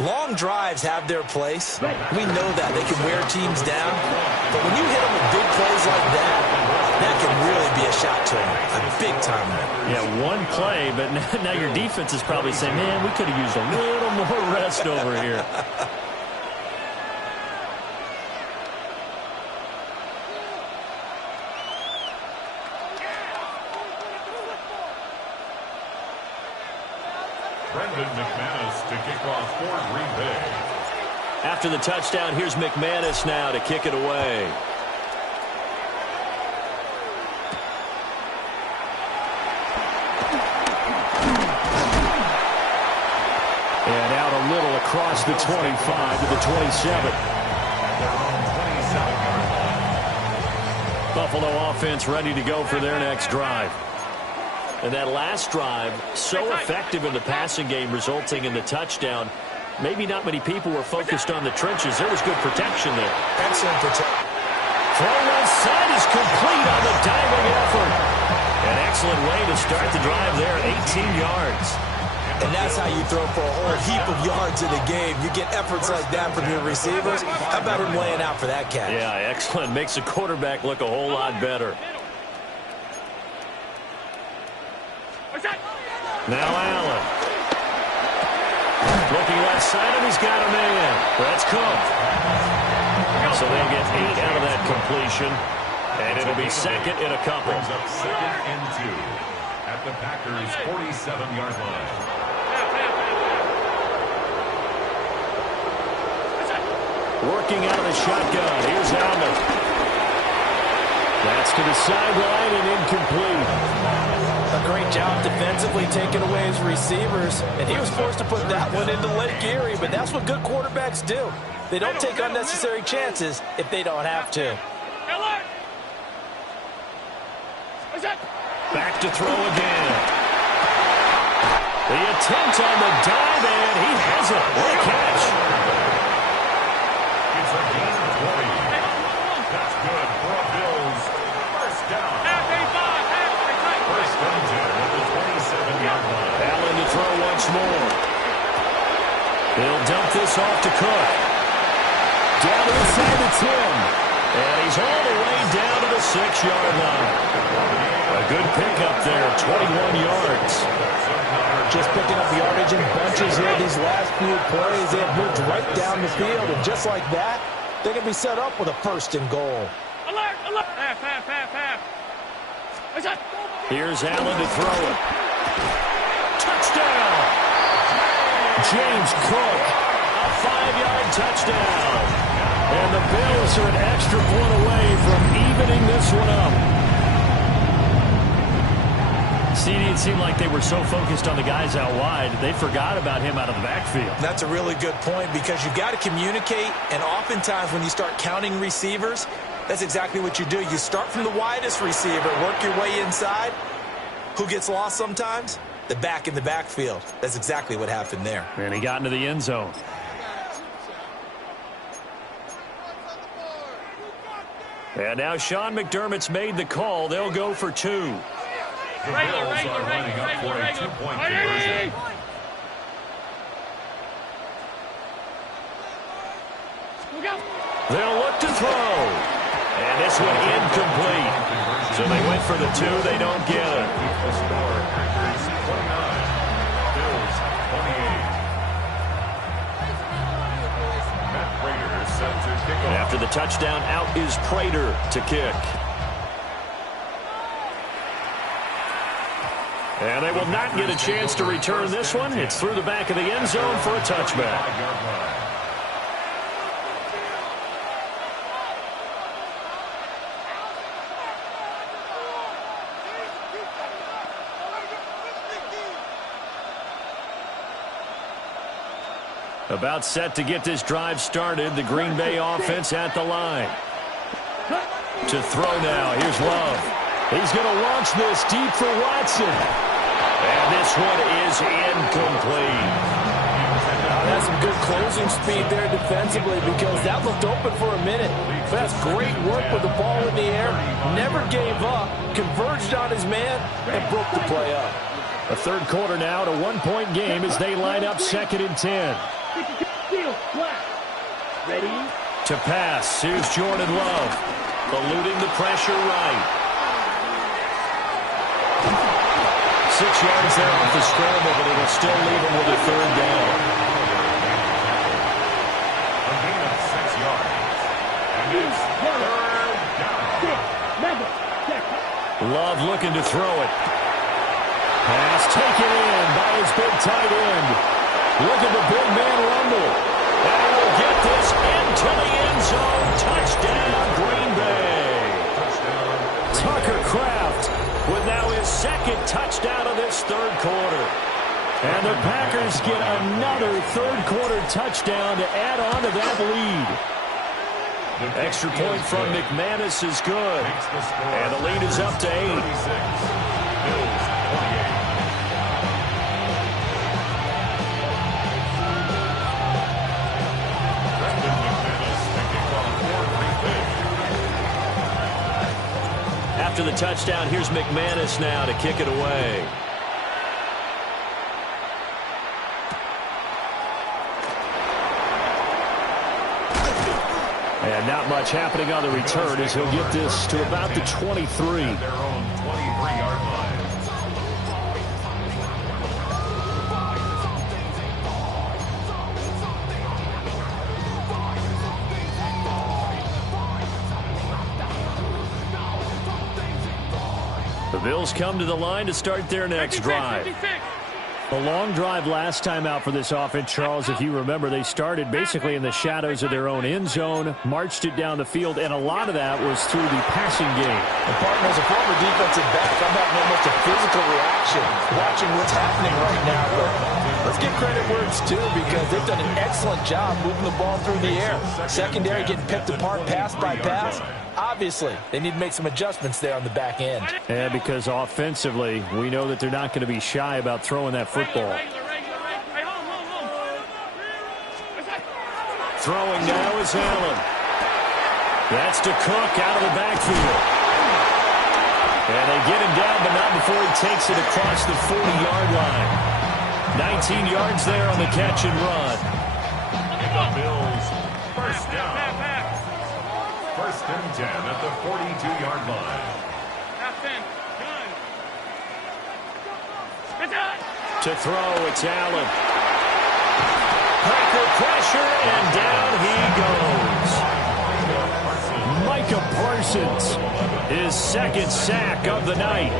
long drives have their place. We know that. They can wear teams down. But when you hit them with big plays like that, that can really be a shot to them. A big time one. Yeah, one play, but now your defense is probably saying, man, we could have used a little more rest over here. To kick off for Green Bay. After the touchdown, here's McManus now to kick it away. And out a little across the 25 to the 27. At their own 27-yard line. Buffalo offense ready to go for their next drive. And that last drive, so effective in the passing game, resulting in the touchdown. Maybe not many people were focused on the trenches. There was good protection there. Excellent protection. Throw left side is complete on the diving effort. An excellent way to start the drive there, 18 yards. And that's how you throw for a whole heap of yards in a game. You get efforts like that from your receivers. How about him laying out for that catch? Yeah, excellent. Makes the quarterback look a whole lot better. Now Allen. Looking left side, and he's got a man. That's Cook. So they'll get 8 out of that completion. And it'll be second in a couple. Brings up 2nd and 2 at the Packers' 47-yard line. Working out of the shotgun. Here's Allen. That's to the sideline and incomplete. A great job defensively taking away his receivers, and he was forced to put that one into Lake Erie, but that's what good quarterbacks do. They don't take unnecessary chances if they don't have to. Back to throw again. The attempt on the dive, and he has it. What a catch. It's a gain of 20. That's good for a Bills first down. First and 10 at the 27-yard line. Allen to throw once more. He'll dump this off to Cook. Down inside the 10. And he's all the way down to the 6-yard line. A good pickup there, 21 yards. Just picking up yardage in bunches here these last few plays. They have moved right down the field, and just like that, they can be set up with a 1st and goal. Alert! Alert! Half. Here's Allen to throw it. Touchdown! James Cook, a 5-yard touchdown. And the Bills are an extra point away from evening this one up. CD, it seemed like they were so focused on the guys out wide, they forgot about him out of the backfield. That's a really good point because you've got to communicate, and oftentimes when you start counting receivers, that's exactly what you do. You start from the widest receiver, work your way inside. Who gets lost sometimes? The back in the backfield. That's exactly what happened there. And he got into the end zone. And now Sean McDermott's made the call. They'll go for 2. The Bills are lining up for a 2-point conversion. They'll look to throw. And this one incomplete. So they went for the 2. They don't get it. The score, Packers 29, touchdown out is Prater to kick. And they will not get a chance to return this one. It's through the back of the end zone for a touchback. About set to get this drive started. The Green Bay offense at the line. To throw now. Here's Love. He's going to launch this deep for Watson. And this one is incomplete. That's some good closing speed there defensively because that looked open for a minute. But that's great work with the ball in the air. Never gave up. Converged on his man and broke the play up. A third quarter now, to 1-point game as they line up 2nd and 10. Ready? To pass. Here's Jordan Love. Eluding the pressure right. 6 yards there off the scramble, but it'll still leave him with a third down. A gain of 6 yards. And it's third down. Love looking to throw it. Pass taken in by his big tight end. Look at the big man rumble. And he will get this into the end zone. Touchdown, Green Bay. Tucker Kraft with now his 2nd touchdown of this third quarter. And the Packers get another third-quarter touchdown to add on to that lead. Extra point from McManus is good. And the lead is up to 8. After the touchdown, here's McManus now to kick it away. And not much happening on the return as he'll get this to about the 23. Their own 23-yard line. The Bills come to the line to start their next drive. A long drive last time out for this offense, Charles. If you remember, they started basically in the shadows of their own end zone, marched it down the field, and a lot of that was through the passing game. And partner, as a former defensive back, I'm having almost a physical reaction watching what's happening right now. But let's give credit where it's due because they've done an excellent job moving the ball through the air. Secondary getting picked apart pass by pass. Obviously, they need to make some adjustments there on the back end. And because offensively, we know that they're not going to be shy about throwing that football. Throwing now is Allen. That's to Cook out of the backfield. And they get him down, but not before he takes it across the 40-yard line. 19 yards there on the catch and run. The Bills, first down. 1st and 10 at the 42-yard line. To throw, it's Allen. Packer pressure, and down he goes. Micah Parsons, his 2nd sack of the night.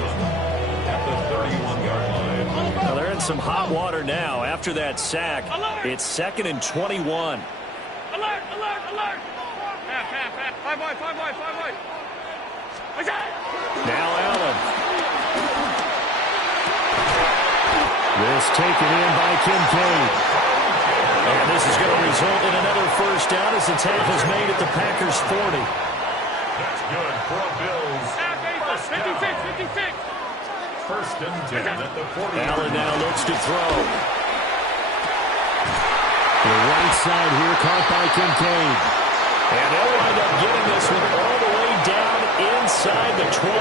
At the 31-yard line. Now they're in some hot water now. After that sack, it's 2nd and 21. Alert, alert, alert. Five wide. Now Allen. This taken in by Kincaid. And this is going to result in another first down as the tackle's made at the Packers' 40. That's good for Bills. First down. 56. 1st and 10 at the 40. Allen now looks to throw. The right side here caught by Kincaid. And they'll wind up getting this one all the way down inside the 20.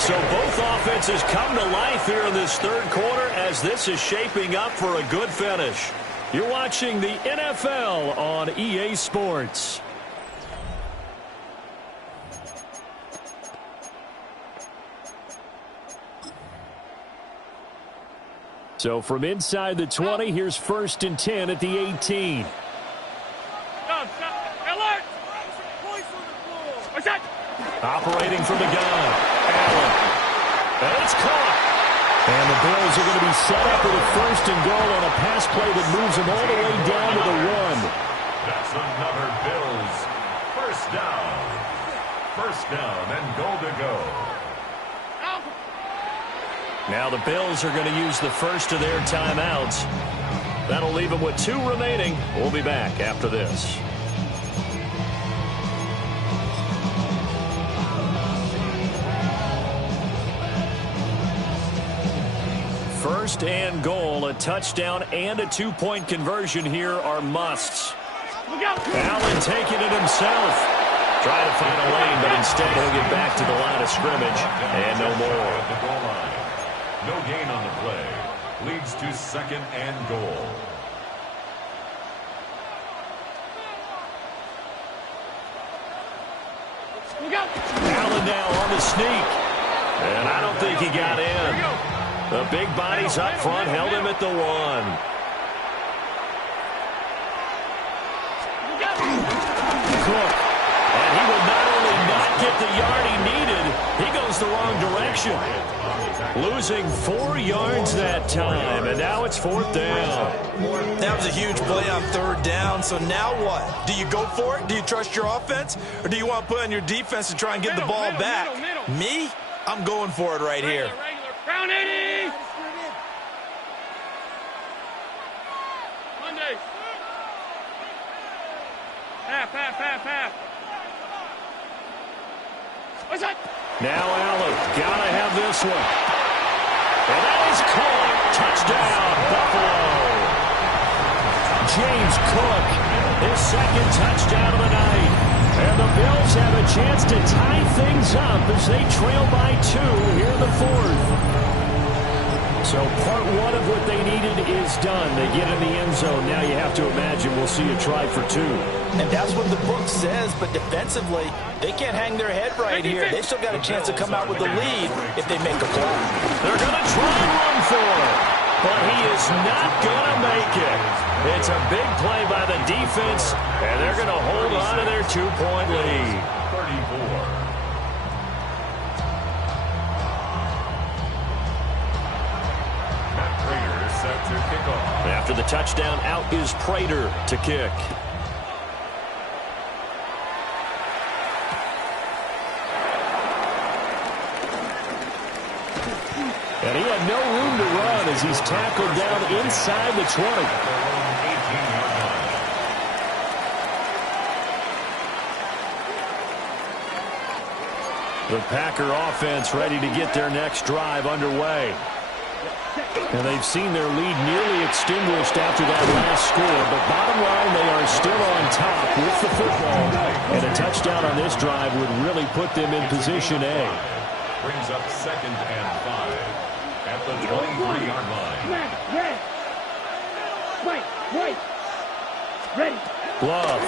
So both offenses come to life here in this third quarter as this is shaping up for a good finish. You're watching the NFL on EA Sports. So from inside the 20, here's 1st and 10 at the 18. separating from the gun. Allen. And it's caught. And the Bills are going to be set up with a first and goal on a pass play that moves them all the way down to the 1. That's another Bills first down. First down and goal to go. Now the Bills are going to use the first of their timeouts. That'll leave them with 2 remaining. We'll be back after this. First and goal, a touchdown and a 2-point conversion here are musts. Allen taking it himself. Trying to find a lane, but instead he'll get back to the line of scrimmage. And no more. No gain on the play. Leads to second and goal. Allen now on the sneak. And I don't think he got in. The big bodies up front held him at the 1. Cook. And he will not only not get the yard he needed, he goes the wrong direction. Losing 4 yards that time, and now it's 4th down. That was a huge play on 3rd down, so now what? Do you go for it? Do you trust your offense? Or do you want to put on your defense to try and get the ball back? Me? I'm going for it right here. Round 80! Monday. Half. What's that? Now Allen, gotta have this one. And that is caught. Touchdown, Buffalo. James Cook, his 2nd touchdown of the night. And the Bills have a chance to tie things up as they trail by 2 here in the 4th. So part 1 of what they needed is done. They get in the end zone. Now you have to imagine we'll see a try for 2. And that's what the book says, but defensively, they can't hang their head right here. They still got a chance to come out with the lead if they make a play. They're going to try and run for it, but he is not going to make it. It's a big play by the defense, and they're going to hold on to their 2-point lead. 34. Set to kick off. After the touchdown, out is Prater to kick. And he had no room to run as he's tackled down inside the 20. The Packer offense ready to get their next drive underway. And they've seen their lead nearly extinguished after that last score. But bottom line, they are still on top with the football. And a touchdown on this drive would really put them in position A. Brings up 2nd and 5 at the 23-yard line. Right. Ready. Love.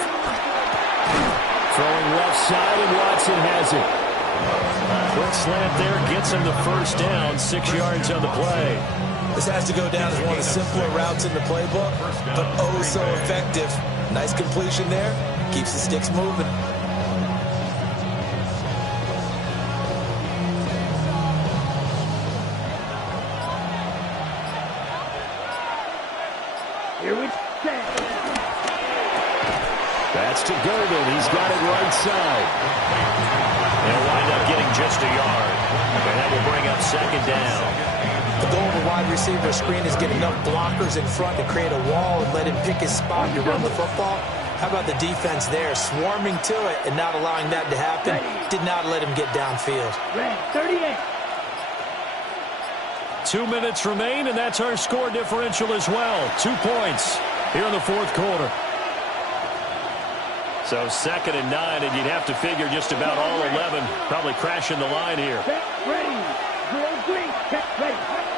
Throwing left side, and Watson has it. Quick slant there gets him the first down, 6 yards on the play. This has to go down as one of the simpler routes in the playbook, but oh so effective. Nice completion there. Keeps the sticks moving. Here we go. That's to Gordon. He's got it right side. They'll wind up getting just a yard. And that will bring up 2nd down. The goal of a wide receiver screen is get enough blockers in front to create a wall and let him pick his spot to run the football. How about the defense there, swarming to it and not allowing that to happen? Did not let him get downfield. Red, 38. 2 minutes remain, and that's our score differential as well. 2 points here in the 4th quarter. So 2nd and 9, and you'd have to figure just about all 11 probably crashing the line here. Ready. Ready.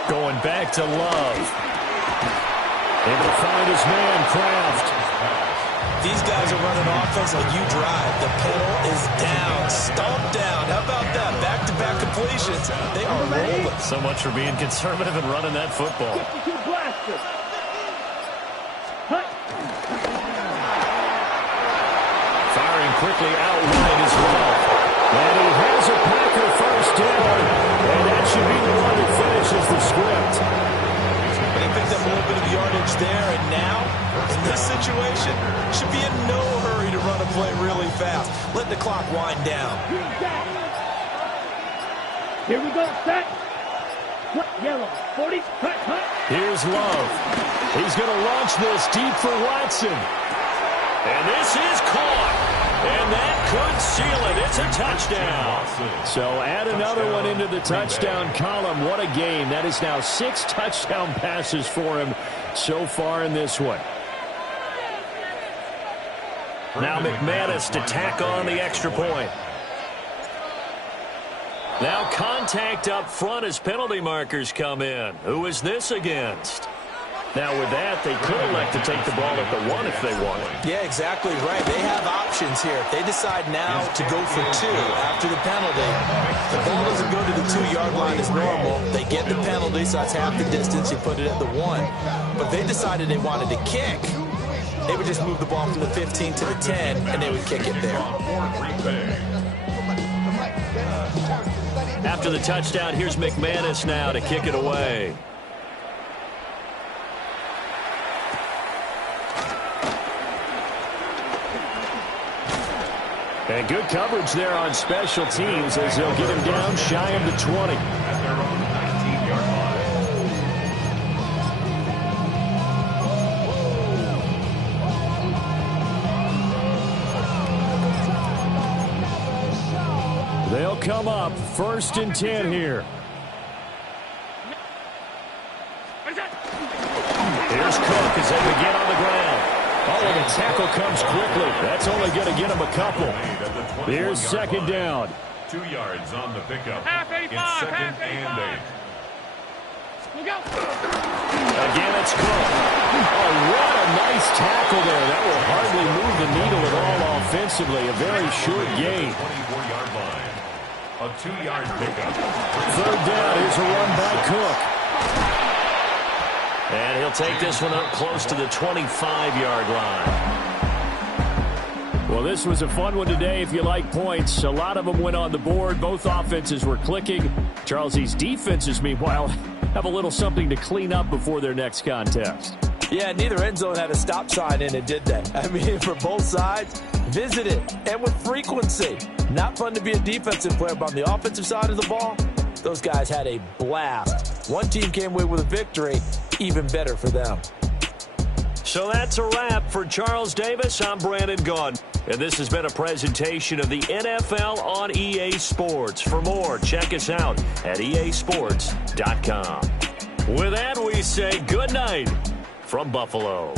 Going back to Love. Able to find his man, Kraft. These guys are running offense like you drive. The pedal is down, stomped down. How about that? Back-to-back completions. They are rolling. So much for being conservative and running that football. Firing quickly out wide as well. And he has a Packer first down. And that should be the one that finishes the script. But he picked up a little bit of yardage there, and now, in this situation, should be in no hurry to run a play really fast. Let the clock wind down. Here we go, set. Yellow, 40, cut. Here's Love. He's going to launch this deep for Watson. And this is caught. And that could seal it. It's a touchdown. So add another one into the touchdown column. What a game. That is now 6 touchdown passes for him so far in this one. Now McManus to tack on the extra point. Now contact up front as penalty markers come in. Who is this against? Now with that, they could elect to take the ball at the 1 if they want it. Yeah, exactly right. They have options here. If they decide now to go for 2 after the penalty, the ball doesn't go to the 2-yard line as normal. They get the penalty, so that's half the distance. You put it at the 1. But if they decided they wanted to kick, they would just move the ball from the 15 to the 10, and they would kick it there. After the touchdown, here's McManus now to kick it away. And good coverage there on special teams as they'll get him down shy of the 20. They'll come up 1st and 10 here. Here's Cook as they begin on the ground. Oh, and the tackle comes quickly. That's only going to get him a couple. Here's 2nd down. 2 yards on the pickup. It's 2nd and 8. Again, it's Cook. Oh, what a nice tackle there. That will hardly move the needle at all offensively. A very short gain. 24-yard line. A 2-yard pickup. 3rd down. Here's a run by Cook. And he'll take this one up close to the 25-yard line. Well, this was a fun one today if you like points. A lot of them went on the board. Both offenses were clicking. Charles's defenses, meanwhile, have a little something to clean up before their next contest. Yeah, neither end zone had a stop sign in it, did they? I mean, for both sides, visit it, and with frequency. Not fun to be a defensive player, but on the offensive side of the ball, those guys had a blast. One team came away with a victory, even better for them. So that's a wrap for Charles Davis. I'm Brandon Gaudin, and this has been a presentation of the NFL on EA Sports. For more, check us out at easports.com. With that, we say good night from Buffalo.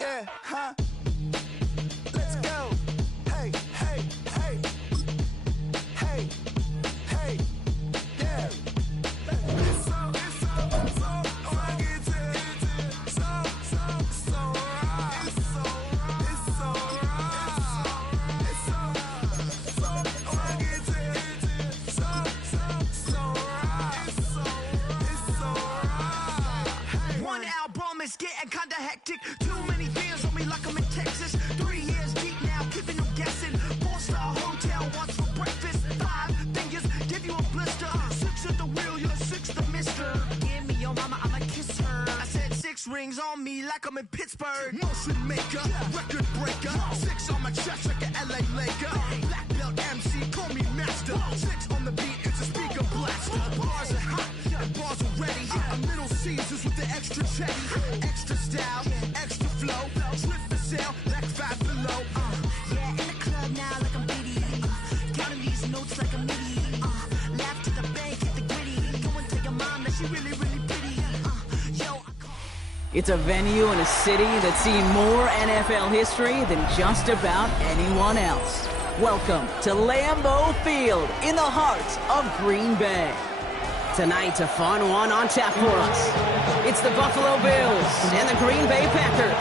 Yeah, huh? Let's go. Hey, hey, hey. Hey, hey, yeah. It's so right. One album is getting kinda hectic. Too many fans on me like I'm in Texas. 3 years deep now, keeping them guessing. 4-star hotel, what's for breakfast? 5 fingers, give you a blister. 6 at the wheel, you're 6 the mister. Give me your mama, I'ma kiss her. I said 6 rings on me like I'm in Pittsburgh. Motion maker, record breaker. 6 on my chest like an LA Laker. Black belt MC, call me master. 6 on the beat, it's a speaker blaster. Bars are hot, and bars are ready. I'm Little Caesars with the extra chetty. Extra style, extra flow. Slip for sale, like 5 below. Yeah, in the club now like I'm Diddy. Counting these notes like a MIDI. Laugh to the bank, hit the gritty. Go and tell your mom that she really, really pretty. It's a venue in a city that's seen more NFL history than just about anyone else. Welcome to Lambeau Field in the heart of Green Bay. Tonight, a fun one on tap for us. It's the Buffalo Bills and the Green Bay Packers.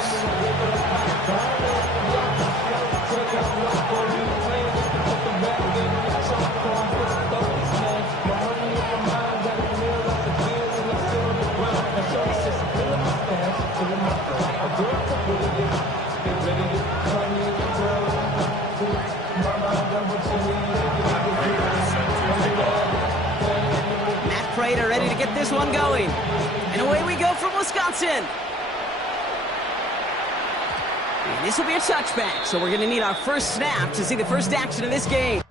Matt Prater ready to get this one going. And away we go from Wisconsin. And this will be a touchback, so we're going to need our first snap to see the first action of this game.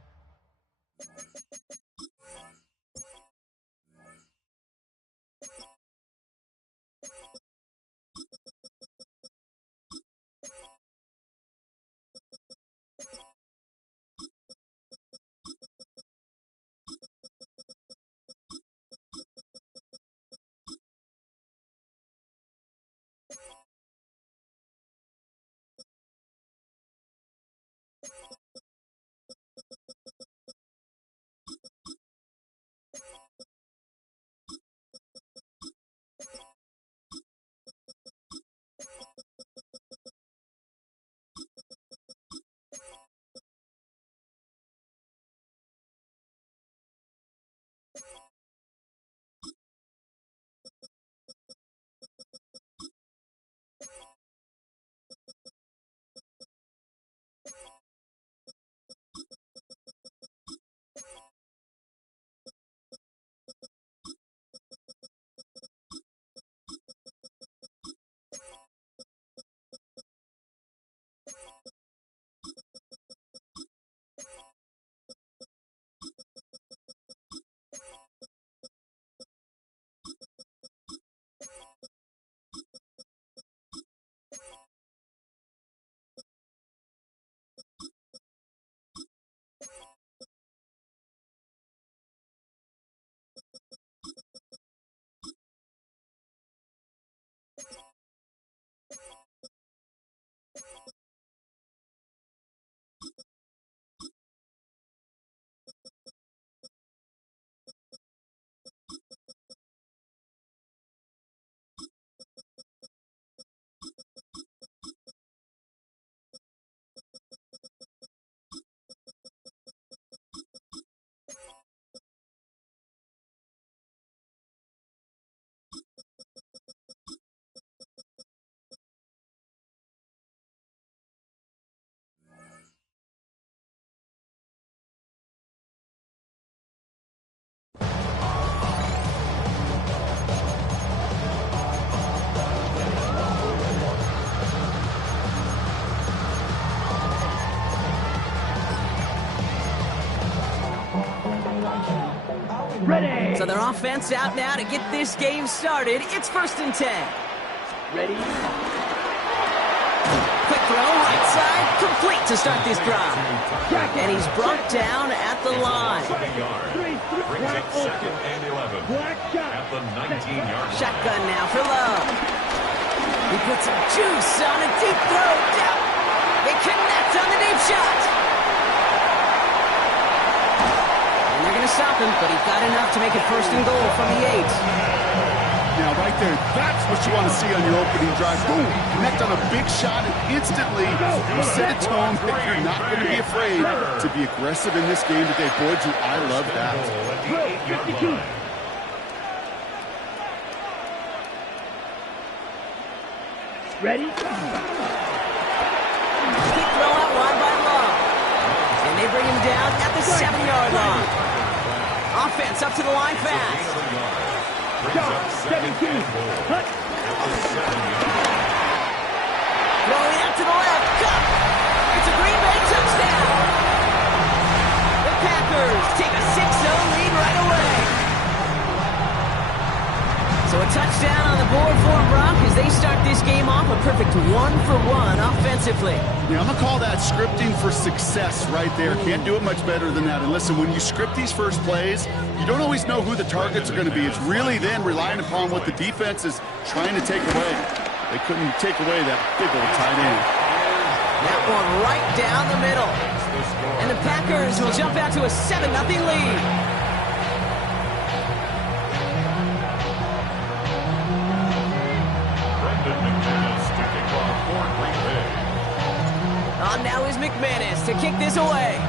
Ready. So their offense out now to get this game started. It's 1st and 10. Ready. Quick throw, right side, complete to start this drive. And he's brought down at the line. 3, Brings up 2nd and 11. Black shot. At the 19-yard line. Shotgun now for Love. He puts some juice on a deep throw. Down. They connect on the deep shot. And they're going to stop him, but he got enough to make it 1st and goal from the 8. Now, right there, that's what you want to see on your opening drive. Boom! Connect on a big shot, and instantly you set a tone that you're not going to be afraid to be aggressive in this game today. Boy, do I love that. 52. Ready? Quick throw out wide by Love. And they bring him down at the 7-yard line. Offense up to the line fast. Shot. 17. Hut. Throwing out to the left. Cut. It's a Green Bay touchdown. The Packers take a 6-0 lead right away. So a touchdown on the board for Brock as they start this game off a perfect 1-for-1 offensively. Yeah, I'm going to call that scripting for success right there. Can't do it much better than that. And listen, when you script these first plays, you don't always know who the targets are going to be. It's really then relying upon what the defense is trying to take away. They couldn't take away that big old tight end. That one right down the middle. And the Packers will jump out to a 7-0 lead. McManus to kick this away.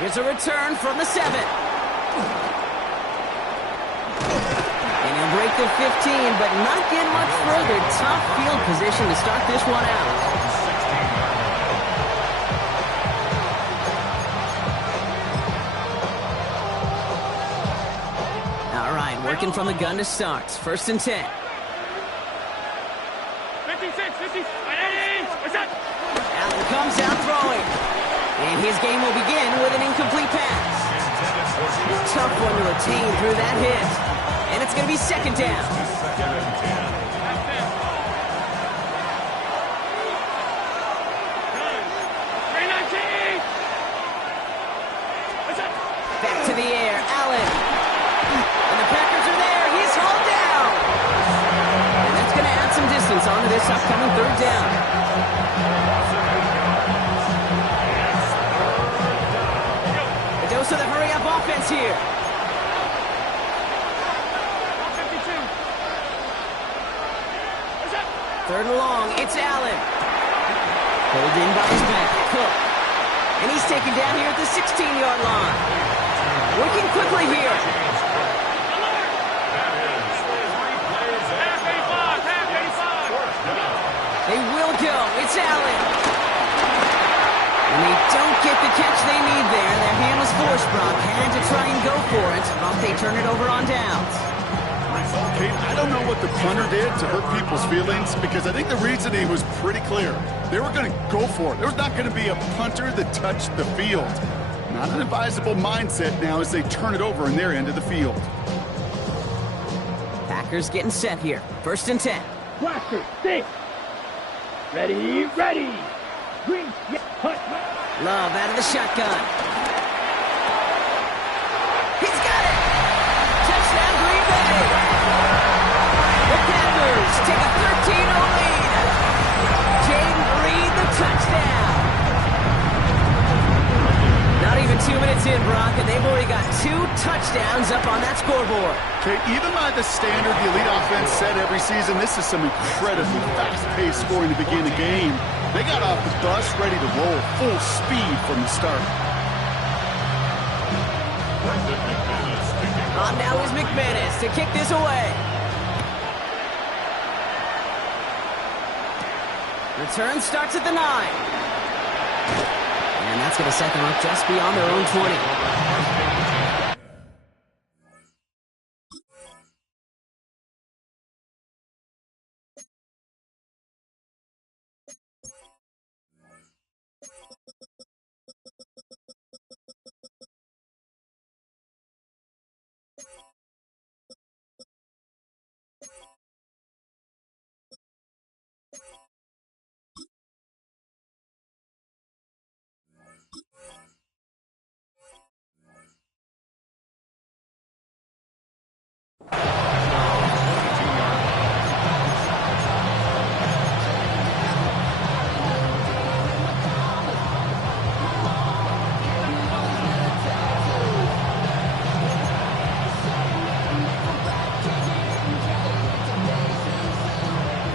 Here's a return from the 7. And he'll break the 15, but not get much further. Tough field position to start this one out. All right, working from the gun to start. 1st and 10. 56, 50, 80, what's that? Allen comes out throwing. And his game will begin with an incomplete pass. Tough one to attain through that hit. And it's going to be 2nd down. Back to the air, Allen. And the Packers are there. He's hauled down. And that's going to add some distance onto this upcoming 3rd down. So the hurry-up offense here. 3rd and long, it's Allen. Pulled in by his back, Cook. And he's taken down here at the 16-yard line. Working quickly here. They will go, it's Allen. And they don't get the catch they need there. Their hand was forced, Brock. Had to try and go for it, but they turn it over on downs. Kate, I don't know what the punter did to hurt people's feelings because I think the reasoning was pretty clear. They were going to go for it. There was not going to be a punter that touched the field. Not an advisable mindset now as they turn it over in their end of the field. Packers getting set here. 1st and 10. Blaster, 6. Ready, ready. Green, hut. Love out of the shotgun. He's got it! Touchdown, Green Bay! The Packers take a 13-0 lead. Jaden Reed, the touchdown. Not even 2 minutes in, Brock, and they've already got 2 touchdowns up on that scoreboard. Okay, even by the standard the elite offense set every season, this is some incredibly fast-paced scoring to begin a game. They got off the bus ready to roll full speed from the start. On now is McManus to kick this away. Return starts at the 9. And that's going to set them up just beyond their own 20.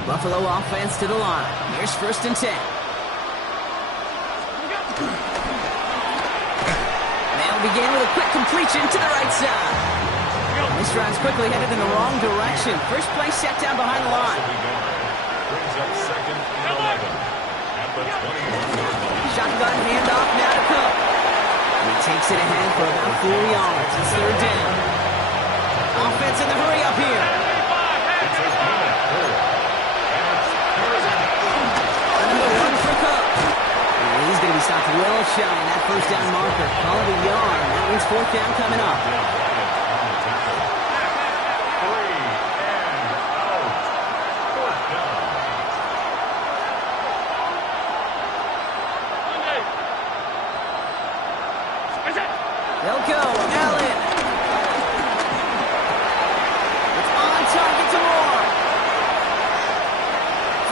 Buffalo offense to the line. Here's 1st and 10. They'll begin with a quick completion to the right side. This drive's quickly headed in the wrong direction. First play set down behind the line. Brings up 2nd and 11 at the 21-yard line. Shotgun handoff now to Cook. And he takes it ahead for about 4 yards. It's 3rd down. Offense in the hurry up here. He's going to be stopped well shy in that 1st down marker. Call it a yard. That means 4th down coming up. 3 and out. 4th down. They'll go. Allen. It's on target to Moore.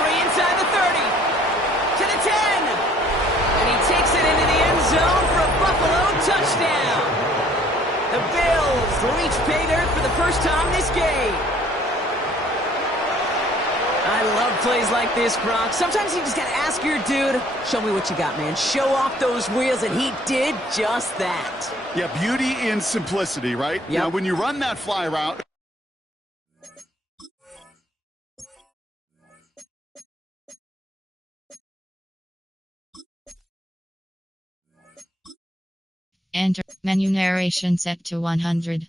Free inside the 30. To the 10. And he takes it into the end zone for a Buffalo touchdown. The Bills reach pay dirt for the first time this game. I love love plays like this, Brock. Sometimes you just got to ask your dude, show me what you got, man. Show off those wheels, and he did just that. Yeah, beauty in simplicity, right? Yep. Now, when you run that fly route, Enter menu narration set to 100.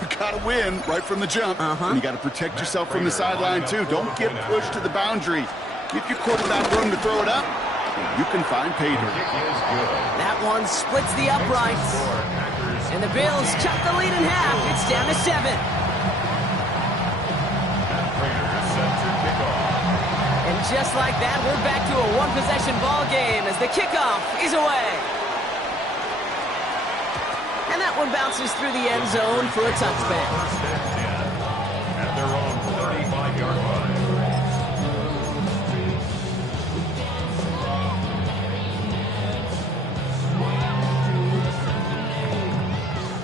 you got to win right from the jump. And you got to protect yourself from the sideline, too. Don't get pushed to the boundary. Give your quarterback room to throw it up, and you can find pay dirt. That one splits the uprights. And the Bills cut the lead in half. It's down to 7. And just like that, we're back to a one-possession ball game as the kickoff is away. And that one bounces through the end zone for a touchback. At their own 35-yard line.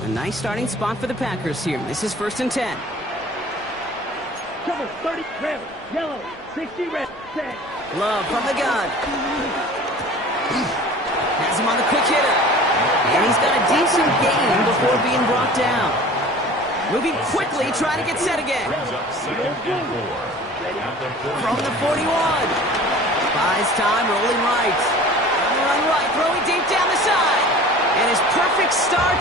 A nice starting spot for the Packers here. This is 1st and 10. Trouble, 30, red, yellow, 60, red, set. Love from the gun. Has him on the quick hitter. And he's got a decent gain before being brought down. Moving quickly, trying to get set again. From the 41. Buys time, rolling right. Run right, throwing deep down the side. And his perfect start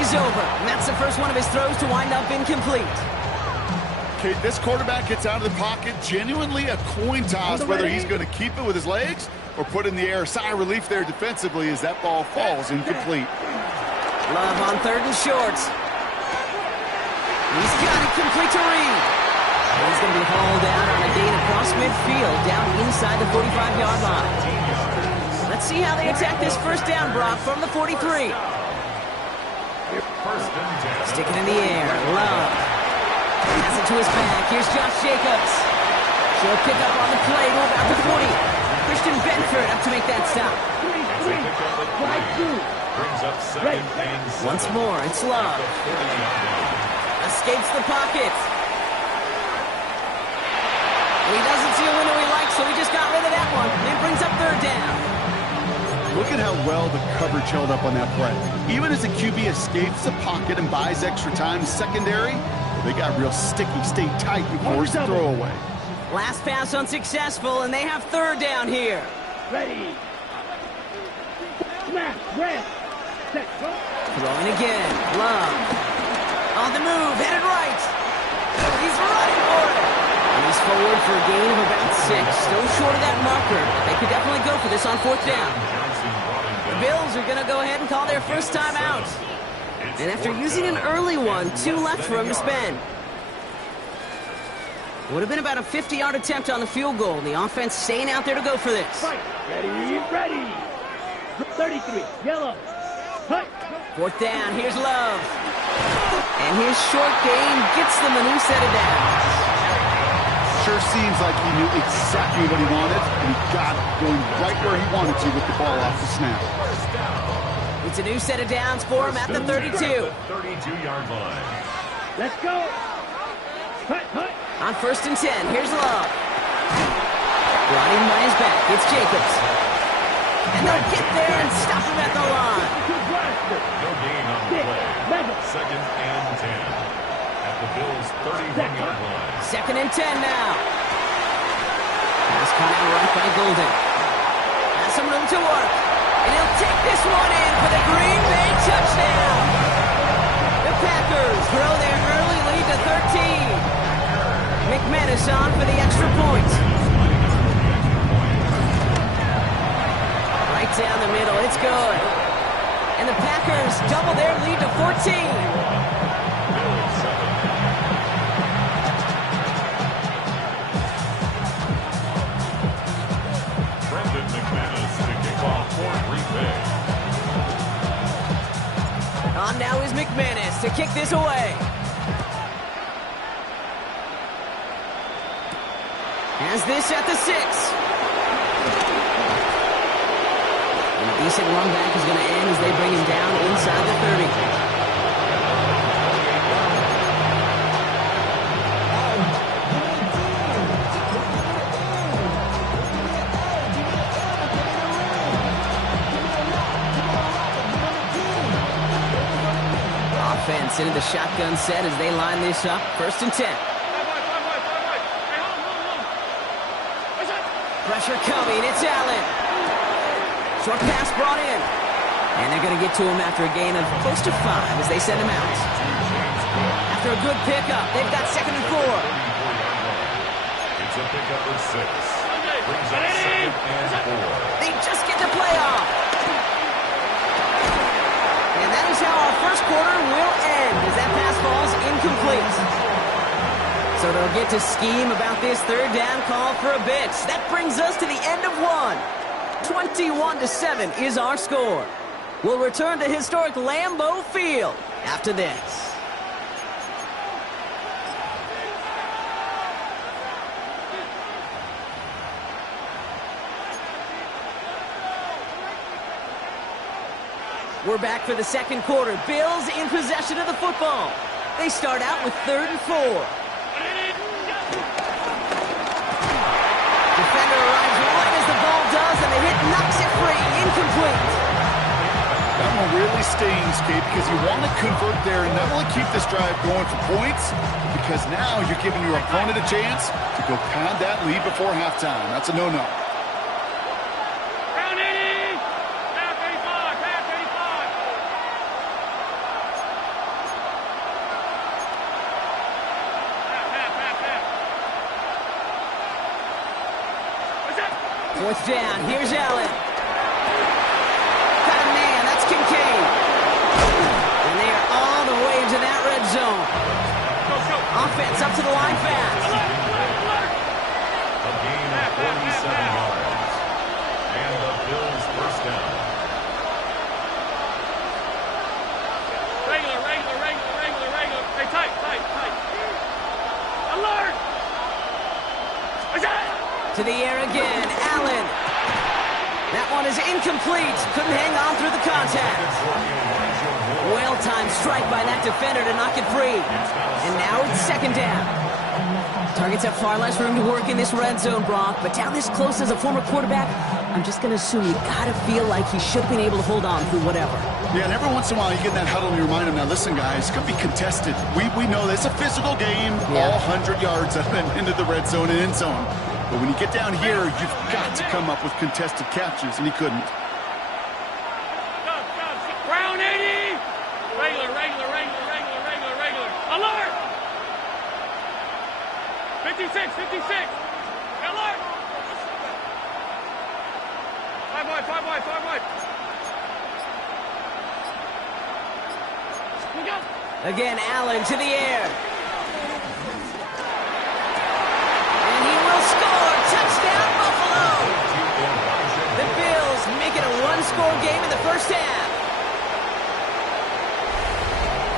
is over. And that's the first one of his throws to wind up incomplete. Okay, this quarterback gets out of the pocket, genuinely a coin toss whether he's going to keep it with his legs or put in the air. Sigh of relief there defensively as that ball falls incomplete. Love on 3rd and short. He's got it complete to Reed. And he's going to be hauled out on a gain across midfield, down inside the 45-yard line. Let's see how they attack this first down, Brock, from the 43. Stick it in the air. Love. Pass it to his back. Here's Josh Jacobs. She'll pick up on the play to about the 40. Christian Benford up to make that stop. Once more, it's Love. Escapes the pocket. He doesn't see a window he likes, so he just got rid of that one. And it brings up 3rd down. Look at how well the coverage held up on that play. Even as the QB escapes the pocket and buys extra time, secondary, they got real sticky, stay tight before it's a throwaway. Last pass unsuccessful, and they have 3rd down here. Ready. Smash, red, set, go. Throwing again. Love. On the move, headed right. He's running for it. And he's forward for a gain of about 6. Still short of that marker. They could definitely go for this on 4th down. The Bills are going to go ahead and call their first time out. And after using an early one, 2 left for him to spend. Would have been about a 50-yard attempt on the field goal. The offense staying out there to go for this. Fight. Ready, ready. 33, yellow. Hut. 4th down, here's Love. And his short gain gets them a new set of downs. Sure seems like he knew exactly what he wanted, and he got it going right where he wanted to with the ball off the snap. It's a new set of downs for him at the 32. 32-yard line. Let's go. Hut, hut. On 1st and 10, here's Love. Brought in by his back, it's Jacobs. And they'll get there and stop him at the line. No gain on the play. 2nd and 10. At the Bills' 31-yard line. 2nd and 10 now. Pass caught out right by Golden. Has some room to work. And he'll take this one in for the Green Bay touchdown. The Packers grow their early lead to 13. McManus on for the extra point. Right down the middle, it's good. And the Packers double their lead to 14. On now is McManus to kick this away. Has this at the 6. And a decent run back is going to end as they bring him down inside the 30. the shotgun set as they line this up. 1st and 10. Pressure coming. It's Allen. Short pass brought in. And they're going to get to him after a gain of close to 5 as they send him out. After a good pickup, they've got 2nd and 4. It's a pickup of 6. Brings up 2nd and 4. They just get the play off. And that is how our first quarter will end as that pass falls incomplete. So they'll get to scheme about this 3rd down call for a bit. That brings us to the end of 1. 21-7 is our score. We'll return to historic Lambeau Field after this. We're back for the 2nd quarter. Bills in possession of the football. They start out with 3rd and 4. Defender arrives right as the ball does, and the hit knocks it free. Incomplete. That one really stings, Kate, because you want to convert there and not only keep this drive going for points, because now you're giving your opponent a chance to go pound that lead before halftime. That's a no-no. Fourth down. Here's Allen. Got a man. That's Kincaid. And they are all the way into that red zone. Offense up to the line fast. A gain of 47 yards. And the Bills first down. Regular. Hey, tight. Alert! To the air again. Allen. That one is incomplete. Couldn't hang on through the contact. Well-timed strike by that defender to knock it free. And now it's 2nd down. Targets have far less room to work in this red zone, Brock. But down this close as a former quarterback, I'm just going to assume you got to feel like he should have been able to hold on through whatever. Yeah, and every once in a while you get in that huddle and you remind them, now listen, guys, it's going to be contested. We know that it's a physical game, all 100 yards up and into the red zone and end zone. But when you get down here, you've got to come up with contested catches, and he couldn't. Brown 80! Regular. Alert! 56! Alert! 5 wide. Again, Allen to the air. And he will score. Touchdown, Buffalo! The Bills make it a one-score game in the first half.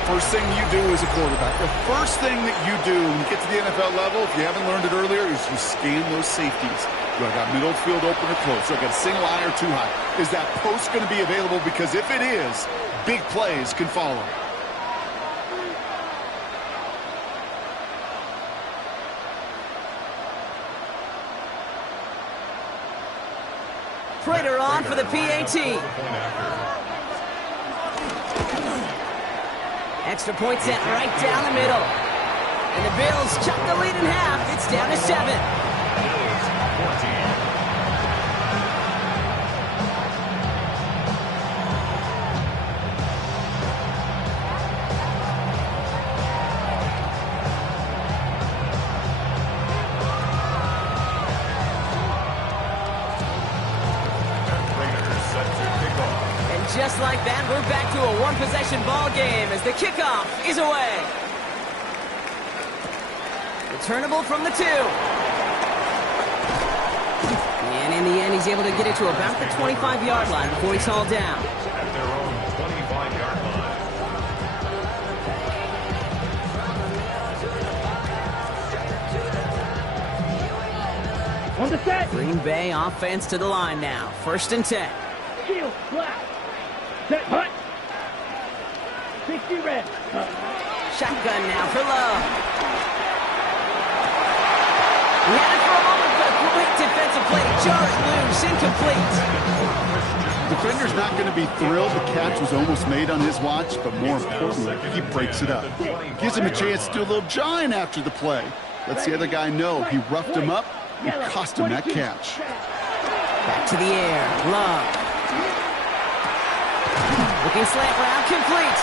First thing you do as a quarterback, the first thing that you do when you get to the NFL level, if you haven't learned it earlier, is you scan those safeties. Do I got middle field open or close? Do I got a single eye or too high? Is that post going to be available? Because if it is, big plays can follow. Prater on for the PAT. Extra point set right down the middle. And the Bills chop the lead in half. It's down to 7. Bills 14. Just like that, we're back to a one-possession ball game as the kickoff is away. Returnable from the 2. And in the end, he's able to get it to about the 25-yard line before he's hauled down. At their own 25-yard line. On the set. Green Bay offense to the line now. 1st and 10. Shield, black. Set, hut. 60 red. Shotgun now for Love. He had it for a moment, but a great defensive play. Jarred loose, incomplete. Defender's not going to be thrilled. The catch was almost made on his watch, but more importantly, he breaks it up. Gives him a chance to do a little jawing after the play. Lets the other guy know he roughed him up and cost him that catch. Back to the air. Love. Looking slant route, complete.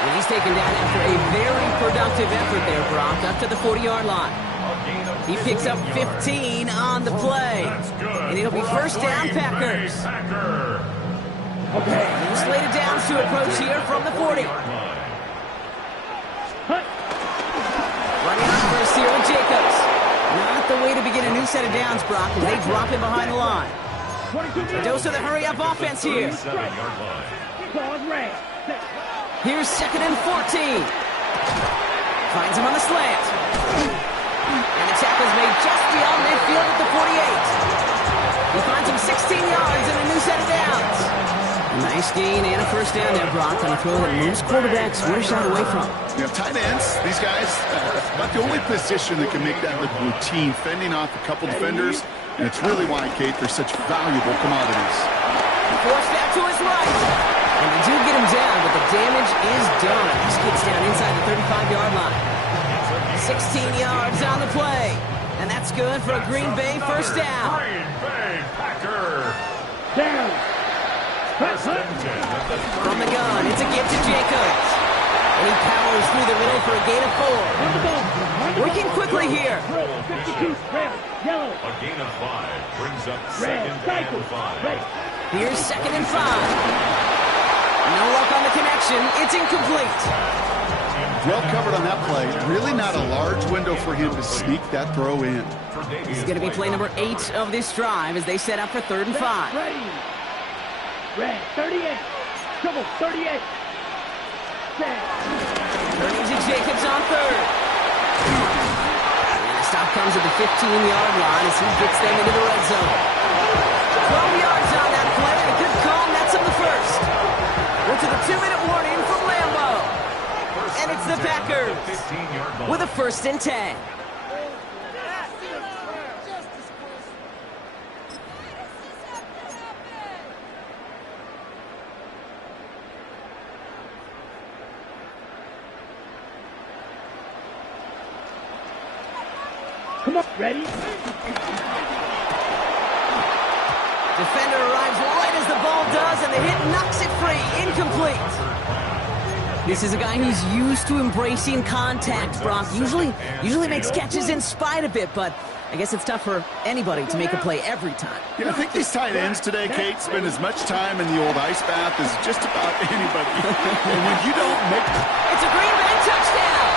And he's taken down after a very productive effort there, Brock, up to the 40-yard line. He picks up 15 on the play. And it'll be first down, Packers. Okay, new slated downs to approach here from the 40. Running on first here with Jacobs. Not the way to begin a new set of downs, Brock, as they drop him behind the line. A dose of the hurry-up offense here. Here's 2nd and 14. Finds him on the slant. And the tackle's made just beyond midfield at the 48. He finds him 16 yards and a new set of downs. A nice gain and a first down there, Brock, on a throw that most quarterbacks were shot away from. You know, tight ends, these guys, about the only position that can make that look routine, fending off a couple defenders, and it's really why, Kate, they're such valuable commodities. Forced back to his right. And they do get him down, but the damage is done. This gets down inside the 35-yard line. 16 yards on the play. And that's good for a Green Bay first down. Green Bay Packer. Down. From the gun, it's a give to Jacobs. And he powers through the middle for a gain of 4. Working quickly here. 52, red, yellow. A gain of 5 brings up 2nd and 5. Here's 2nd and 5. No luck on the connection. It's incomplete. Well covered on that play. Really not a large window for him to sneak that throw in. This is going to be play number 8 of this drive as they set up for 3rd and 5. Ready. Red, 38. Trouble, 38. Set. Turning to Jacobs on 3rd. And the stop comes at the 15-yard line as he gets them into the red zone. 12 yards on that play. A good call, and that's on the first. We're to the 2-minute warning from Lambeau. And it's the Packers with a 1st and 10. Come on, ready? Defender arrives right as the ball does, and the hit knocks it free. Incomplete. This is a guy who's used to embracing contact, Brock. Usually makes catches in spite of it, but I guess it's tough for anybody to make a play every time. Yeah, I think these tight ends today, Kate, spend as much time in the old ice bath as just about anybody. And when you don't make it... It's a Green Bay touchdown!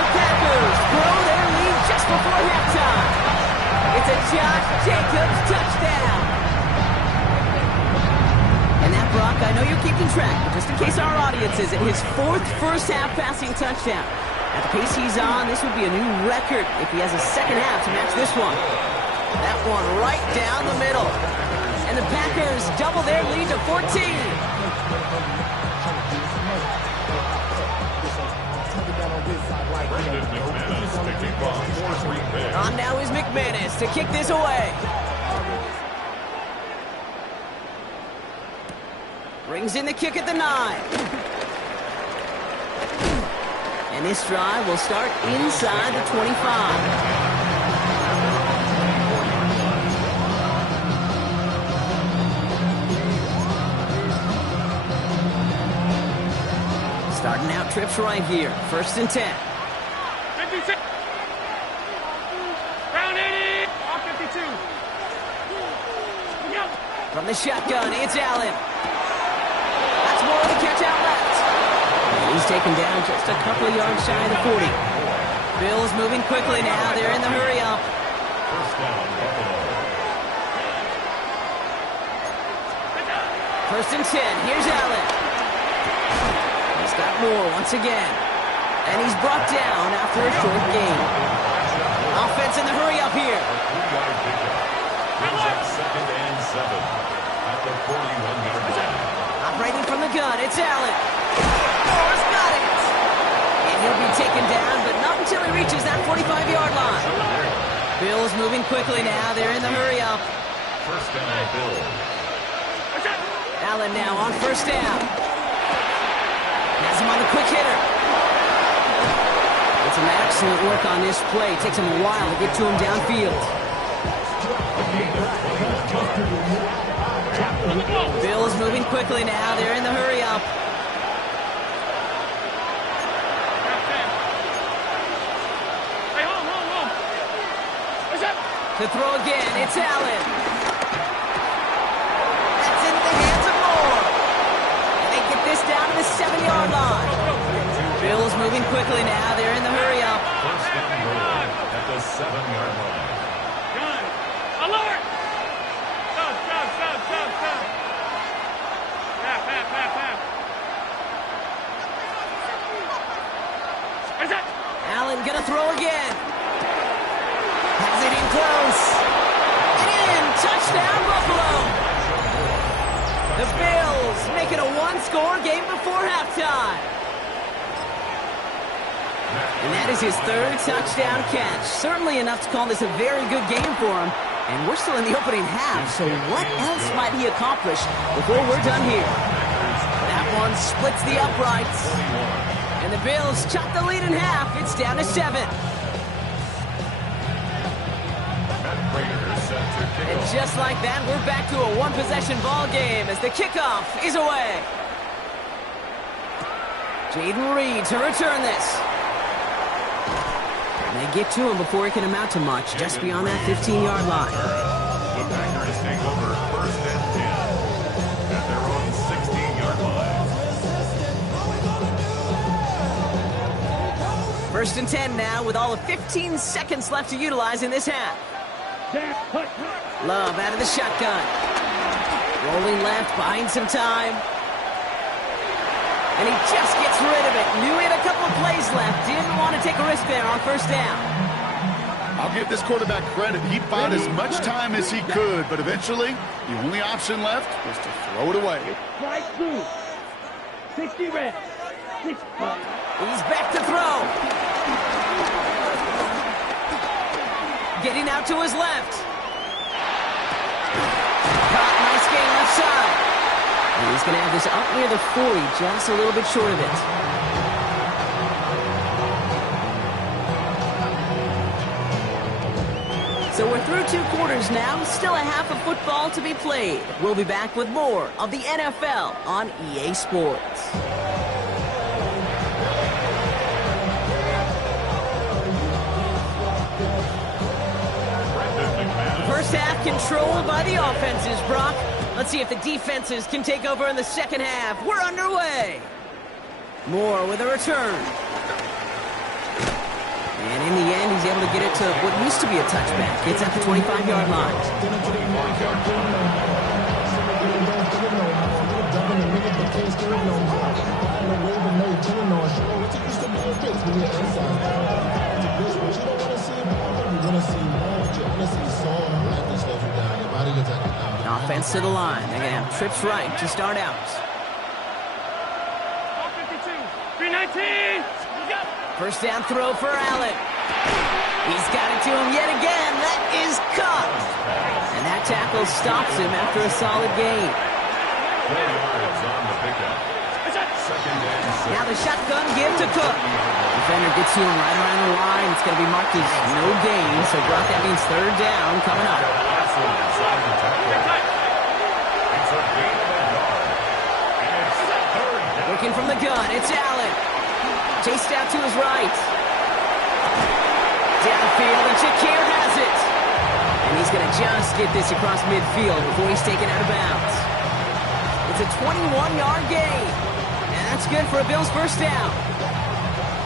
The Packers grow their lead just before halftime. It's a Josh Jacobs touchdown. And that, Brock, I know you're keeping track, but just in case our audience isn't, his 4th first-half passing touchdown. At the pace he's on, this would be a new record if he has a second half to match this one. That one right down the middle. And the Packers double their lead to 14. On now is McManus to kick this away. Brings in the kick at the 9. And this drive will start inside the 25. Starting out trips right here. 1st and 10. 56. Round 80. Off 52. Yep. From the shotgun, it's Allen. That's more of the catch out left. He's taken down just a couple of yards shy of the 40. Bills moving quickly now. They're in the hurry-up. First and 10. Here's Allen. He's got more once again. And he's brought down after a short gain. Offense in the hurry-up here. Second and 7 at the 41-yard line. Operating from the gun, it's Allen. Moore's got it. And he'll be taken down, but not until he reaches that 45-yard line. Bills moving quickly now. They're in the hurry-up. First down, Bills. Allen now on first down. Has him on the quick hitter. It's some excellent work on this play. Takes him a while to get to him downfield. Bills moving quickly now. They're in the hurry up. To throw again, it's Allen. That's in the hands of Moore. And they get this down to the 7-yard line. Bills moving quickly now. They're in the hurry up. First and goal at the 7-yard line. Gun. Alert! Stop. Half. Is that? Allen gonna throw again. Has it in close. And in. Touchdown, Buffalo. The Bills make it a one-score game before halftime. And that is his third touchdown catch. Certainly enough to call this a very good game for him. And we're still in the opening half, so what else might he accomplish before we're done here? That one splits the uprights. And the Bills chop the lead in half. It's down to 7. And just like that, we're back to a one-possession ball game as the kickoff is away. Jaden Reed to return this. And they get to him before it can amount to much, just beyond that 15-yard line. The Packers take over first and 10 at their own 16-yard line. First and 10 now with all of 15 seconds left to utilize in this half. Love out of the shotgun. Rolling left, buying some time. And he just gets rid of it. Knew he had a couple of plays left. Didn't want to take a risk there on first down. I'll give this quarterback credit. He bought as much time as he could, but eventually, the only option left was to throw it away. Strike 2. 60 reps. 6 points. He's back to throw. Getting out to his left. Caught, nice gain left side. And he's going to have this up near the 40, just a little bit short of it. So we're through 2 quarters now, still a half of football to be played. We'll be back with more of the NFL on EA Sports. First half controlled by the offenses, Brock. Let's see if the defenses can take over in the second half. We're underway. Moore with a return. And in the end, he's able to get it to what used to be a touchback. It's at the 25-yard line. Offense to the line. They're going to have trips right to start out. 52. 319. First down throw for Allen. He's got it to him yet again. That is caught. And that tackle stops him after a solid gain. Now the shotgun give to Cook. Defender gets to him right around the line. It's going to be marked as no gain. So Brock, that means third down coming up. Working from the gun, it's Allen. Chased out to his right. Downfield, and Shakir has it. And he's going to just get this across midfield before he's taken out of bounds. It's a 21-yard gain. And that's good for a Bills first down.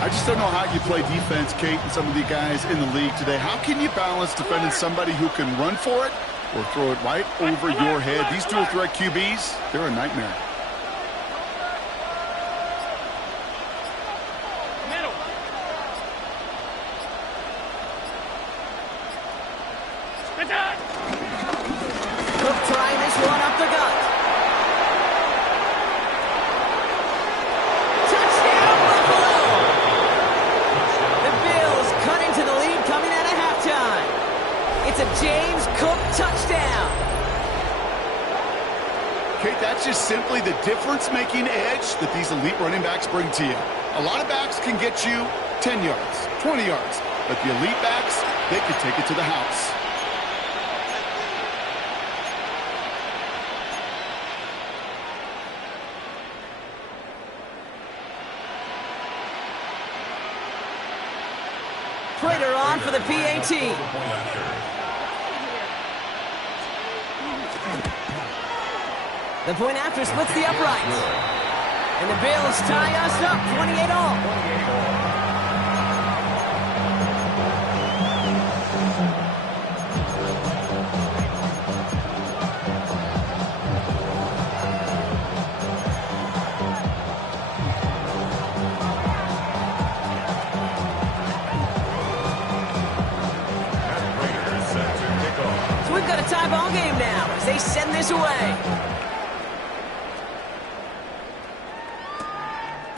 I just don't know how you play defense, Kate, and some of the guys in the league today. How can you balance defending somebody who can run for it or throw it right over your head? These dual threat QBs, they're a nightmare. Cook trying this one up the gut. Touchdown, Buffalo! The Bills cut into the lead coming out of halftime. It's a James Cook touchdown. Okay, that's just simply the difference-making edge that these elite running backs bring to you. A lot of backs can get you 10 yards, 20 yards, but the elite backs, they can take it to the house. Prater on for the PAT. The point after splits the uprights. And the Bills tie us up 28-all. So we've got a tie ball game now as they send this away.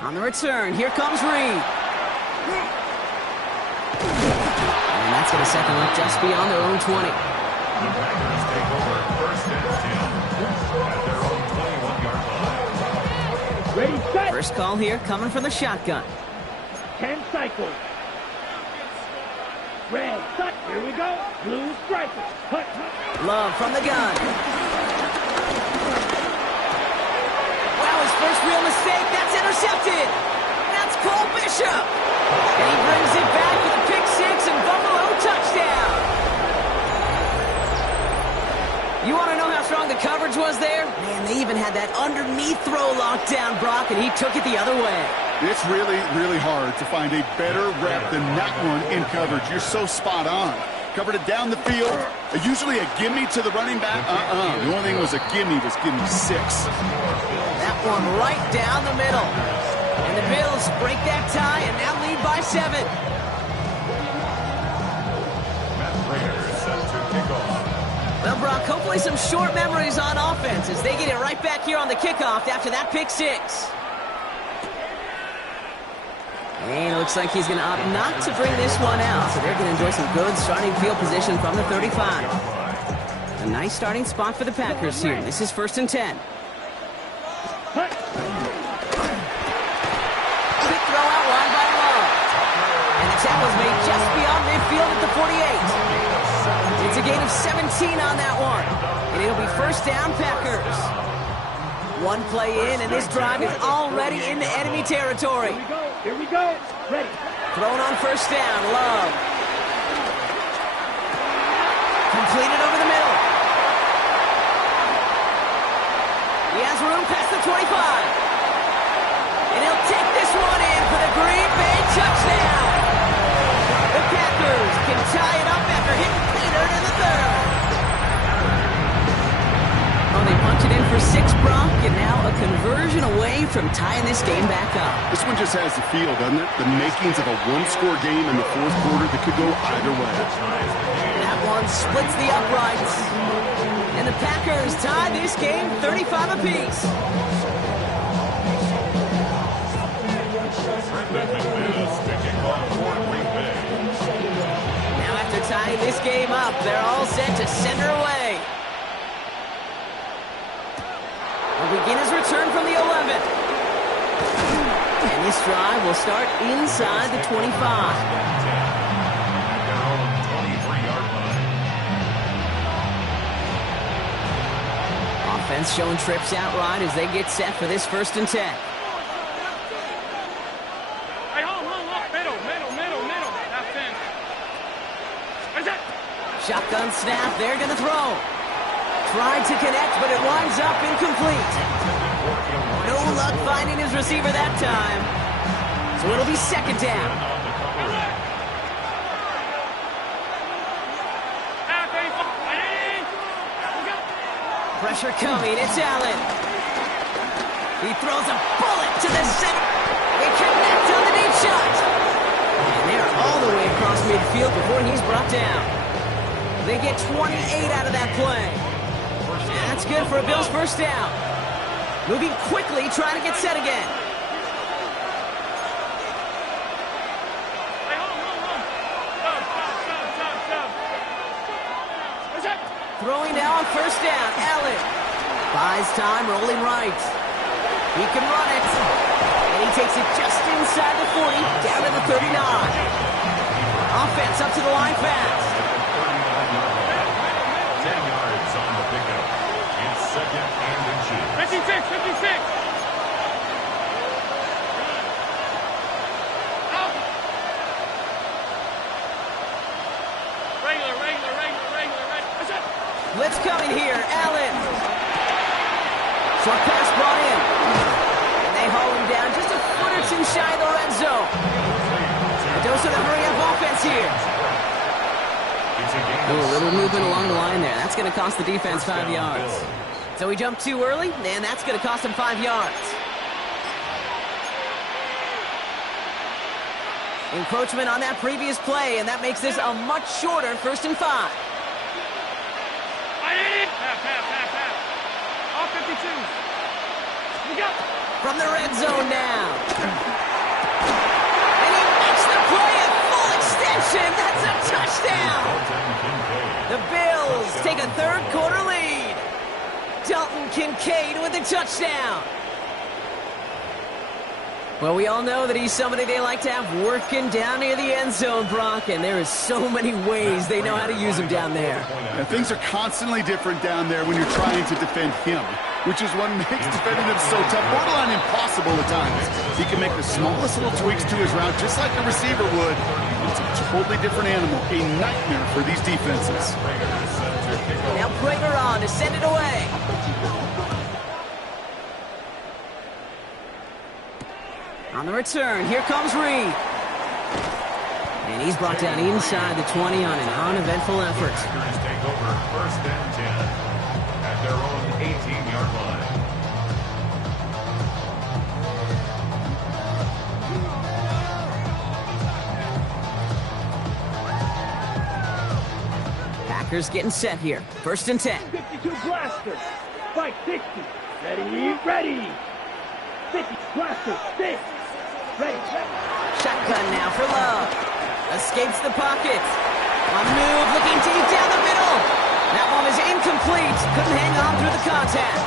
On the return, here comes Reed. And that's going to set them up just beyond their own 20. The Packers take over first and 10 at their own 21-yard line. Ready, set. First call here coming from the shotgun. 10 cycles. Red, cut. Here we go. Blue striker. Cut, cut. Love from the gun. Wow, his first real mistake. That's intercepted. That's Cole Bishop. And he brings it back with a pick six and Buffalo touchdown. You want to know how strong the coverage was there? Man, they even had that underneath throw locked down, Brock, and he took it the other way. It's really, really hard to find a better rep than that one in coverage. You're so spot on. Covered it down the field. Usually a gimme to the running back. The only thing was a gimme was give me 6. That one right down the middle. And the Bills break that tie and now lead by 7. Matt Prater is set to kick off. Well, Brock, hopefully some short memories on offense as they get it right back here on the kickoff after that pick six. And it looks like he's going to opt not to bring this one out, so they're going to enjoy some good starting field position from the 35. A nice starting spot for the Packers here. This is first and 10. Quick throw out wide by Love. And the tackle is made just beyond midfield at the 48. It's a gain of 17 on that one. And it'll be first down, Packers. One play in, and this drive is already into enemy territory. Here we go. Ready. Thrown on first down, Love. Completed over the middle. He has room past the 25. And he'll take this one in for the Green Bay touchdown. The Packers can tie it up after hitting Peter in the third. Oh, they punch it in for 6, Brock, and now a conversion away from tying this game back up. This one just has the feel, doesn't it? The makings of a one-score game in the fourth quarter that could go either way. That one splits the uprights. And the Packers tie this game 35 apiece. Now after tying this game up, they're all set to send her away. Will begin his return from the 11. And this drive will start inside the 25. Offense showing trips out right as they get set for this first and 10. Hey, hold. Middle. That's in. Is it? Shotgun snap, they're going to throw. Tried to connect, but it winds up incomplete. No luck finding his receiver that time. So it'll be second down. Pressure coming, it's Allen. He throws a bullet to the center. They connect on the deep shot. And they're all the way across midfield before he's brought down. They get 28 out of that play. That's good for a Bills first down. Moving quickly, trying to get set again. Throwing now on first down, Allen. Buys time, rolling right. He can run it. And he takes it just inside the 40, down to the 39. Offense up to the line fast. 10 yards on the pickup. It's second and inches. 56. Regular. Blitz coming here. Allen. Short pass brought in. And they haul him down just a foot or two shy of the red zone. Dose of the hurry-up offense here. Ooh, a little movement along the line there. That's going to cost the defense 5 yards. So he jumped too early, and that's going to cost him 5 yards. Encroachment on that previous play, and that makes this a much shorter 1st and 5. Pass. All 52. We go. From the red zone now. And he makes the play at full extension. That's a touchdown. The Bills take a third-quarter lead. Dalton Kincaid with the touchdown. Well, we all know that he's somebody they like to have working down near the end zone, Brock, and there is so many ways they know how to use him down there. Yeah, things are constantly different down there when you're trying to defend him, which is what makes defending him so tough, borderline impossible at times. He can make the smallest little tweaks to his route, just like a receiver would. It's a totally different animal, a nightmare for these defenses. Now Prager on to send it away. On the return, here comes Reed. And he's brought down inside the 20 on an uneventful effort. Take over 1st and 10 at their own 18-yard line. Packers getting set here. 1st and 10. 52 blaster. Spike 60. Ready. 50 blaster. 6. Ready. Shotgun now for Love. Escapes the pocket. On move, looking deep down the middle. That one is incomplete. Couldn't hang on through the contact.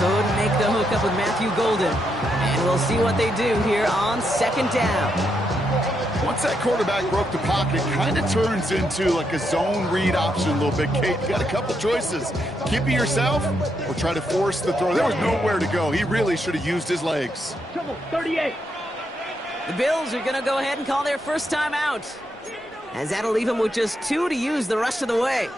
Couldn't make the hook up with Matthew Golden. And we'll see what they do here on 2nd down. Once that quarterback broke the pocket, kind of turns into like a zone read option a little bit. Kate, you got a couple choices. Keep it yourself or try to force the throw. There was nowhere to go. He really should have used his legs. Trouble 38. The Bills are going to go ahead and call their first time out, as that'll leave them with just 2 to use the rest of the way.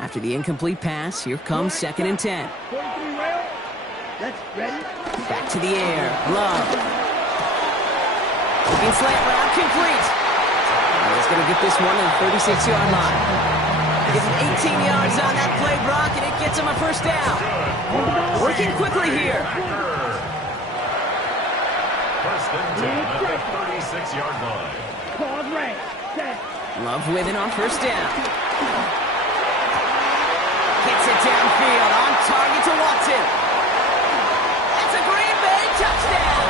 After the incomplete pass, here comes 2nd and 10. 43 rail. That's ready. Back to the air. Love. Looking slant route complete. He's going to get this one on the 36-yard line. Gives him 18 yards on that play, Brock, and it gets him a 1st down. Working quickly here. 1st and 10 at the 36-yard line. Pause right. Set. Love with it on 1st down. Gets it downfield, on target to Watson. That's a Green Bay touchdown.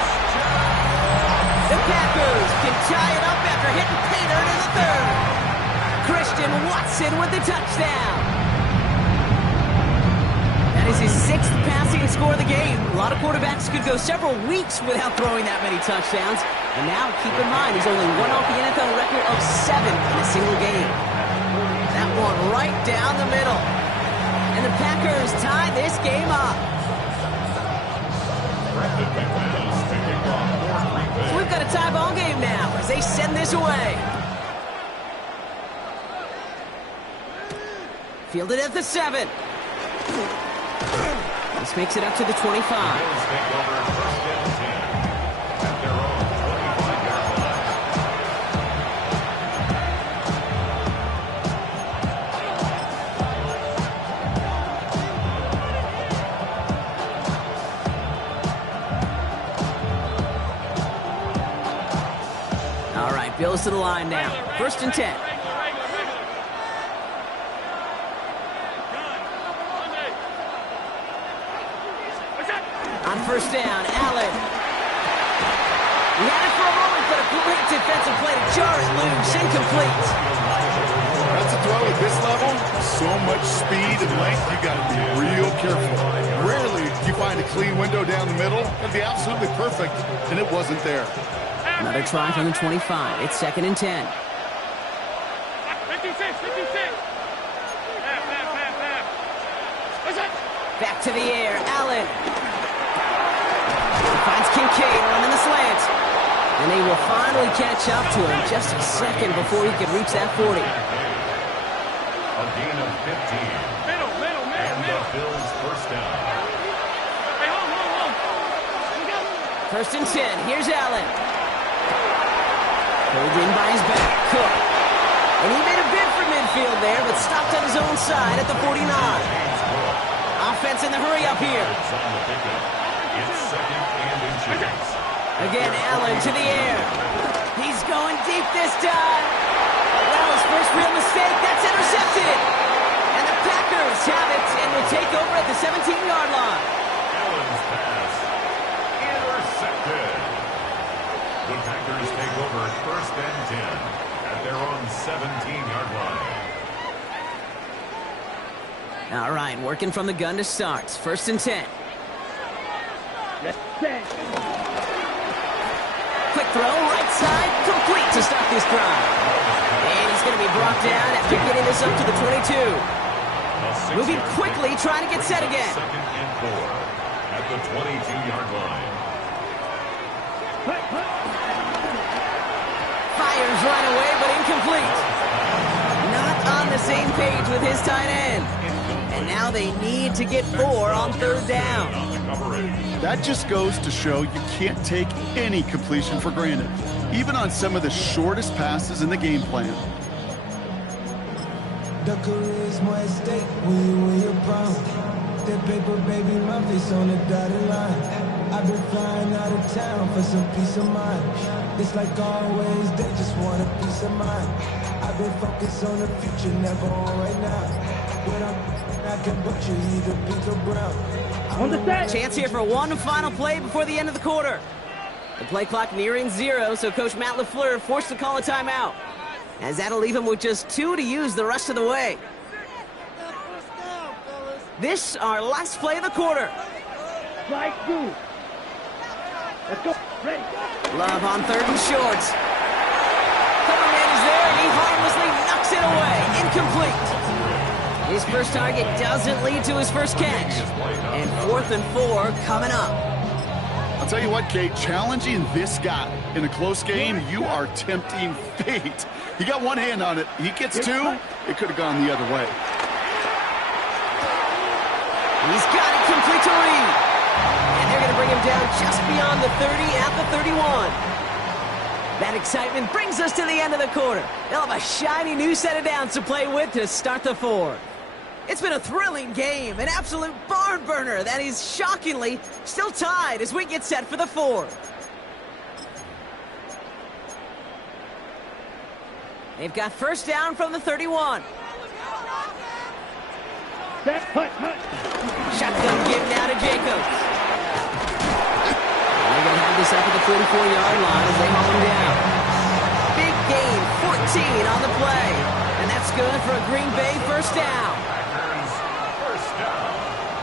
The Packers can tie it up after hitting pay dirt in the 3rd. Christian Watson with the touchdown. That is his 6th passing score of the game. A lot of quarterbacks could go several weeks without throwing that many touchdowns. And now, keep in mind, he's only one off the NFL record of 7 in a single game. That one right down the middle. And the Packers tie this game up. So we've got a tie ball game now as they send this away. Fielded at the 7. This makes it up to the 25. Bills to the line now. 1st and 10. On 1st down, Allen. He had it for a moment, but a great defensive play to jar it loose. Incomplete. That's a throw at this level. So much speed and length, you got to be real careful. Rarely do you find a clean window down the middle. That'd be absolutely perfect, and it wasn't there. Another try from the 25. It's 2nd and 10. 56, 56. Back to the air, Allen. Finds Kincaid running the slant. And they will finally catch up to him just a second before he can reach that 40. A gain of 15. Middle. And the Bills first down. Hey, hold. 1st and 10. Here's Allen. Pulled in by his back. Cook. And he made a bid for midfield there, but stopped on his own side at the 49. Offense in the hurry up here. It's 2nd and inches. Again, Allen to the air. He's going deep this time. Well, his first real mistake. That's intercepted. And the Packers have it and will take over at the 17-yard line. Allen's pass intercepted. The Packers take over 1st and 10 at their own 17-yard line. All right, working from the gun to start. 1st and 10. Quick throw, right side, complete to stop this drive. And he's going to be brought down after getting this up to the 22. Moving quickly, trying to get set again. 2nd and 4 at the 22-yard line. Fires right away, but incomplete. Not on the same page with his tight end. And now they need to get 4 on 3rd down. That just goes to show you can't take any completion for granted, even on some of the shortest passes in the game plan. The career's more at stake when you win your prime. That paper, baby, my face on the dotted line. I've been flying out of town for some peace of mind. It's like always, they just want a peace of mind. I've been focused on the future, never on right now. When I can butcher either pink or brown. Chance here for one final play before the end of the quarter. The play clock nearing 0, so Coach Matt LaFleur forced to call a timeout, as that'll leave him with just 2 to use the rest of the way. This our last play of the quarter. Slide through. Let's go. Ready. Love on 3rd and short. Coverman is there, and he harmlessly knocks it away. Incomplete. His first target doesn't lead to his first catch. And 4th and 4 coming up. I'll tell you what, Kate, challenging this guy in a close game, you are tempting fate. He got one hand on it. He gets 2, it could have gone the other way. He's got it complete to Reed. And they're going to bring him down just beyond the 30 at the 31. That excitement brings us to the end of the quarter. They'll have a shiny new set of downs to play with to start the 4th. It's been a thrilling game, an absolute barn burner that is shockingly still tied as we get set for the 4th. They've got first down from the 31. Shotgun give now to Jacobs. They're going to have this up at the 44-yard line as they haul him down. Big gain, 14 on the play. And that's good for a Green Bay first down. Packers first down.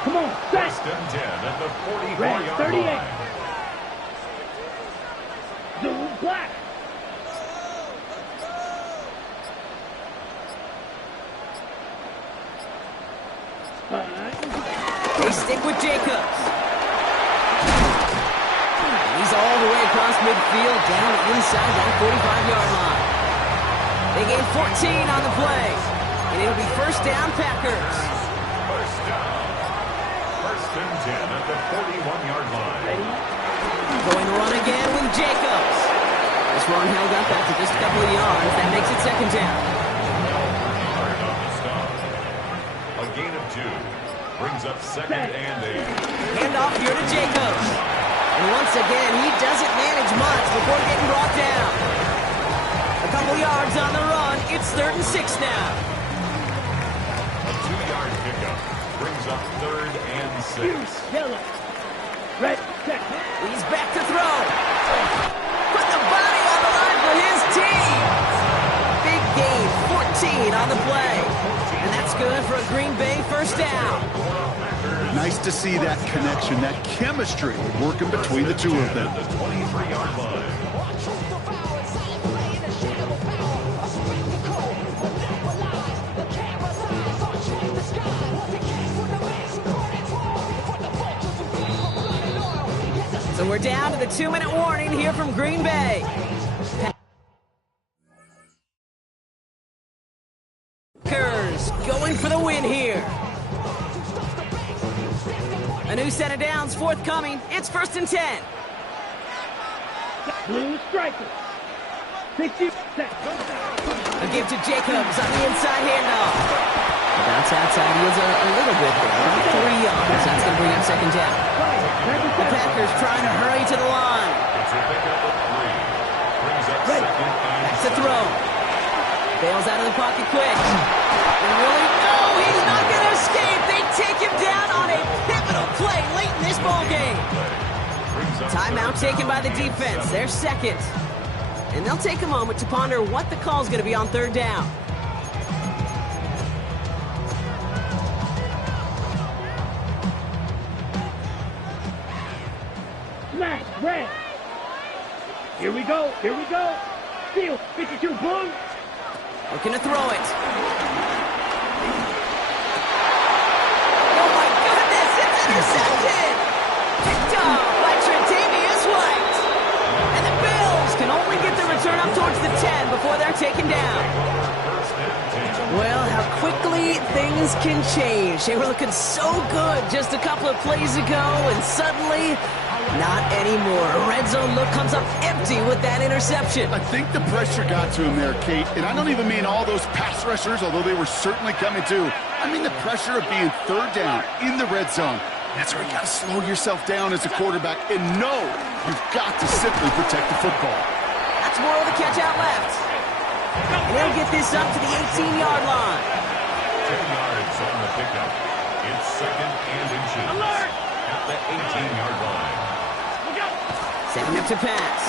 Come on, set. 1st and 10 at the 44-yard 38. line. Zoom black. They stick with Jacobs. He's all the way across midfield, down inside that 45-yard line. They gain 14 on the play, and it'll be first down Packers. First down. 1st and 10 at the 41-yard line. Going to run again with Jacobs. This run held up after just a couple of yards. That makes it second down. Yard on the stop. A gain of 2 brings up 2nd and 8. Handoff here to Jacobs. And once again, he doesn't manage much before getting brought down. A couple yards on the run. It's 3rd and 6 now. A 2-yard pickup brings up 3rd and 6. Yellow. Red. Set. He's back to throw. on the play. And that's good for a Green Bay first down. Nice to see that connection, that chemistry working between the two of them. The 23-yard line. So we're down to the 2-minute warning here from Green Bay. Packers going for the win here. A new set of downs forthcoming. It's 1st and 10. Blue striker. 60 seconds. A give to Jacobs on the inside handoff. The bounce outside yields a little bit there. About 3 yards. That's going to bring up 2nd down. The Packers trying to hurry to the line. It's a pickup of 3. Brings up Ready. 2nd and That's the throw. Bails out of the pocket quick. And really, no, he's not going to escape. They take him down on a pivotal play late in this ball game. Timeout taken by the defense. They're second. And they'll take a moment to ponder what the call is going to be on 3rd down. Smash, red. Here we go, here we go. Steal, 52, boom. Looking to throw it. Oh my goodness, it's intercepted! Picked up by Tre'Davious White. And the Bills can only get the return up towards the 10 before they're taken down. Well, how quickly things can change. They were looking so good just a couple of plays ago, and suddenly, not anymore. A red zone look comes up empty with that interception. I think the pressure got to him there, Kate. And I don't even mean all those pass rushers, although they were certainly coming too. I mean the pressure of being 3rd down in the red zone. That's where you got to slow yourself down as a quarterback and know you've got to simply protect the football. That's more of the catch out left. And they'll get this up to the 18-yard line. 10 yards on the pickup. It's 2nd and inches. Alert! At the 18-yard line. Setting up to pass.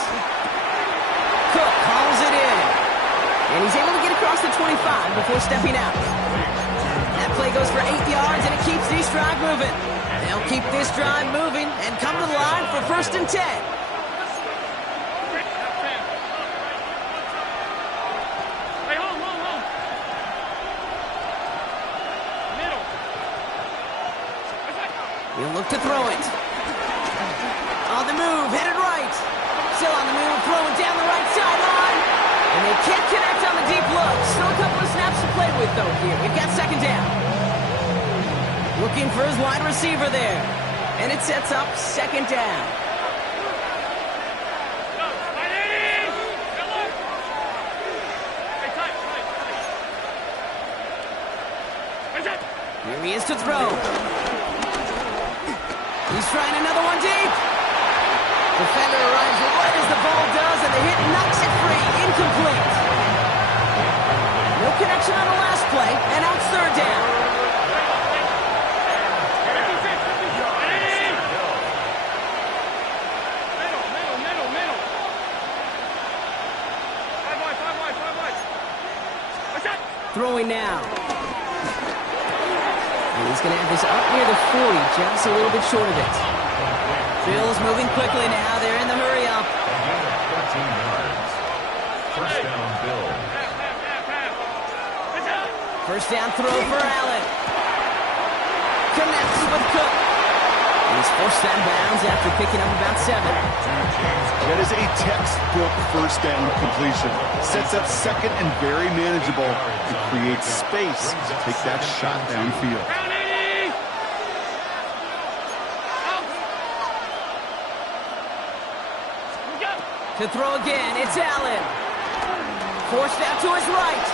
Cook calls it in. And he's able to get across the 25 before stepping out. That play goes for 8 yards, and it keeps this drive moving. They'll keep this drive moving and come to the line for 1st and 10. He'll look to throw it. On the move, headed right. Still on the move, throwing down the right sideline. And they can't connect on the deep look. Still a couple of snaps to play with, though, here. We've got 2nd down. Looking for his wide receiver there. And it sets up 2nd down. Here he is to throw. He's trying another one deep. Defender arrives right as the ball does, and the hit knocks it free. Incomplete. No connection on the last play, and now it's 3rd down. Throwing now. And he's going to have this up near the 40, just a little bit short of it. Bills moving quickly now. They're in the hurry up. 14 yards. 1st down, Bill. 1st down throw for Allen. Connects with Cook. And he's forced out of bounds after picking up about 7. That is a textbook 1st down completion. Sets up 2nd and very manageable and creates space to take that shot downfield. To throw again, it's Allen. Forced out to his right.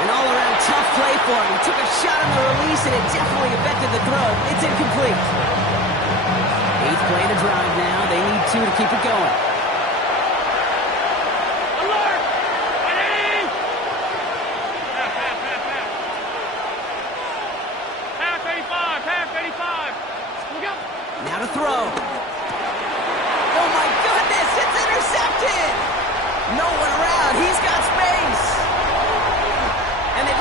An all-around tough play for him. He took a shot on the release, and it definitely affected the throw. It's incomplete. 8th play to drive now. They need 2 to keep it going. Alert! Ready! Half 85, half 85. Look out! Now to throw. Oh my goodness, it's intercepted! No one around, he's got space! And the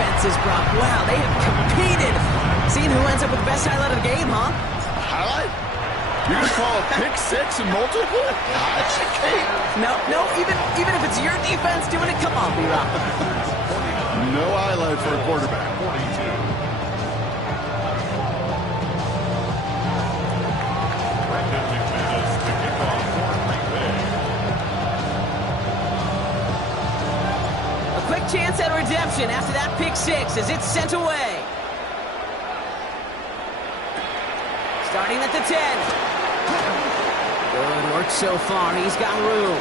defenses, Brock. Wow, they have competed. Seeing who ends up with the best highlight of the game, huh? Highlight? You're going to call a pick six and multiple? No, even if it's your defense doing it, come on, B-Rock. No highlight for a quarterback. 42. A quick chance at redemption after that pick six as it's sent away. Starting at the 10. Good work so far. He's got room.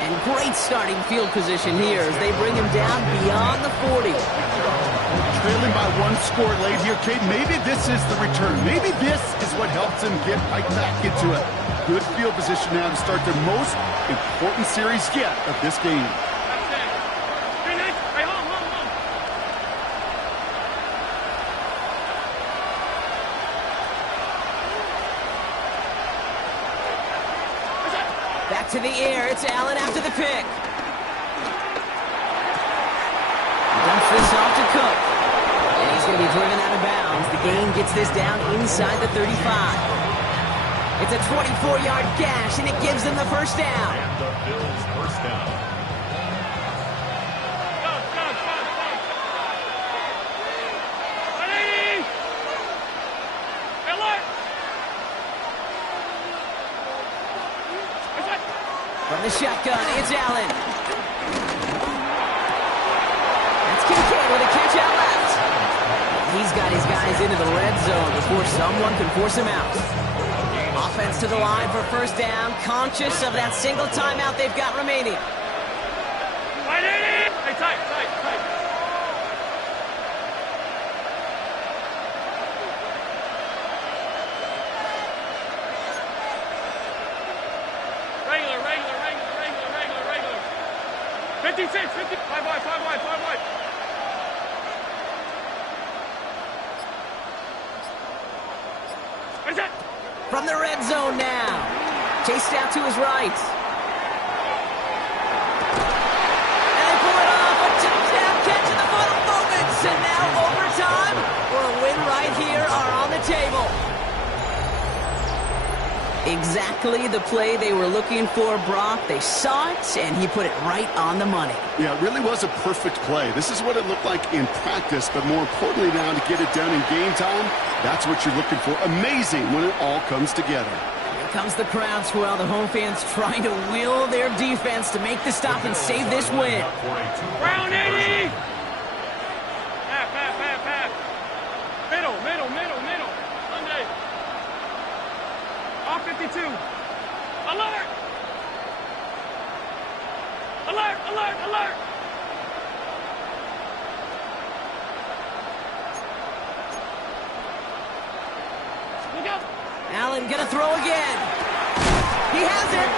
And great starting field position here as they bring him down beyond the 40. Trailing by one score late here, Kate. Maybe this is the return. Maybe this is what helps him get right back into a good field position now to start their most important series yet of this game. Back to the air. It's Allen after the pick. Dumps this off to Cook. And he's going to be driven out of bounds. The game gets this down inside the 35. It's a 24-yard gash, and it gives them the first down. And the Bills' first down. From the shotgun, it's Allen. That's Kincaid with a catch out left. He's got his guys into the red zone before someone can force him out. Offense to the line for first down, conscious of that single timeout they've got remaining. Hey, tight. Regular. 56, 50, 5 wide. Where's that? From the red zone now. Chased out to his right. And they pull it off. A touchdown catch in the final moments. And now overtime or a win right here are on the table. Exactly the play they were looking for, Brock. They saw it, and he put it right on the money. Yeah, it really was a perfect play. This is what it looked like in practice, but more importantly now to get it done in game time, that's what you're looking for. Amazing when it all comes together. Here comes the crowd swell. The home fans trying to will their defense to make the stop and save this win. Brown 80! Pass. Middle. Sunday. Off 52. Alert! Look out! Allen gonna throw again. He has it.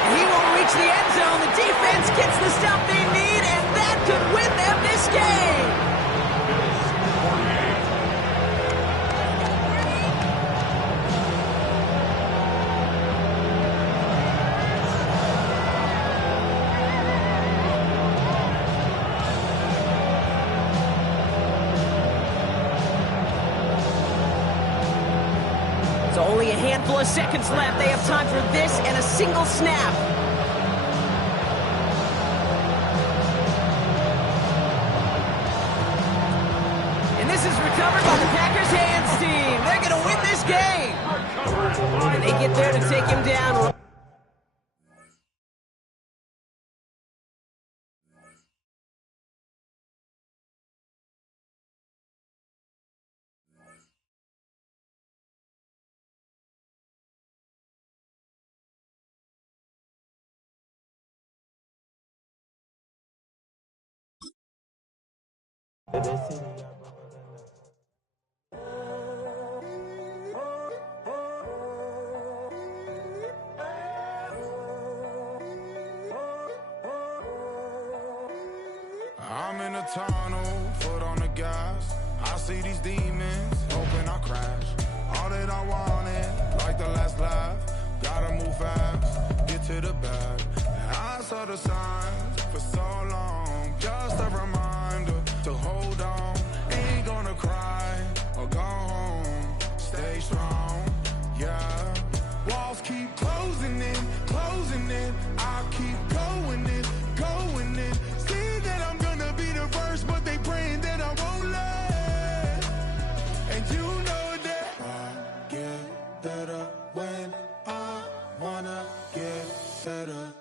And he won't reach the end zone. The defense gets the stop they need, and that could win them this game. So only a handful of seconds left. They have time for this and a single snap. And this is recovered by the Packers hands team. They're going to win this game. And they get there to take him down. I'm in a tunnel, foot on the gas. I see these demons, hoping I crash. All that I wanted, like the last laugh. Gotta move fast, get to the bag. I saw the signs for so long, just a reminder to hold keep closing in. I'll keep going in. See that I'm gonna be the first, but they praying that I won't let. And you know that I get better when I wanna get better.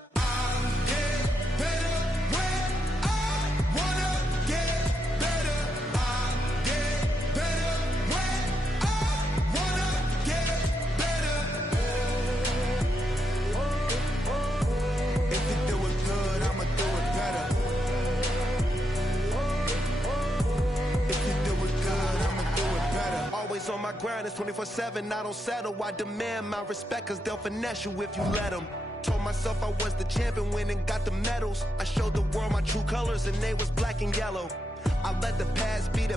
On my grind, it's 24/7, I don't settle. I demand my respect, cause they'll finesse you if you let them. Told myself I was the champion, went and got the medals. I showed the world my true colors, and they was black and yellow. I let the past be the